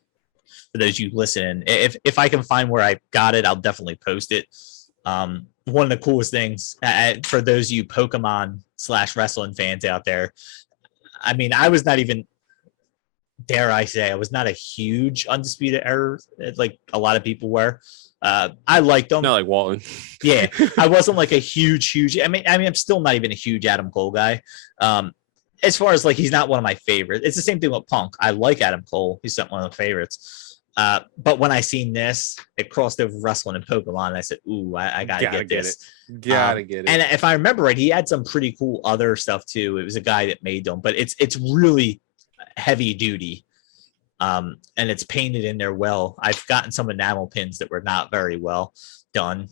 for those you listen, if I can find where I got it, I'll definitely post it. One of the coolest things for those of you Pokemon / wrestling fans out there. I mean, I was not even, dare I say, I was not a huge Undisputed Era like a lot of people were. I liked them. Not like Walton. Yeah, I wasn't like a huge. I mean, I'm still not even a huge Adam Cole guy. As far as like, he's not one of my favorites. It's the same thing with Punk. I like Adam Cole. He's not one of my favorites. But when I seen this, it crossed over wrestling and Pokemon, and I said, "Ooh, I gotta get this." Gotta get it. And if I remember right, he had some pretty cool other stuff too. It was a guy that made them, but it's really heavy duty. And it's painted in there well. I've gotten some enamel pins that were not very well done.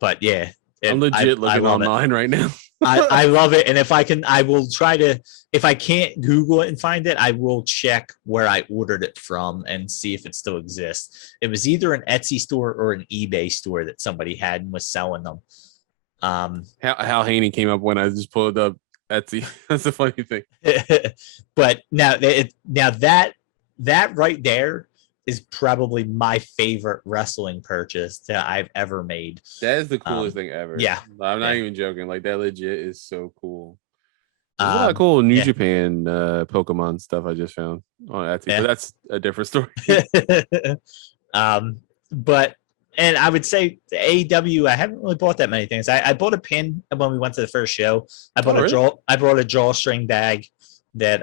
But yeah, I'm legit I looking love it. online right now. I love it. And if I can, I will try to, if I can't Google it and find it, I will check where I ordered it from and see if it still exists. It was either an Etsy store or an eBay store that somebody had and was selling them. Hal Haney came up when I just pulled up Etsy. That's the funny thing. But now that right there is probably my favorite wrestling purchase that I've ever made. That is the coolest thing ever. Yeah. I'm not even joking. Like, that legit is so cool. There's a lot of cool New Japan Pokemon stuff I just found on Etsy, but that's a different story. But and I would say the AEW, I haven't really bought that many things. I bought a pin when we went to the first show. I bought I brought a drawstring bag that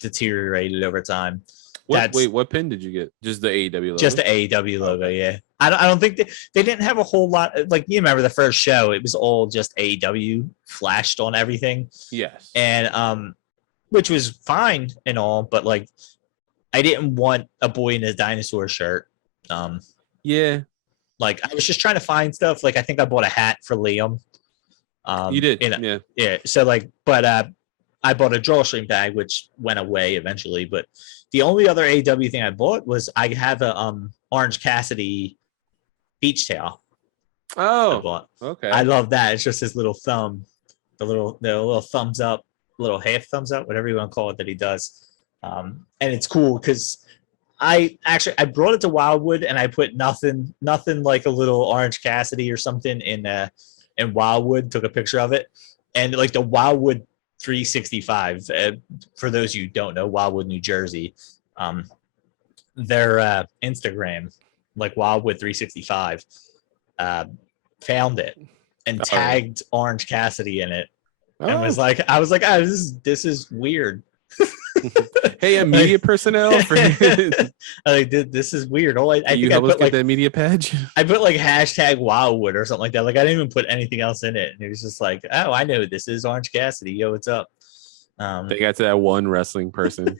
deteriorated over time. What pin did you get? Just the AEW logo? Just the AEW logo, yeah. I don't think they didn't have a whole lot. Like, you remember the first show, it was all just AEW flashed on everything. Yes. And which was fine and all, but like I didn't want a boy in a dinosaur shirt. Yeah. Like, I was just trying to find stuff. Like, I think I bought a hat for Liam. You did. Yeah. So like, but I bought a drawstring bag, which went away eventually. But the only other AEW thing I bought was I have a Orange Cassidy beach towel. Oh, okay. I love that. It's just his little thumb, the little thumbs up, little half thumbs up, whatever you want to call it, that he does. And it's cool because I brought it to Wildwood and I put nothing like a little Orange Cassidy or something in Wildwood. Took a picture of it, and like the Wildwood 365. For those of you who don't know, Wildwood, New Jersey, their Instagram, like Wildwood 365, found it and tagged Orange Cassidy in it, and was like, I was like, oh, this is weird. Hey, media personnel. Like, this is weird. I think I put like that media badge. I put like hashtag Wildwood or something like that. Like, I didn't even put anything else in it, and it was just like, oh, I know this is Orange Cassidy. Yo, what's up? They got to that one wrestling person.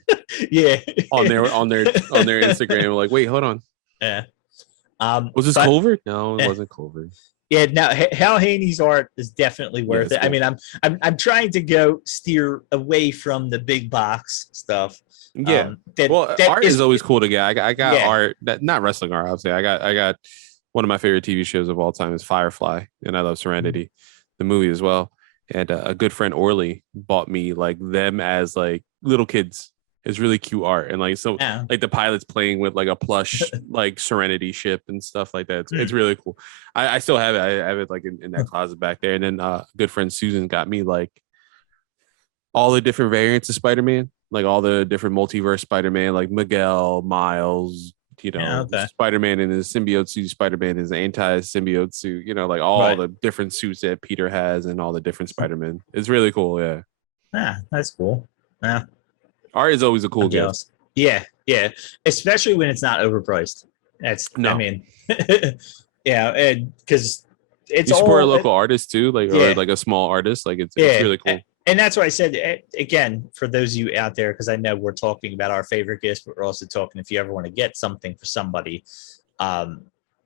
Yeah. on their Instagram, like, wait, hold on. Yeah. Was this Culver? No, it wasn't Culver. Yeah, now Hal Haney's art is definitely worth it. Cool. I mean, I'm trying to steer away from the big box stuff. Yeah. Art is always cool to get. I got art that not wrestling art. I'll say I got one of my favorite TV shows of all time is Firefly, and I love Serenity, the movie as well. And a good friend Orly bought me like them as like little kids. It's really cute art, and like like the pilot's playing with like a plush like Serenity ship and stuff like that. It's really cool. I still have it. I have it like in that closet back there. And then good friend Susan got me like all the different variants of Spider-Man, like all the different multiverse Spider-Man, like Miguel, Miles, Spider-Man in his symbiote suit, Spider-Man in his anti-symbiote suit, like all the different suits that Peter has and all the different Spider-Man. It's really cool. Yeah, that's cool. Yeah. Art is always a cool gift. Yeah, especially when it's not overpriced. I mean, yeah, because it's you support a local artist too, or like a small artist, like it's really cool. And that's why I said, again, for those of you out there, because I know we're talking about our favorite gifts, but we're also talking if you ever want to get something for somebody,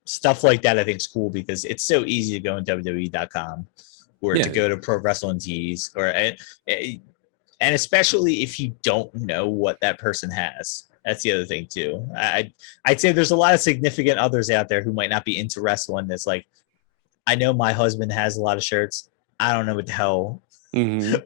stuff like that I think is cool because it's so easy to go on WWE.com or to go to Pro Wrestling Tees and especially if you don't know what that person has. That's the other thing too. I'd say there's a lot of significant others out there who might not be into wrestling. That's like, I know my husband has a lot of shirts. I don't know what the hell,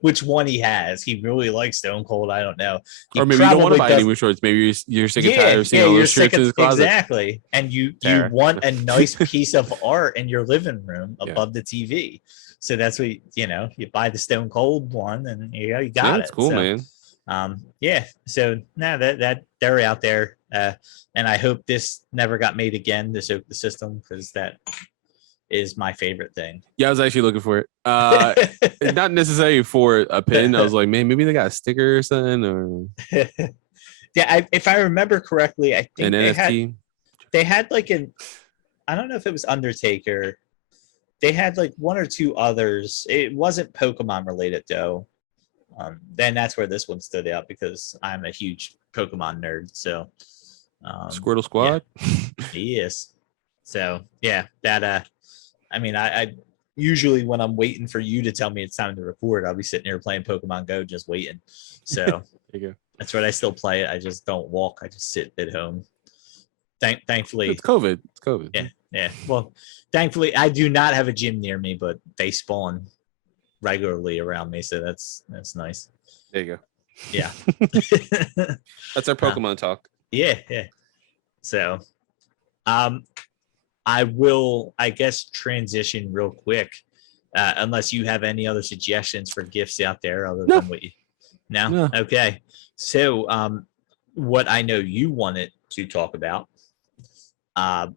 which one he has. He really likes Stone Cold. I don't know. Or maybe you don't want to buy any more shorts. Maybe you're sick and tired of seeing all those shirts in his closet. Exactly. And you want a nice piece of art in your living room above the TV. So that's what you buy the Stone Cold one, and you got it. That's cool, man. So now that they're out there, and I hope this never got made again. This the system, because that is my favorite thing. Yeah, I was actually looking for it. Not necessarily for a pin. I was like, man, maybe they got a sticker or something. Or if I remember correctly, I think an NFT. They had like I don't know if it was Undertaker. They had like one or two others. It wasn't Pokemon related though. Then that's where this one stood out because I'm a huge Pokemon nerd. So Squirtle Squad. He is. So yeah, that I mean, I usually when I'm waiting for you to tell me it's time to record, I'll be sitting here playing Pokemon Go, just waiting. So There you go. that's what I still play it. I just don't walk. I just sit at home. Thankfully, It's COVID. It's COVID. Yeah. Well, thankfully, I do not have a gym near me, but they spawn regularly around me, so that's nice. There you go. Yeah. That's our Pokemon talk. Yeah. So, I will, I guess, transition real quick, unless you have any other suggestions for gifts out there other than what you. No? Okay. So, what I know you wanted to talk about. I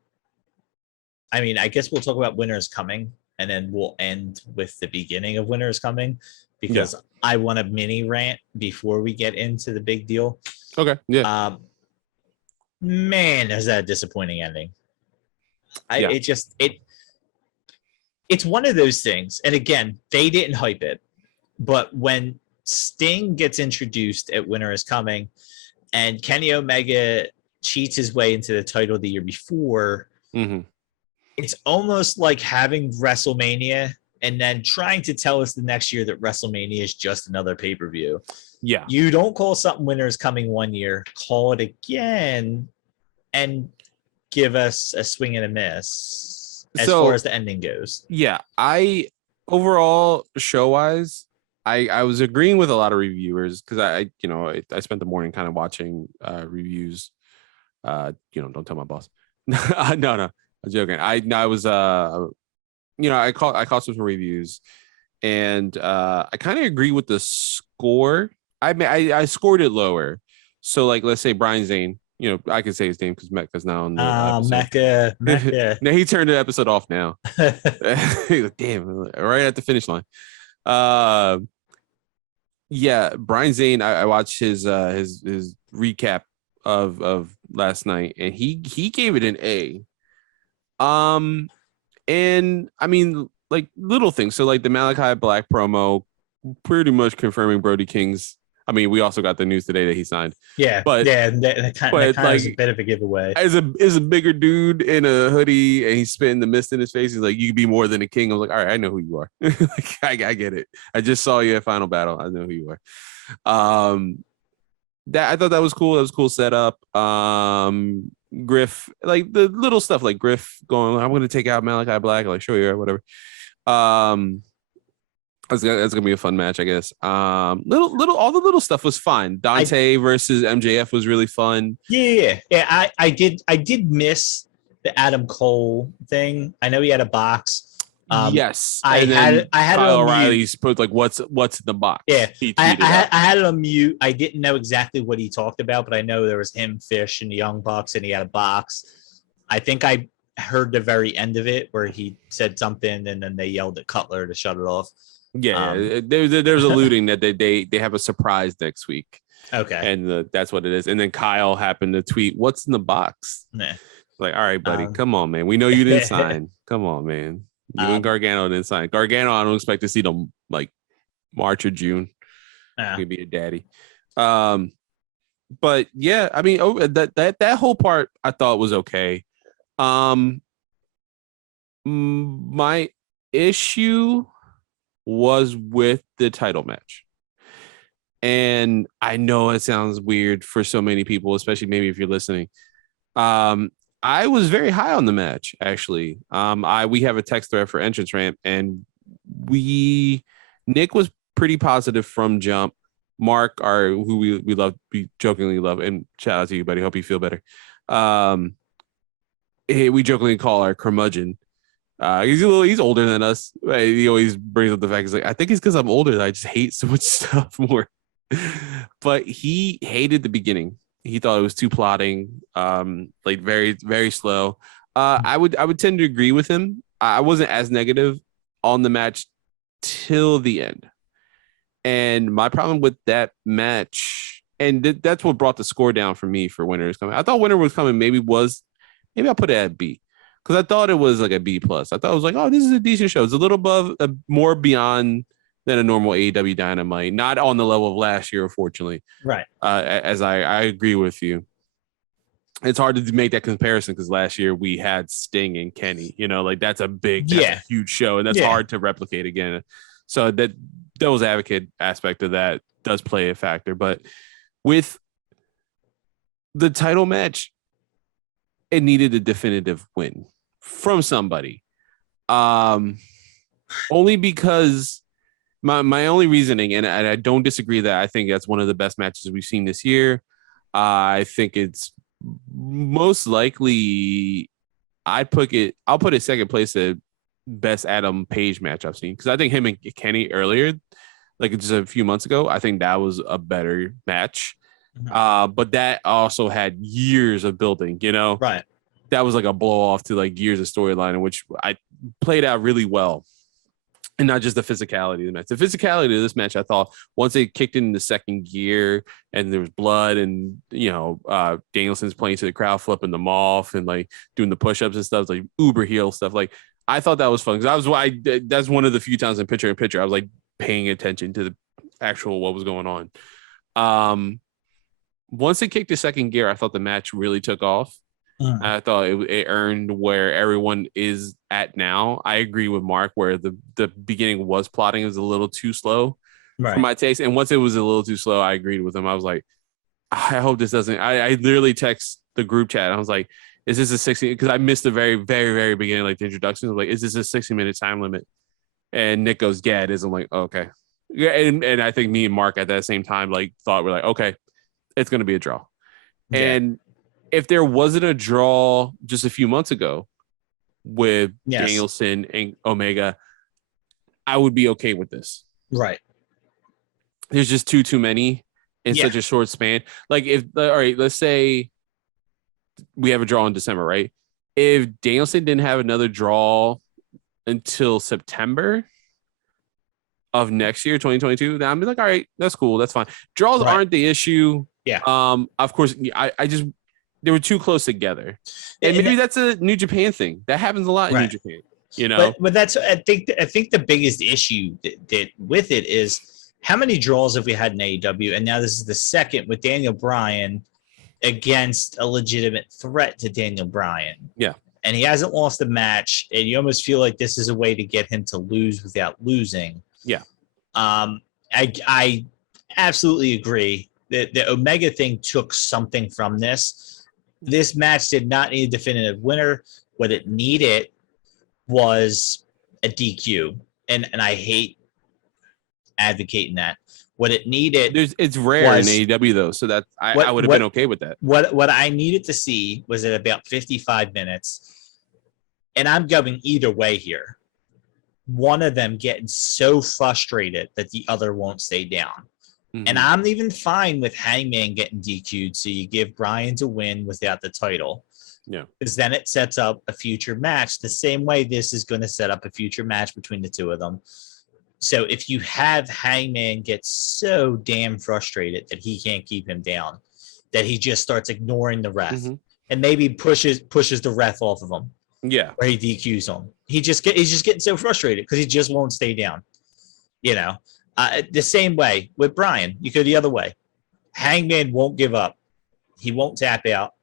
mean, I guess we'll talk about Winter is Coming, and then we'll end with the beginning of Winter is Coming, because I want a mini rant before we get into the big deal. Okay. Yeah. Man, is that a disappointing ending? It's one of those things. And again, they didn't hype it, but when Sting gets introduced at Winter is Coming, and Kenny Omega cheats his way into the title the year before, it's almost like having WrestleMania and then trying to tell us the next year that WrestleMania is just another pay-per-view. Yeah. You don't call something Winter is Coming one year, call it again, and give us a swing and a miss as far as the ending goes. Yeah. Overall, show-wise, I was agreeing with a lot of reviewers, because I spent the morning kind of watching reviews. Don't tell my boss. No, I'm joking. I was I caught some reviews, and I kind of agree with the score. I scored it lower. So like, let's say Brian Zane, I can say his name because Mecca's now on the Mecca. No, he turned the episode off now. He's like, damn, right at the finish line. Yeah, Brian Zane, I watched his recap of last night, and he gave it an A. And I mean, like, little things. So like the Malachi Black promo, pretty much confirming Brody King's. I mean, we also got the news today that he signed. Yeah, but that kind of is a bit of a giveaway. As a bigger dude in a hoodie, and he's spitting the mist in his face. He's like, "You can be more than a king." I was like, "All right, I know who you are. Like, I get it. I just saw you at Final Battle. I know who you are." That I thought that was cool. That was a cool setup. Griff, like the little stuff, like Griff going, "I'm going to take out Malachi Black," like, "Sure you are," whatever. That's gonna be a fun match, I guess. All the little stuff was fine. Dante versus MJF was really fun. Yeah. I did miss the Adam Cole thing. I know he had a box. Yes, I had Kyle O'Reilly's put like, what's in the box? Yeah, I had it on mute. I didn't know exactly what he talked about, but I know there was him, Fish, and the Young Bucks, and he had a box. I think I heard the very end of it where he said something, and then they yelled at Cutler to shut it off. Yeah, there's alluding that they have a surprise next week. Okay, and that's what it is. And then Kyle happened to tweet, "What's in the box?" Nah. Like, all right, buddy, come on, man. We know you didn't sign. Come on, man. You and Gargano didn't sign. Gargano, I don't expect to see them like March or June. He'd be a daddy. But yeah, I mean, that whole part I thought was okay. My issue was with the title match. And I know it sounds weird for so many people, especially maybe if you're listening. I was very high on the match, actually. We have a text thread for Entrance Ramp, and Nick was pretty positive from jump. Mark, who we love, we jokingly love, and shout out to you, buddy. Hope you feel better. We jokingly call our curmudgeon. He's older than us. He always brings up the fact, he's like, I think it's because I'm older that I just hate so much stuff more. But he hated the beginning. He thought it was too plotting, like very, very slow. I would tend to agree with him. I wasn't as negative on the match till the end. And my problem with that match, and that's what brought the score down for me for Winter is Coming. I thought Winter was Coming maybe I'll put it at B. Because I thought it was like a B plus. I thought it was like, oh, this is a decent show. It's a little above, more beyond than a normal AEW Dynamite. Not on the level of last year, unfortunately. Right. As I agree with you. It's hard to make that comparison because last year we had Sting and Kenny. Like that's a huge show, and that's hard to replicate again. So that devil's advocate aspect of that does play a factor. But with the title match, it needed a definitive win from somebody. Only because my only reasoning, and I don't disagree that I think that's one of the best matches we've seen this year. I think it's most likely I'll put it second place at best Adam Page match I've seen, because I think him and Kenny earlier, like just a few months ago, I think that was a better match. But that also had years of building, Right. That was like a blow off to like years of storyline in which I played out really well. And not just the physicality of the match. The physicality of this match, I thought, once it kicked in the second gear and there was blood and, Danielson's playing to the crowd, flipping them off and like doing the push-ups and stuff, like uber heel stuff. Like, I thought that was fun because that's one of the few times in picture-in-picture I was like paying attention to the actual what was going on. Once it kicked the second gear, I thought the match really took off. I thought it earned where everyone is at now. I agree with Mark where the beginning was plotting. It was a little too slow for my taste. And once it was a little too slow, I agreed with him. I was like, I hope this doesn't. I literally text the group chat. I was like, is this a 60? Because I missed the very, very, very beginning, like the introduction. I was like, is this a 60-minute time limit? And Nick goes, yeah, it is. I'm like, okay. Yeah, and I think me and Mark at that same time like thought we're like, okay, it's going to be a draw. Yeah. And if there wasn't a draw just a few months ago with Danielson and Omega, I would be okay with this. Right. There's just too many in such a short span. Like all right, let's say we have a draw in December, right? If Danielson didn't have another draw until September of next year, 2022, then I'd be like, all right, that's cool. That's fine. Draws aren't the issue. Yeah. Of course, I just, they were too close together, and maybe that's a New Japan thing that happens a lot in New Japan. But that's I think the biggest issue that with it is how many draws have we had in AEW, and now this is the second with Daniel Bryan against a legitimate threat to Daniel Bryan. Yeah, and he hasn't lost a match, and you almost feel like this is a way to get him to lose without losing. Yeah, I absolutely agree that the Omega thing took something from this. This match did not need a definitive winner. What it needed was a DQ. And I hate advocating that. What it needed it's rare in AEW though, so that I would have been okay with that. What I needed to see was at about 55 minutes, and I'm going either way here. One of them getting so frustrated that the other won't stay down. And I'm even fine with Hangman getting DQ'd, so you give Bryan to win without the title. Yeah. Because then it sets up a future match the same way this is going to set up a future match between the two of them. So if you have Hangman get so damn frustrated that he can't keep him down, that he just starts ignoring the ref and maybe pushes the ref off of him. Yeah. Or he DQs him. He's just getting so frustrated because he just won't stay down. The same way with Bryan, you go the other way. Hangman won't give up. He won't tap out.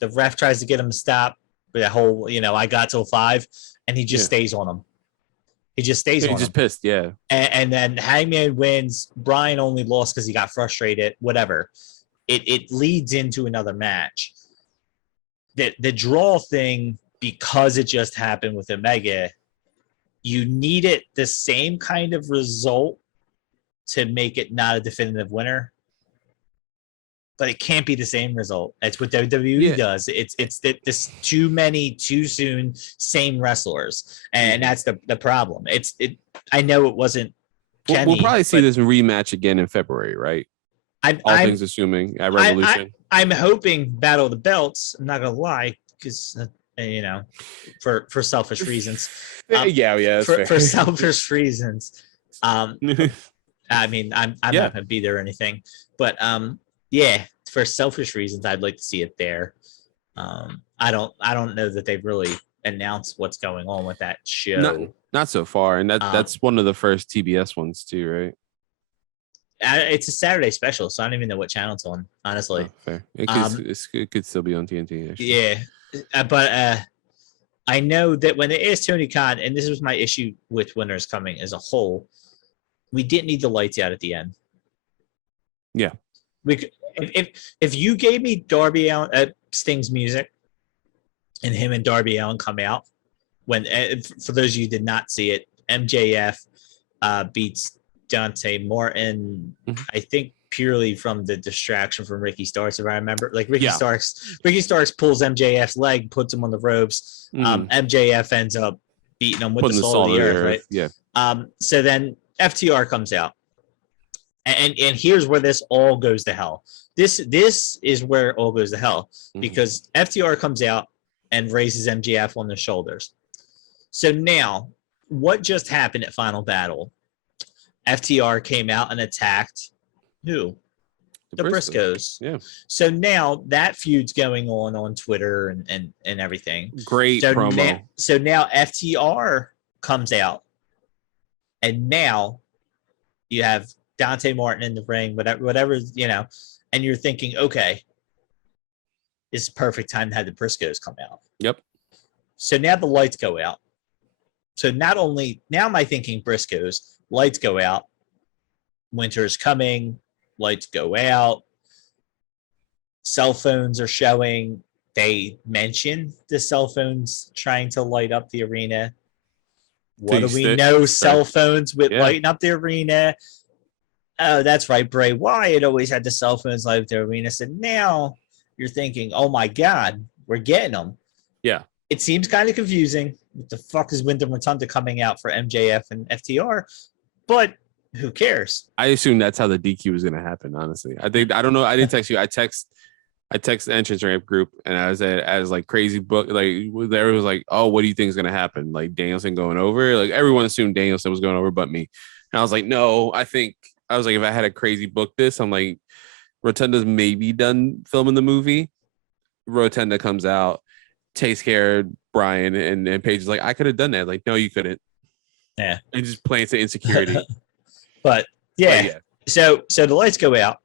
The ref tries to get him to stop. The whole, I got till 5, and he just stays on him. He just stays on him. He's just pissed, yeah. And then Hangman wins. Bryan only lost because he got frustrated. Whatever. It leads into another match. The draw thing, because it just happened with Omega, you needed the same kind of result to make it not a definitive winner, but it can't be the same result. That's what WWE does. It's this too many too soon same wrestlers, and that's the problem. I know it wasn't. Kenny, we'll probably see this rematch again in February, right? All things assuming at Revolution. I'm hoping Battle of the Belts. I'm not gonna lie, because for selfish reasons. For selfish reasons. I mean, I'm not gonna be there or anything, but for selfish reasons, I'd like to see it there. I don't know that they've really announce what's going on with that show. Not so far, and that's one of the first TBS ones too, right? It's a Saturday special, so I don't even know what channel it's on, honestly. Oh, fair. It could still be on TNT. Actually. Yeah, but I know that when they asked Tony Khan, and this was my issue with Winners Coming as a whole, we didn't need the lights out at the end. Yeah. If you gave me Darby Allin, Sting's music, and him and Darby Allin come out, when for those of you who did not see it, MJF beats Dante Martin, I think purely from the distraction from Ricky Starks, if I remember. Like Ricky Starks pulls MJF's leg, puts him on the ropes. MJF ends up beating him with the salt of the earth, right? Yeah. So then FTR comes out. And here's where this all goes to hell. This is where it all goes to hell, because FTR comes out and raises MJF on their shoulders. So now, what just happened at Final Battle? FTR came out and attacked who? The Briscoes. Yeah. So now that feud's going on Twitter and everything. Great promo. So now FTR comes out, and now you have Dante Martin in the ring, whatever, and you're thinking, okay, it's the perfect time to have the Briscoes come out. Yep. So now the lights go out. So not only now am I thinking Briscoes, lights go out, winter's coming, lights go out, cell phones are showing. They mention the cell phones trying to light up the arena. What do we know? Cell phones with lighting up the arena. Oh, that's right. Bray Wyatt always had the cell phones light up the arena. So now you're thinking, oh my God, we're getting them. Yeah. It seems kind of confusing. What the fuck is Wyndham Rotunda coming out for MJF and FTR? But who cares? I assume that's how the DQ was going to happen, honestly. I don't know. I didn't text you. I text the entrance ramp group, and I was as like crazy book. Like there was like, oh, what do you think is going to happen? Like Danielson going over? Like everyone assumed Danielson was going over, but me. And I was like, no, I was like, if I had a crazy book this, I'm like, Rotunda's maybe done filming the movie. Rotunda comes out, takes care of Brian, and Paige is like, I could have done that. Like, no, you couldn't. Yeah. And just playing to insecurity. But yeah. So the lights go out.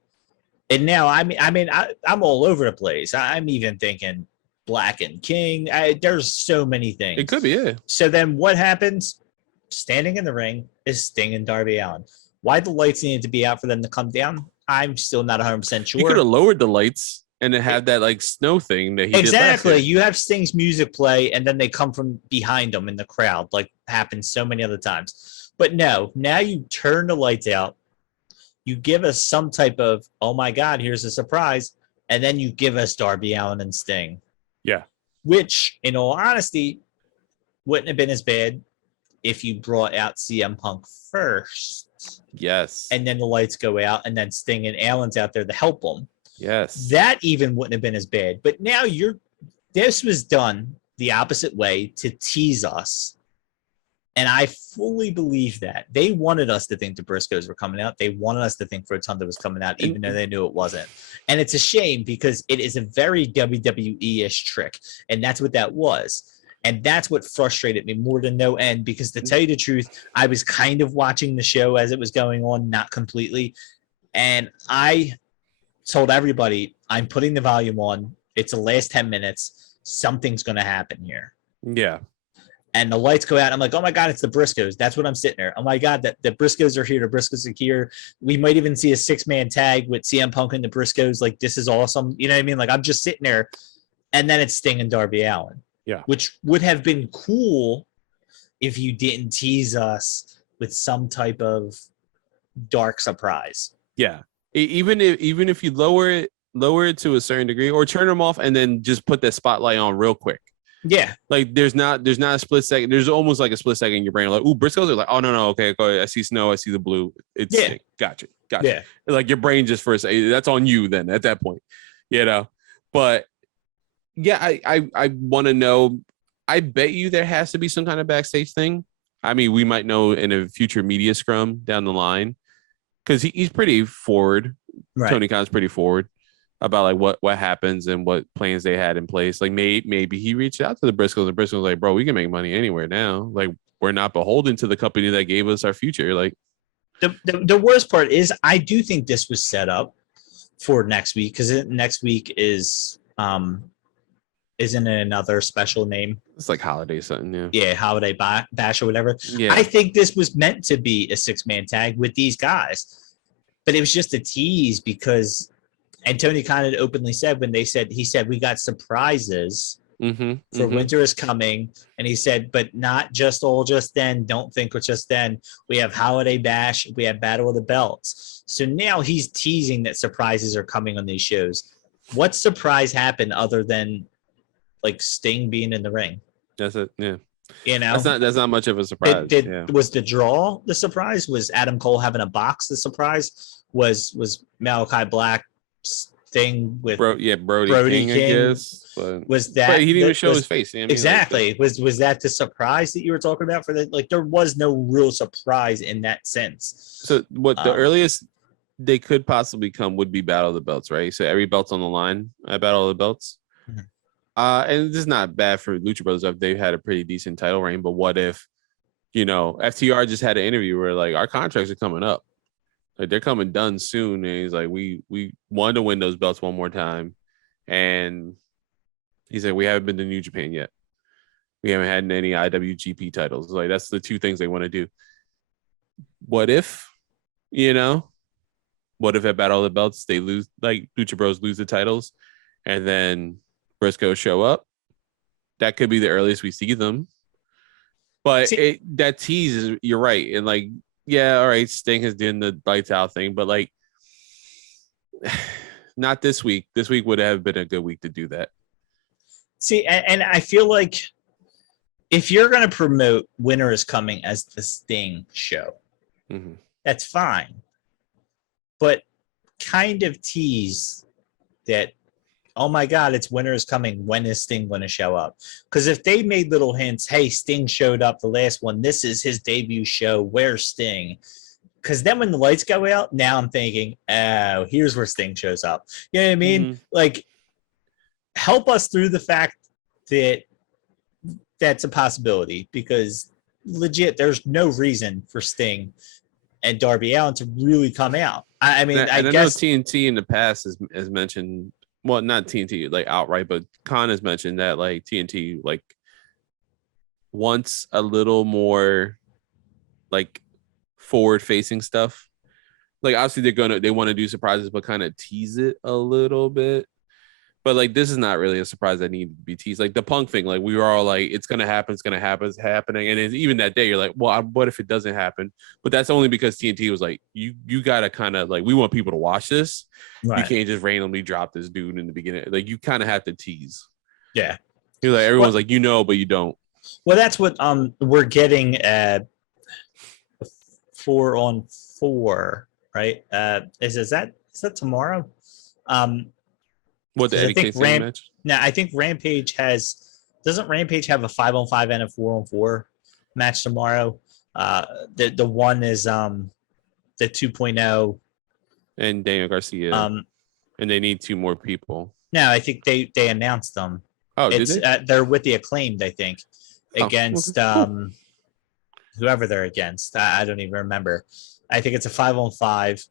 And now I'm all over the place. I'm even thinking Black and King. There's so many things. It could be, yeah. So then what happens? Standing in the ring is Sting and Darby Allin. Why the lights needed to be out for them to come down, I'm still not 100% sure. You could have lowered the lights and it had that like snow thing that he did last year. You have Sting's music play, and then they come from behind him in the crowd, like happens so many other times. But no, now you turn the lights out. You give us some type of, oh my God, here's a surprise. And then you give us Darby Allin and Sting. Yeah. Which, in all honesty, wouldn't have been as bad if you brought out CM Punk first. Yes. And then the lights go out, and then Sting and Allen's out there to help them. Yes. That even wouldn't have been as bad. But now this was done the opposite way to tease us. And I fully believe that. They wanted us to think the Briscoes were coming out. They wanted us to think Rotunda was coming out, even though they knew it wasn't. And it's a shame because it is a very WWE-ish trick. And that's what that was. And that's what frustrated me more than no end, because to tell you the truth, I was kind of watching the show as it was going on, not completely. And I told everybody, I'm putting the volume on. It's the last 10 minutes. Something's going to happen here. Yeah. And the lights go out. I'm like, oh my God, it's the Briscoes. That's what I'm sitting there. Oh my God, the Briscoes are here. The Briscoes are here. We might even see a 6-man tag with CM Punk and the Briscoes. Like, this is awesome. You know what I mean? Like, I'm just sitting there. And then it's Sting and Darby Allin. Yeah. Which would have been cool if you didn't tease us with some type of dark surprise. Yeah. Even if you lower it to a certain degree, or turn them off and then just put that spotlight on real quick. Yeah. Like there's not a split second. There's almost like a split second in your brain. Like, ooh, Briscoes are like, oh no, okay, go ahead. I see snow, I see the blue. It's gotcha. Yeah. Like your brain just for a second, that's on you then at that point. But yeah, I want to know. I bet you there has to be some kind of backstage thing. I mean, we might know in a future media scrum down the line, because he's pretty forward. Right. Tony Khan's pretty forward. about like what happens and what plans they had in place. Like maybe he reached out to the Briscoes, and Briscoes was like, bro, we can make money anywhere now. Like we're not beholden to the company that gave us our future. Like the worst part is I do think this was set up for next week, because next week is isn't it another special name? it's like holiday something, yeah. Yeah, holiday bash or whatever. Yeah. I think this was meant to be a 6-man tag with these guys, but it was just a tease because, and Tony Khan had openly said when he said we got surprises for winter is coming, and he said, but not just then. Don't think it's just then. We have holiday bash, we have battle of the belts. So now he's teasing that surprises are coming on these shows. What surprise happened other than like Sting being in the ring? That's it. Yeah. You know, that's not much of a surprise. Was the draw the surprise? Was Adam Cole having a box the surprise? Was Malachi Black thing with Brody King, I guess. But, was that? But he didn't even show his face. You know what I mean? Exactly. Was that the surprise that you were talking about? For the like, there was no real surprise in that sense. So what the earliest they could possibly come would be Battle of the Belts, right? So every belt's on the line at Battle of the Belts. Mm-hmm. And this is not bad for Lucha Brothers if they've had a pretty decent title reign. But what if, FTR just had an interview where like our contracts are coming up, like they're coming done soon, and he's like, we want to win those belts one more time, and he said we haven't been to New Japan yet. We haven't had any IWGP titles. Like that's the two things they want to do. What if, what if at Battle of the Belts they lose, like Lucha Bros lose the titles, and then Briscoe show up? That could be the earliest we see them. But that tease is, you're right, and like, yeah, all right, Sting has done the lights out thing, but like, not this week. This week would have been a good week to do that. See, and I feel like if you're going to promote Winter is Coming as the Sting show, that's fine. But kind of tease that, oh my God, it's Winter is Coming. When is Sting going to show up? Because if they made little hints, hey, Sting showed up the last one. This is his debut show. Where's Sting? Because then when the lights go out, now I'm thinking, oh, here's where Sting shows up. You know what I mean? Like, help us through the fact that that's a possibility, because legit, there's no reason for Sting and Darby Allin to really come out. I mean, I guess know TNT in the past has mentioned, well, not TNT like outright, but Khan has mentioned that like TNT like wants a little more like forward facing stuff. Like obviously they want to do surprises, but kind of tease it a little bit. But like this is not really a surprise that needed to be teased. Like the Punk thing, like we were all like, it's gonna happen, it's happening. And even that day, you're like, well, what if it doesn't happen? But that's only because TNT was like, you gotta kind of like, we want people to watch this. Right. You can't just randomly drop this dude in the beginning. Like you kind of have to tease. Yeah. You're like, everyone's like, but you don't. Well, that's what we're getting at 4-on-4, right? Is that tomorrow? What the Eddie Kingston match? No, I think Rampage doesn't Rampage have a 5-on-5 and a 4-on-4 match tomorrow? The one is the 2.0 and Daniel Garcia. And they need 2 more people. No, I think they announced them. Oh, did they? They're with the Acclaimed, I think, against whoever they're against. I don't even remember. I think it's a 5-on-5,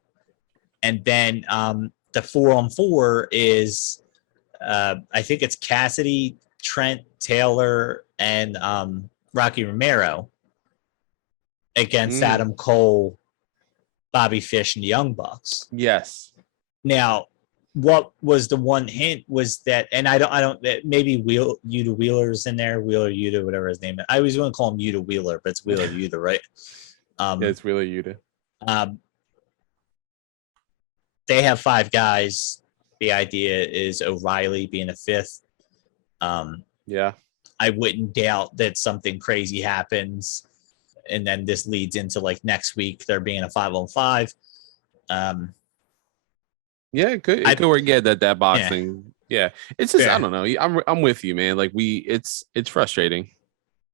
and then the 4-on-4 is I think it's Cassidy, Trent, Taylor, and Rocky Romero against Adam Cole, Bobby Fish, and the Young Bucks. Yes. Now, what was the one hint was that, and I don't maybe Yuta Wheeler's in there, Wheeler Yuta, whatever his name is. I always want to call him Yuta Wheeler, but it's Wheeler Yuta, right? Yeah, it's Wheeler Yuta. They have 5 guys. The idea is O'Reilly being a 5th. Yeah. I wouldn't doubt that something crazy happens, and then this leads into like next week there being a 5-on-5. Yeah, it could work. Yeah, that boxing. Yeah, it's just I don't know. I'm with you, man. Like it's frustrating.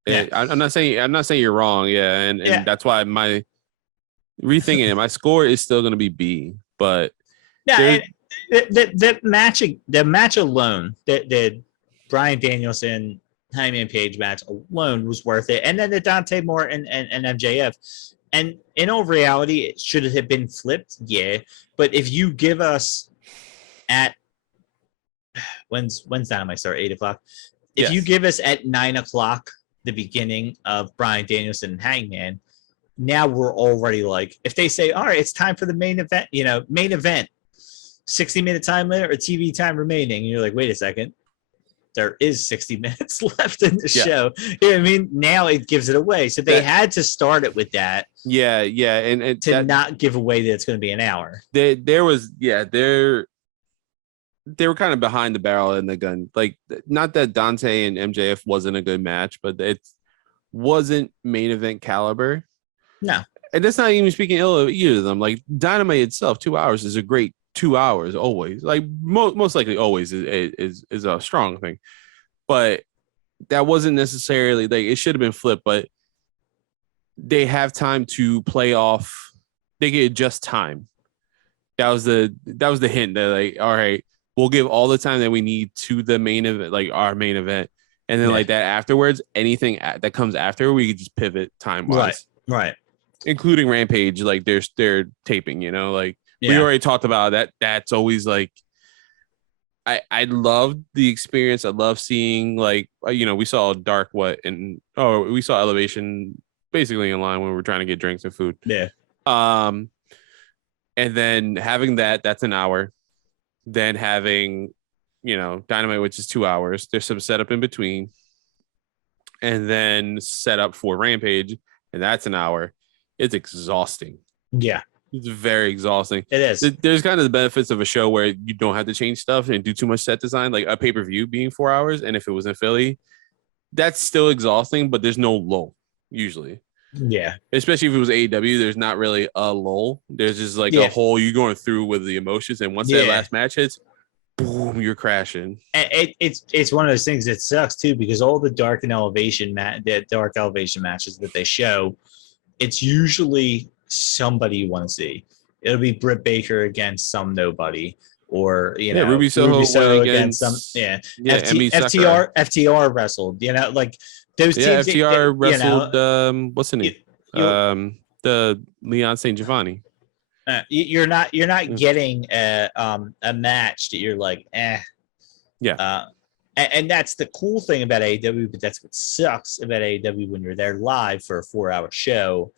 Yeah. I'm not saying you're wrong. Yeah, and that's why my rethinking it. My score is still going to be B, but yeah, The match alone, the Bryan Danielson Hangman Page match alone was worth it, and then the Dante Martin and MJF. And in all reality, it should have been flipped, yeah. But if you give us at when's Dynamite start, 8:00? If you give us at 9:00 the beginning of Bryan Danielson and Hangman, now we're already like, if they say, all right, it's time for the main event, 60-minute time limit or TV time remaining, and you're like, wait a second, there is 60 minutes left in the show. You know what I mean? Now it gives it away. So they had to start it with that. Yeah, and to not give away that it's going to be an hour. They were kind of behind the barrel in the gun. Like, not that Dante and MJF wasn't a good match, but it wasn't main event caliber. No. And that's not even speaking ill of either of them. Like, Dynamite itself, 2 hours is a great 2 hours always. Like, most likely always is a strong thing. But that wasn't necessarily, like, it should have been flipped, but they have time to play off. They get just time. That was the hint that, like, all right, we'll give all the time that we need to the main event, like our main event. And then like that afterwards, anything that comes after, we could just pivot time-wise. Right. Including Rampage, like they're taping, like we already talked about that. That's always like, I love the experience. I love seeing, like, we saw we saw Elevation basically in line when we were trying to get drinks and food. Yeah. And then having that's an hour. Then having, Dynamite, which is 2 hours. There's some setup in between. And then set up for Rampage, and that's an hour. It's exhausting. Yeah. It's very exhausting. It is. There's kind of the benefits of a show where you don't have to change stuff and do too much set design, like a pay-per-view being 4 hours. And if it was in Philly, that's still exhausting, but there's no lull usually. Yeah. Especially if it was AEW, there's not really a lull. There's just like a whole, you're going through with the emotions. And once that last match hits, boom, you're crashing. It's one of those things that sucks too, because all the dark elevation matches that they show, it's usually somebody you want to see. It'll be Britt Baker against some nobody, or Ruby Soho against some FTR wrestled. Like those teams. FTR wrestled. What's the name? The Leon St. Giovanni. You're not getting a match that you're like, Yeah. And that's the cool thing about AEW, but that's what sucks about AEW when you're there live for a 4-hour show,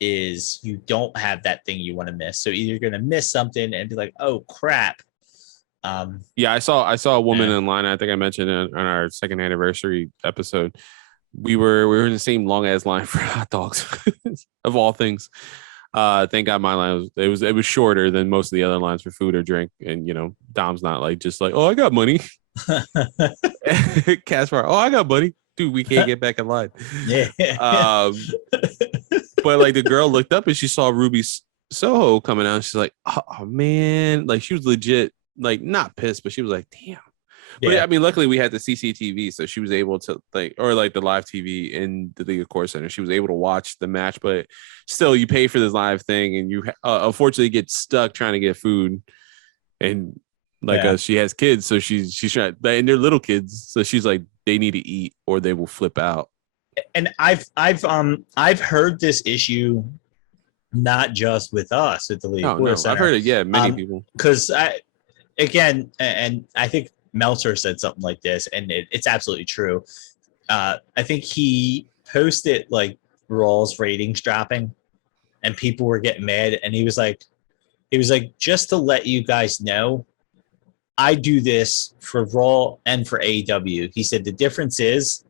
is you don't have that thing you want to miss. So either you're going to miss something and be like, oh crap. I saw a woman in line. I think I mentioned on our second anniversary episode. We were in the same long ass line for hot dogs, of all things. Thank God my line was shorter than most of the other lines for food or drink. And Dom's not like just like, oh, I got money. Caspar, oh, I got money. Dude, we can't get back in line. Yeah. But like the girl looked up and she saw Ruby Soho coming out. And she's like, oh man, like she was legit, like not pissed, but she was like, damn. But I mean, luckily we had the CCTV, so she was able to the live TV in the League of Court Center. She was able to watch the match, but still, you pay for this live thing, and you unfortunately get stuck trying to get food. And she has kids, so she's trying, and they're little kids, so she's like, they need to eat or they will flip out. And I've heard this issue, not just with us at the League of Court Center. I've heard it. Yeah, many people. Because I think Meltzer said something like this, and it's absolutely true. I think he posted like Raw's ratings dropping, and people were getting mad, and he was like, just to let you guys know, I do this for Raw and for AEW. He said the difference is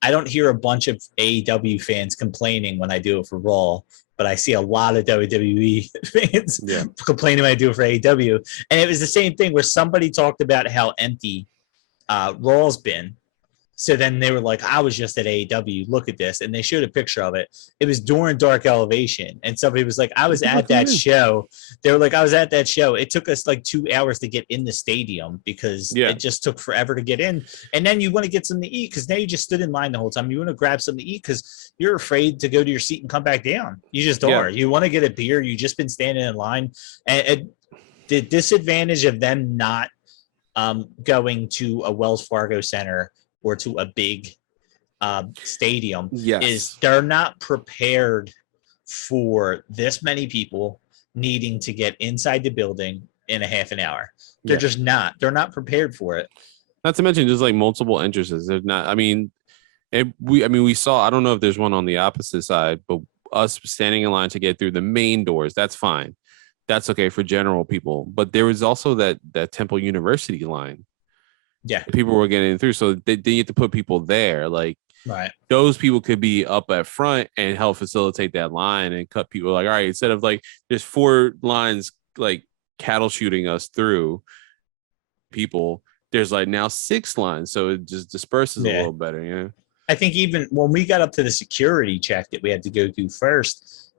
I don't hear a bunch of AEW fans complaining when I do it for Raw, but I see a lot of WWE fans complaining when I do it for AEW. And it was the same thing where somebody talked about how empty Raw's been. So then they were like, I was just at AEW, look at this. And they showed a picture of it. It was during Dark Elevation. And somebody was like, I was at that show. They were like, I was at that show. It took us like 2 hours to get in the stadium because it just took forever to get in. And then you want to get something to eat because now you just stood in line the whole time. You want to grab something to eat because you're afraid to go to your seat and come back down. You just are. You want to get a beer. You've just been standing in line. And the disadvantage of them not going to a Wells Fargo Center or to a big stadium is they're not prepared for this many people needing to get inside the building in a half an hour. They're just not. They're not prepared for it. Not to mention, there's like multiple entrances. There's not. I mean, we saw. I don't know if there's one on the opposite side, but us standing in line to get through the main doors, that's fine. That's okay for general people. But there was also that Temple University line. Yeah, people were getting through, so they need to put people there. Like, right. Those people could be up at front and help facilitate that line and cut people. Like, all right, instead of like there's 4 lines like cattle shooting us through people, there's like now 6 lines, so it just disperses a little better. Yeah, I think even when we got up to the security check that we had to go through first,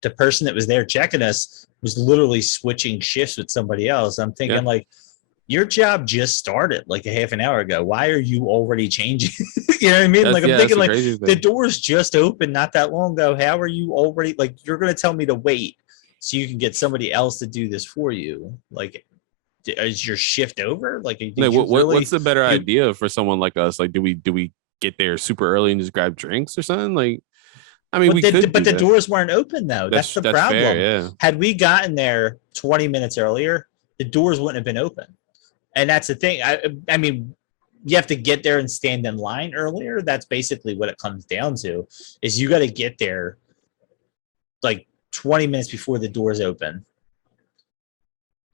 the person that was there checking us was literally switching shifts with somebody else. I'm thinking like, your job just started like a half an hour ago. Why are you already changing? You know what I mean? Like, I'm thinking like the doors just opened not that long ago. How are you already like, you're going to tell me to wait so you can get somebody else to do this for you? Like, is your shift over? Like, what's the better idea for someone like us? Like, do we get there super early and just grab drinks or something? Like, I mean, but the doors weren't open though. That's the problem. Fair, yeah. Had we gotten there 20 minutes earlier, the doors wouldn't have been open. And that's the thing. I mean, you have to get there and stand in line earlier. That's basically what it comes down to, is you got to get there like 20 minutes before the doors open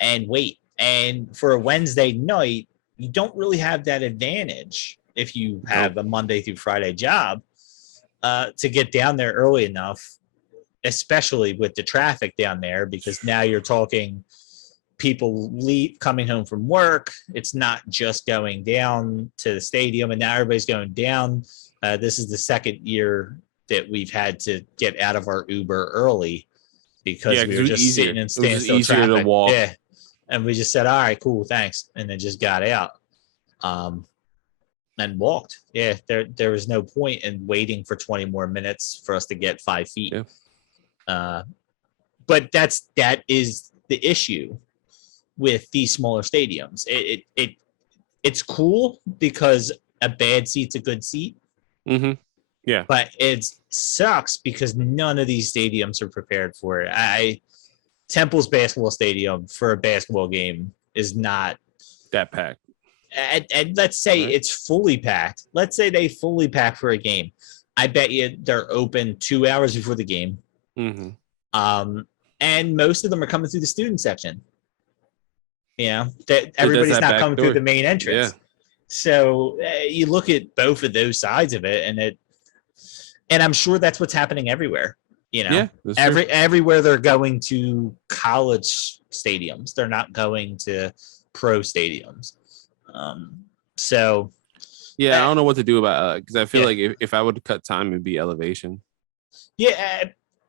and wait. And for a Wednesday night, you don't really have that advantage if you have a Monday through Friday job to get down there early enough, especially with the traffic down there, because now you're talking people coming home from work. It's not just going down to the stadium, and now everybody's going down. This is the second year that we've had to get out of our Uber early because we were just sitting in standstill traffic. To walk. Yeah, and we just said, "All right, cool, thanks," and then just got out and walked. Yeah, there was no point in waiting for 20 more minutes for us to get 5 feet. Yeah. But that is the issue with these smaller stadiums. It's cool because a bad seat's a good seat. Mm-hmm. Yeah. But it sucks because none of these stadiums are prepared for it. Temple's basketball stadium for a basketball game is not that packed. And let's say it's fully packed. Let's say they fully pack for a game. I bet you they're open 2 hours before the game. Mm-hmm. And most of them are coming through the student section. You know, that everybody's not coming through the main entrance. Yeah. So you look at both of those sides of it, and I'm sure that's what's happening everywhere. You know, everywhere they're going to college stadiums, they're not going to pro stadiums. So yeah, I don't know what to do about because I feel like if I would cut time, it'd be elevation. Yeah.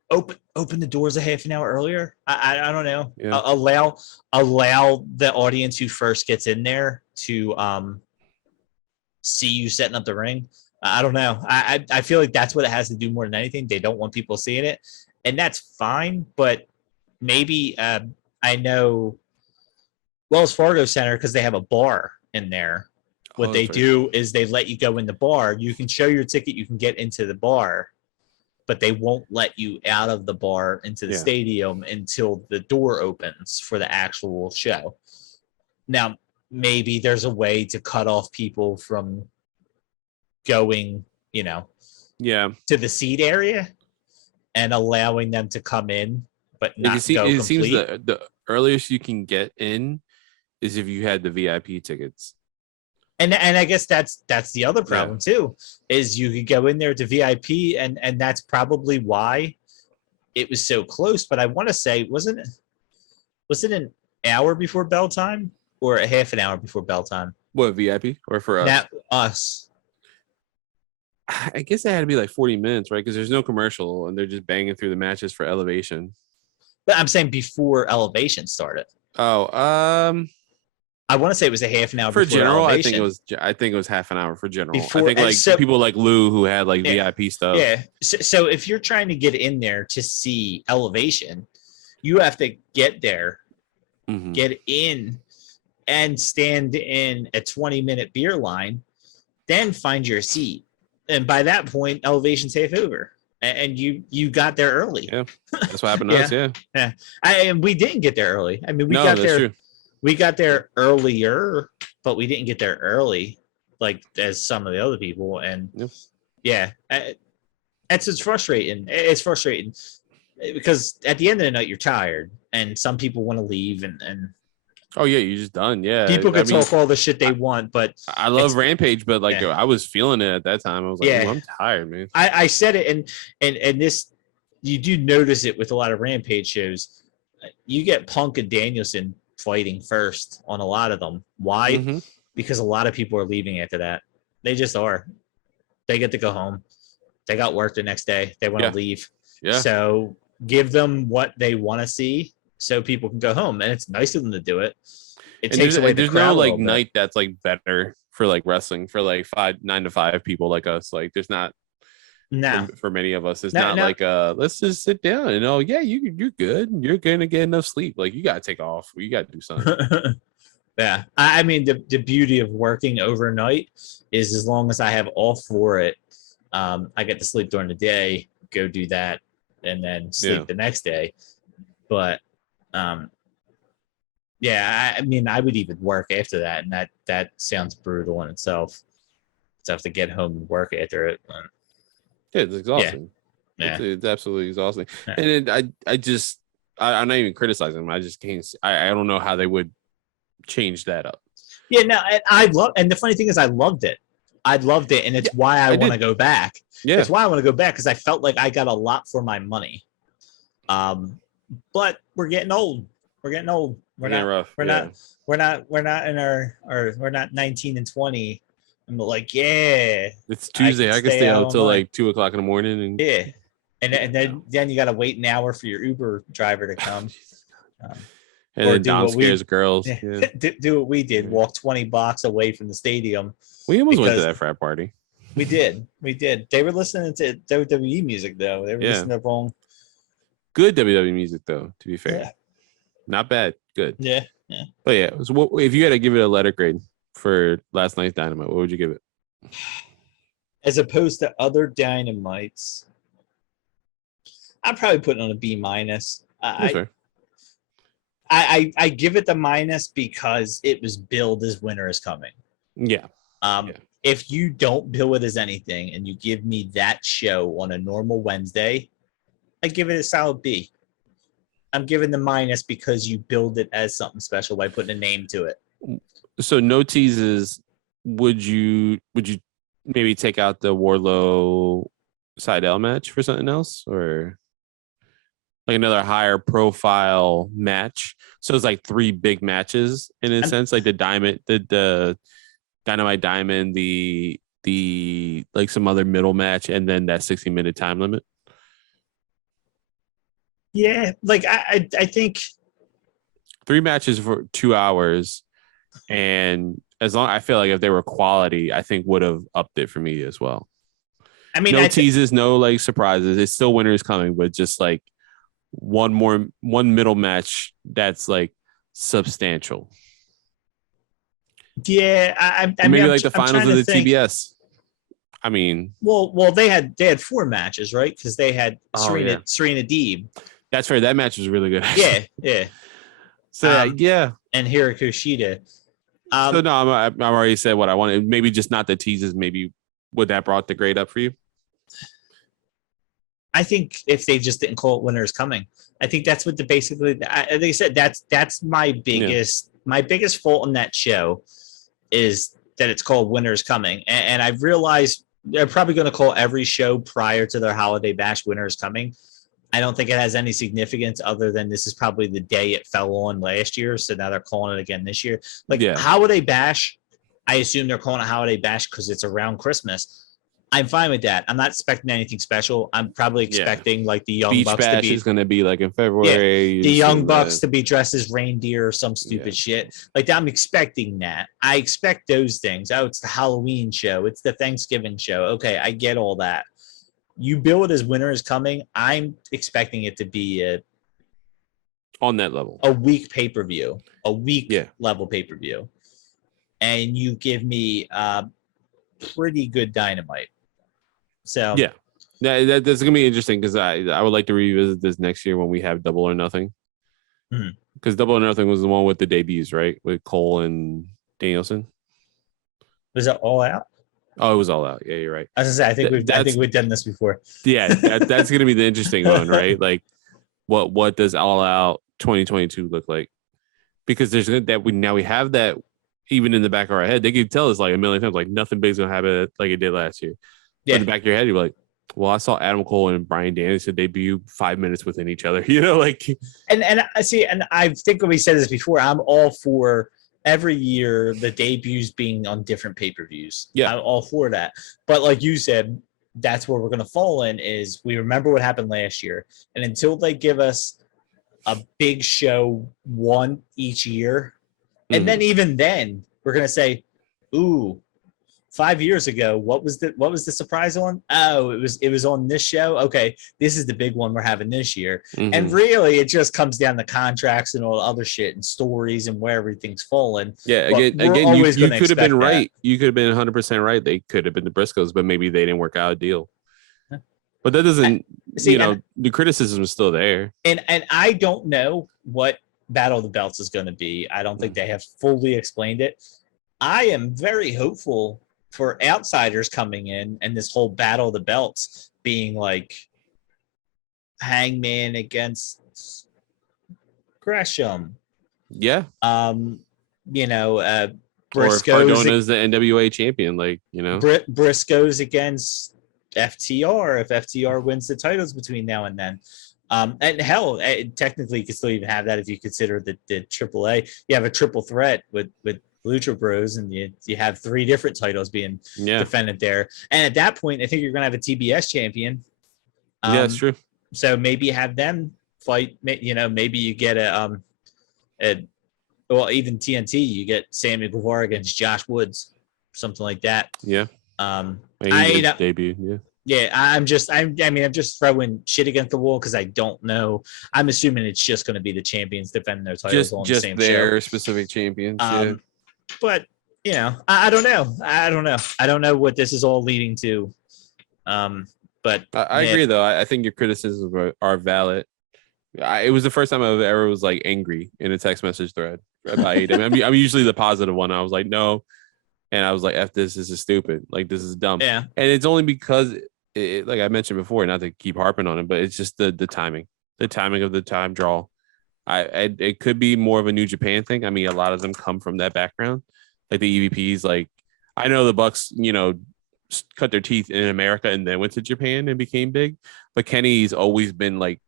Open the doors a half an hour earlier. I don't know. Yeah. Allow the audience who first gets in there to see you setting up the ring. I don't know. I feel like that's what it has to do more than anything. They don't want people seeing it, and that's fine. But maybe I know Wells Fargo Center, because they have a bar in there. What they do is they let you go in the bar. You can show your ticket. You can get into the bar, but they won't let you out of the bar into the stadium until the door opens for the actual show. Now, maybe there's a way to cut off people from going, to the seat area and allowing them to come in, but not go complete. It seems the earliest you can get in is if you had the VIP tickets. And I guess that's the other problem too, is you could go in there to VIP, and that's probably why it was so close. But I want to say, was it an hour before bell time or a half an hour before bell time? What, VIP or for us? Not us. I guess it had to be like 40 minutes, right? Because there's no commercial and they're just banging through the matches for Elevation. But I'm saying before Elevation started. Oh, I want to say it was a half an hour for before general. Elevation. I think it was half an hour for general. I think like people like Lou who had like VIP stuff. Yeah. So if you're trying to get in there to see Elevation, you have to get there get in and stand in a 20-minute beer line, then find your seat. And by that point, elevation's half over. And you got there early. Yeah, that's what happened to us. Yeah. And we didn't get there early. I mean, we got there earlier, but we didn't get there early like as some of the other people. And it's frustrating. It's frustrating because at the end of the night, you're tired, and some people want to leave, and oh yeah, you're just done. Yeah, people can talk all the shit they want, but I love Rampage, but like I was feeling it at that time. I was like, I'm tired, man. I said it, and this, you do notice it with a lot of Rampage shows. You get Punk and Danielson fighting first on a lot of them. Why? Because a lot of people are leaving after that. They just are. They get to go home. They got work the next day. They want to leave. Yeah. So give them what they want to see, so people can go home, and it's nice of them to do it. It takes away the crowd. There's no like night that's like better for like wrestling for like 9 to 5 people like us. Like there's not. No. For many of us, it's not like let's just sit down and you're good. You're gonna get enough sleep. Like you gotta take off. You gotta do something. Yeah, I mean the beauty of working overnight is as long as I have off for it, I get to sleep during the day, go do that, and then sleep the next day. But I mean, I would even work after that, and that sounds brutal in itself. To have to get home and work after it. Yeah, it's exhausting. Yeah. It's absolutely exhausting. Yeah. And I'm not even criticizing them. I just can't. I don't know how they would change that up. Yeah, no, and the funny thing is, I loved it. I loved it, and it's why I want to go back. Yeah, it's why I want to go back because I felt like I got a lot for my money. But we're getting old. We're getting old. We're not in our we're not 19 and 20. I'm like, it's Tuesday. I can stay out until like 2:00 in the morning. And then you got to wait an hour for your Uber driver to come. And then Dom scares girls. Yeah. Do what we did. Walk 20 blocks away from the stadium. We almost went to that frat party. We did. They were listening to WWE music though. They were listening to wrong. Good WWE music though. To be fair, not bad. Good. Yeah. But so if you had to give it a letter grade for last night's Dynamite, what would you give it? As opposed to other Dynamites, I'd probably put it on a B-. I give it the minus because it was billed as Winter is Coming. Yeah. If you don't bill it as anything and you give me that show on a normal Wednesday, I give it a solid B. I'm giving the minus because you build it as something special by putting a name to it. So no teases. Would you maybe take out the Wardlow Seidel match for something else, or like another higher profile match? So it's like 3 big matches in a sense, like the Dynamite Diamond, the like some other middle match, and then that 60-minute time limit. Yeah, like I think 3 matches for 2 hours. And I feel like if they were quality, I think would have upped it for me as well. I mean, no teases, no like surprises. It's still Winter is Coming, but just like one middle match that's like substantial. Yeah, I maybe mean, like the finals of the TBS. I mean, well, they had 4 matches, right? Because they had Serena Deeb. That's fair. That match was really good. Actually. Yeah. So and Hiroko Shida. So no, I've already said what I wanted. Maybe just not the teases. Maybe would that brought the grade up for you? I think if they just didn't call it Winter is Coming, I think that's what like I said, that's my biggest fault in that show is that it's called Winter is Coming, and I've realized they're probably going to call every show prior to their holiday bash Winter is Coming. I don't think it has any significance other than this is probably the day it fell on last year. So now they're calling it again this year. Holiday Bash, I assume they're calling it Holiday Bash because it's around Christmas. I'm fine with that. I'm not expecting anything special. I'm probably expecting like the Young Beach Bucks Bash to be is going to be like in February. The Young Bucks to be dressed as reindeer or some stupid shit. Like I'm expecting that. I expect those things. Oh, it's the Halloween show. It's the Thanksgiving show. Okay, I get all that. You bill it as Winter is Coming. I'm expecting it to be a on that level, a week pay-per-view, Yeah. level pay-per-view, and you give me pretty good Dynamite. So yeah. That's gonna be interesting because I would like to revisit this next year when we have Double or Nothing. Because Double or Nothing was the one with the debuts, right? With Cole and Danielson. was it All Out? Oh, it was All Out. Yeah, you're right. I was gonna say, I think we've done this before. Yeah, that's gonna be the interesting one, right? Like, what does All Out 2022 look like? Because there's that we have that even in the back of our head. They could tell us like a million times, like nothing big's gonna happen like it did last year. Yeah. In the back of your head, you're like, well, I saw Adam Cole and Bryan Danielson debut 5 minutes within each other, you know, like. And I see, and I think we said this before. I'm all for every year the debuts being on different pay-per-views. Yeah, I'm all for that. But like you said, that's where we're going to fall in. Is we remember what happened last year, and until they give us a big show one each year, and then even then we're going to say, "Ooh, 5 years ago, what was the surprise on? Oh, it was on this show. Okay, this is the big one we're having this year." And really, it just comes down to contracts and all the other shit and stories and where everything's falling. Yeah, again, you could have been right. You could have been 100% right. They could have been the Briscoes, but maybe they didn't work out a deal. But that doesn't, the criticism is still there. And I don't know what Battle of the Belts is going to be. I don't think they have fully explained it. I am very hopeful for outsiders coming in and this whole Battle of the Belts being like Hangman against Gresham. Yeah. Briscoes, or Cardona's the NWA champion, like, Briscoes against FTR if FTR wins the titles between now and then. And hell, technically you could still even have that if you consider the AAA. You have a triple threat with Lucha Bros, and you have 3 different titles being defended there. And at that point, I think you're going to have a TBS champion. Yeah, that's true. So maybe have them fight. Maybe you get even TNT, you get Sammy Guevara against Josh Woods, something like that. Yeah. Debut. Yeah. Yeah, I'm just throwing shit against the wall because I don't know. I'm assuming it's just going to be the champions defending their titles on the same show. Just their specific champions. But I don't know. I don't know what this is all leading to. But I agree, though. I think your criticisms are valid. It was the first time I ever was like angry in a text message thread about AEW. I'm usually the positive one. I was like, no. And I was like, F this is stupid. Like, this is dumb. Yeah. And it's only because, like I mentioned before, not to keep harping on it, but it's just the timing of the time draw. It could be more of a New Japan thing. I mean, a lot of them come from that background. Like the EVPs, like I know the Bucks, cut their teeth in America and then went to Japan and became big. But Kenny's always been like,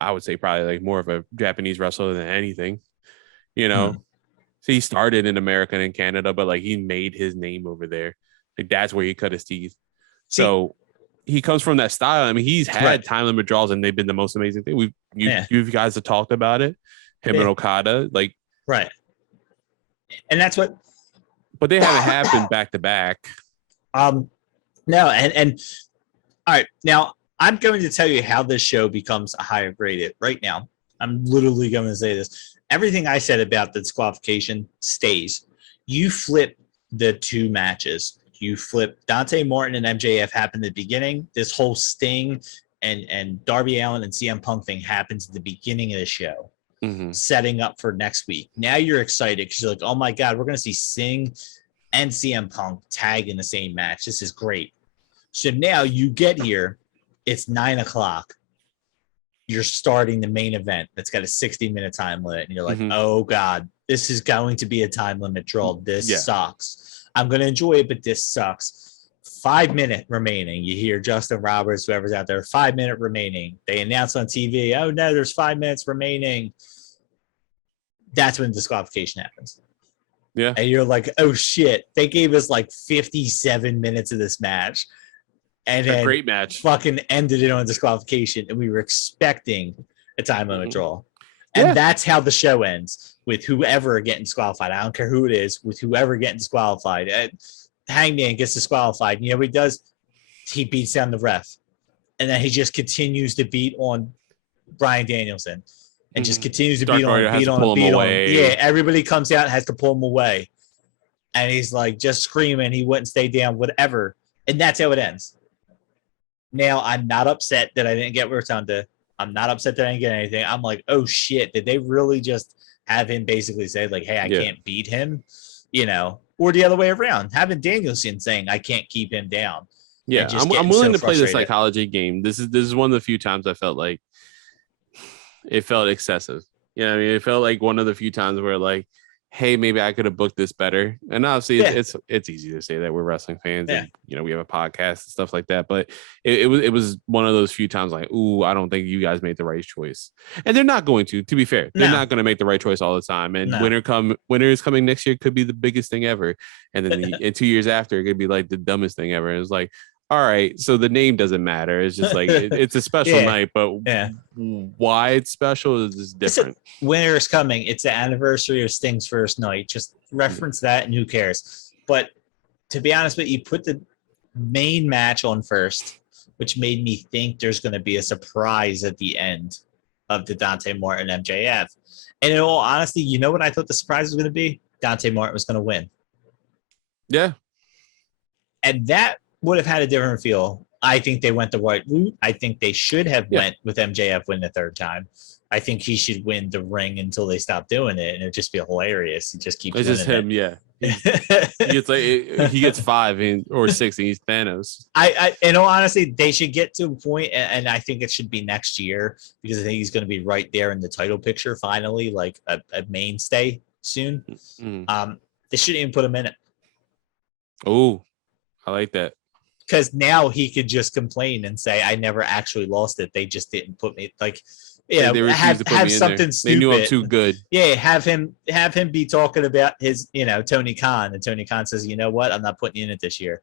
I would say probably like more of a Japanese wrestler than anything, So he started in America and in Canada, but like he made his name over there. Like that's where he cut his teeth. So he comes from that style. I mean, he's had time limit draws and they've been the most amazing thing. You guys have talked about it. Him and Okada, like right. And that's what. But they haven't happened back to back. No, and all right. Now I'm going to tell you how this show becomes a higher graded right now. I'm literally going to say this. Everything I said about the disqualification stays. You flip the 2 matches. You flip Dante Martin and MJF happened at the beginning. This whole Sting and Darby Allin and CM Punk thing happens at the beginning of the show, setting up for next week. Now you're excited because you're like, oh my God, we're going to see Sting and CM Punk tag in the same match. This is great. So now you get here. It's 9:00. You're starting the main event that's got a 60-minute time limit. And you're like, oh God, this is going to be a time limit draw. This sucks. I'm going to enjoy it, but this sucks. 5 minutes remaining. You hear Justin Roberts, whoever's out there, 5 minutes remaining. They announce on TV, oh no, there's 5 minutes remaining. That's when disqualification happens. Yeah. And you're like, oh shit, they gave us like 57 minutes of this match. And then a great match. Fucking ended it on disqualification, and we were expecting a time limit draw. And that's how the show ends, with whoever getting disqualified. I don't care who it is, with whoever getting disqualified. Hangman gets disqualified. You know what he does? He beats down the ref. And then he just continues to beat on Bryan Danielson. and just continues to Dark beat on Order him, has beat to on pull him, him beat on him. away. Yeah, everybody comes out and has to pull him away. And he's like just screaming, he wouldn't stay down, whatever. And that's how it ends. Now, I'm not upset that I didn't get Rotunda. I'm not upset that I didn't get anything. I'm like, oh shit, did they really just have him basically say, like, hey, I can't beat him? You know, or the other way around, having Danielson saying, I can't keep him down. Yeah, I'm willing to play the psychology game. This is one of the few times I felt like it felt excessive. You know what I mean? It felt like one of the few times where like, hey, maybe I could have booked this better. And obviously it's easy to say that we're wrestling fans and you know we have a podcast and stuff like that. But it was one of those few times like, ooh, I don't think you guys made the right choice. And they're not going to be fair. They're not going to make the right choice all the time. And winter is coming next year could be the biggest thing ever. And then in 2 years after, it could be like the dumbest thing ever. And it's like, all right, so the name doesn't matter. It's just like it's a special night, but why it's special is different. Winter is coming. It's the anniversary of Sting's first night. Just reference that, and who cares? But to be honest with you, put the main match on first, which made me think there's going to be a surprise at the end of the Dante Martin MJF. And in all honesty, you know what I thought the surprise was going to be? Dante Martin was going to win. Yeah, and that would have had a different feel. I think they went the right route. I think they should have went with MJF win the third time. I think he should win the ring until they stop doing it, and it'd just be hilarious. He just keeps. It's just him, he gets 5 or 6, and he's Thanos. In all honesty, they should get to a point, and I think it should be next year because I think he's going to be right there in the title picture finally, like a mainstay soon. They shouldn't even put him in it. Oh, I like that. Because now he could just complain and say, I never actually lost it. They just didn't put me like, you know, have something stupid. They knew I'm too good. Yeah, have him be talking about his, you know, Tony Khan. And Tony Khan says, you know what? I'm not putting you in it this year.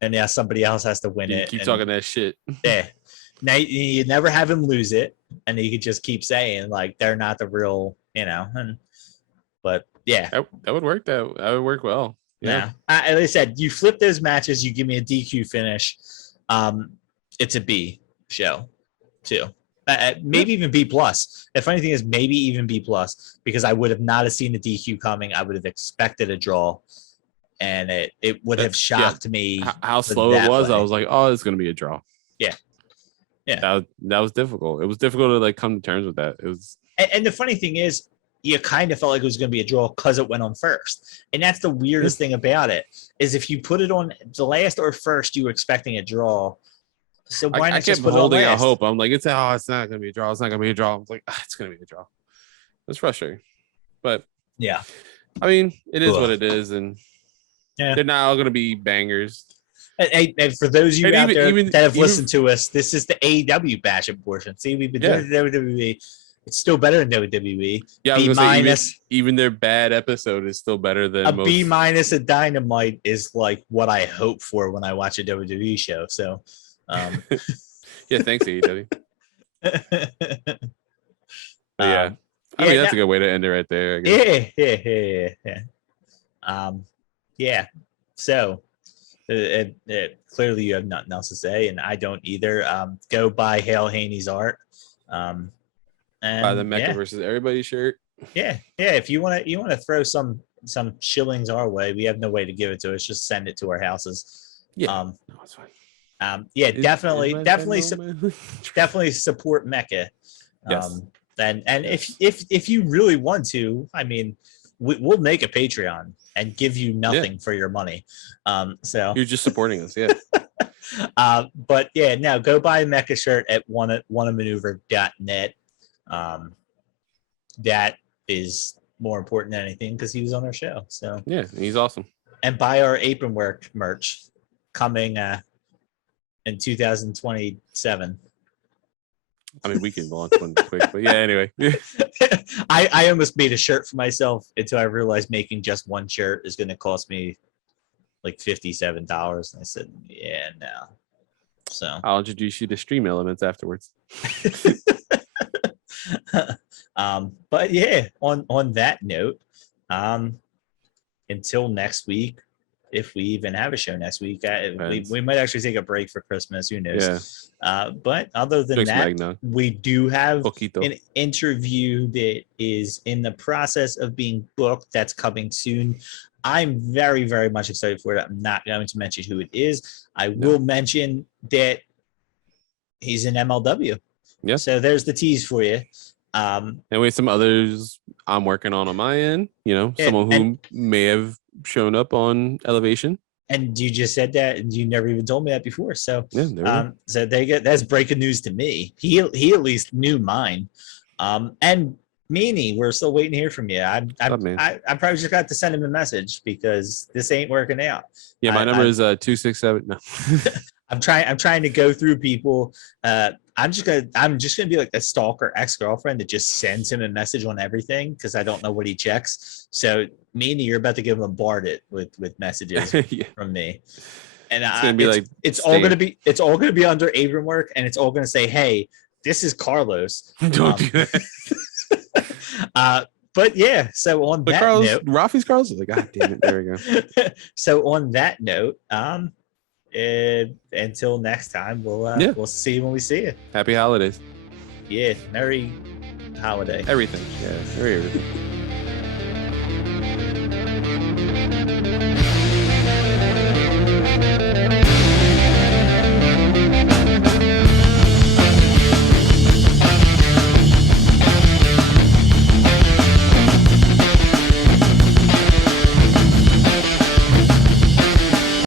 And now somebody else has to win it. Keep talking that shit. Yeah. Now you never have him lose it. And he could just keep saying, like, they're not the real, you know. But yeah. That would work. That would work well. Yeah. Like I said, you flip those matches, you give me a DQ finish. It's a B show, too. Maybe even B plus. The funny thing is, maybe even B plus because I would have not have seen the DQ coming. I would have expected a draw, and it would have shocked me how slow it was. Way. I was like, oh, it's gonna be a draw. Yeah. That was difficult. It was difficult to like come to terms with that. It was. And the funny thing is, you kind of felt like it was going to be a draw because it went on first. And that's the weirdest thing about it, is if you put it on the last or first, you were expecting a draw. So why not just put it on last? I kept holding out hope. I'm like, it's not going to be a draw. It's not going to be a draw. I'm like, it's going to be a draw. It's frustrating. But yeah, I mean, it is what it is. And they're not all going to be bangers. And for those of you out there that have listened to us, this is the AEW bashing portion. See, we've been doing the WWE. It's still better than WWE. Yeah, B minus. Even their bad episode is still better than a most. B minus at Dynamite is like what I hope for when I watch a WWE show. So, yeah, thanks AEW. I mean that's a good way to end it right there. I guess. Yeah. So, clearly you have nothing else to say, and I don't either. Go buy Hale Haney's art. Buy the Mecca versus everybody shirt. Yeah. If you want to throw some shillings our way, we have no way to give it to us. Just send it to our houses. Yeah. No, it's fine. Definitely support Mecca. Yes. And if you really want to, I mean, we'll make a Patreon and give you nothing for your money. So you're just supporting us, yeah. But yeah, no, go buy a Mecca shirt at oneamaneuver.net. That is more important than anything because he was on our show. So yeah, he's awesome. And buy our apron work merch coming in 2027. I mean, we can launch one quick, but yeah, anyway. I almost made a shirt for myself until I realized making just one shirt is going to cost me like $57. And I said, yeah, no. So I'll introduce you to Stream Elements afterwards. But yeah, on that note, until next week, if we even have a show next week. We might actually take a break for Christmas. Who knows? Yeah. But other than Drink some that, eggnog. we do have Poquito. an interview that is in the process of being booked. That's coming soon. I'm very, very much excited for it. I'm not going to mention who it is. I will mention that he's in MLW. Yeah. So there's the tease for you. And we have some others I'm working on my end. You know, someone who may have shown up on Elevation. And you just said that, and you never even told me that before. So, so they get that's breaking news to me. He at least knew mine. And Meanie, we're still waiting to hear from you. I probably just got to send him a message because this ain't working out. Yeah, my number is 267. No. I'm trying to go through people. I'm just gonna be like a stalker ex-girlfriend that just sends him a message on everything because I don't know what he checks. So Meanie, you're about to give him a bombarded with messages from me. And it's gonna be it's all gonna be under Abram work, and it's all gonna say, "Hey, this is Carlos." Don't do that. But yeah, so on that note, Rafi's Carlos is like, God damn it, there we go. So on that note, until next time, we'll see you when we see you. Happy holidays. Yeah, merry holiday. Everything. Yeah, merry everything.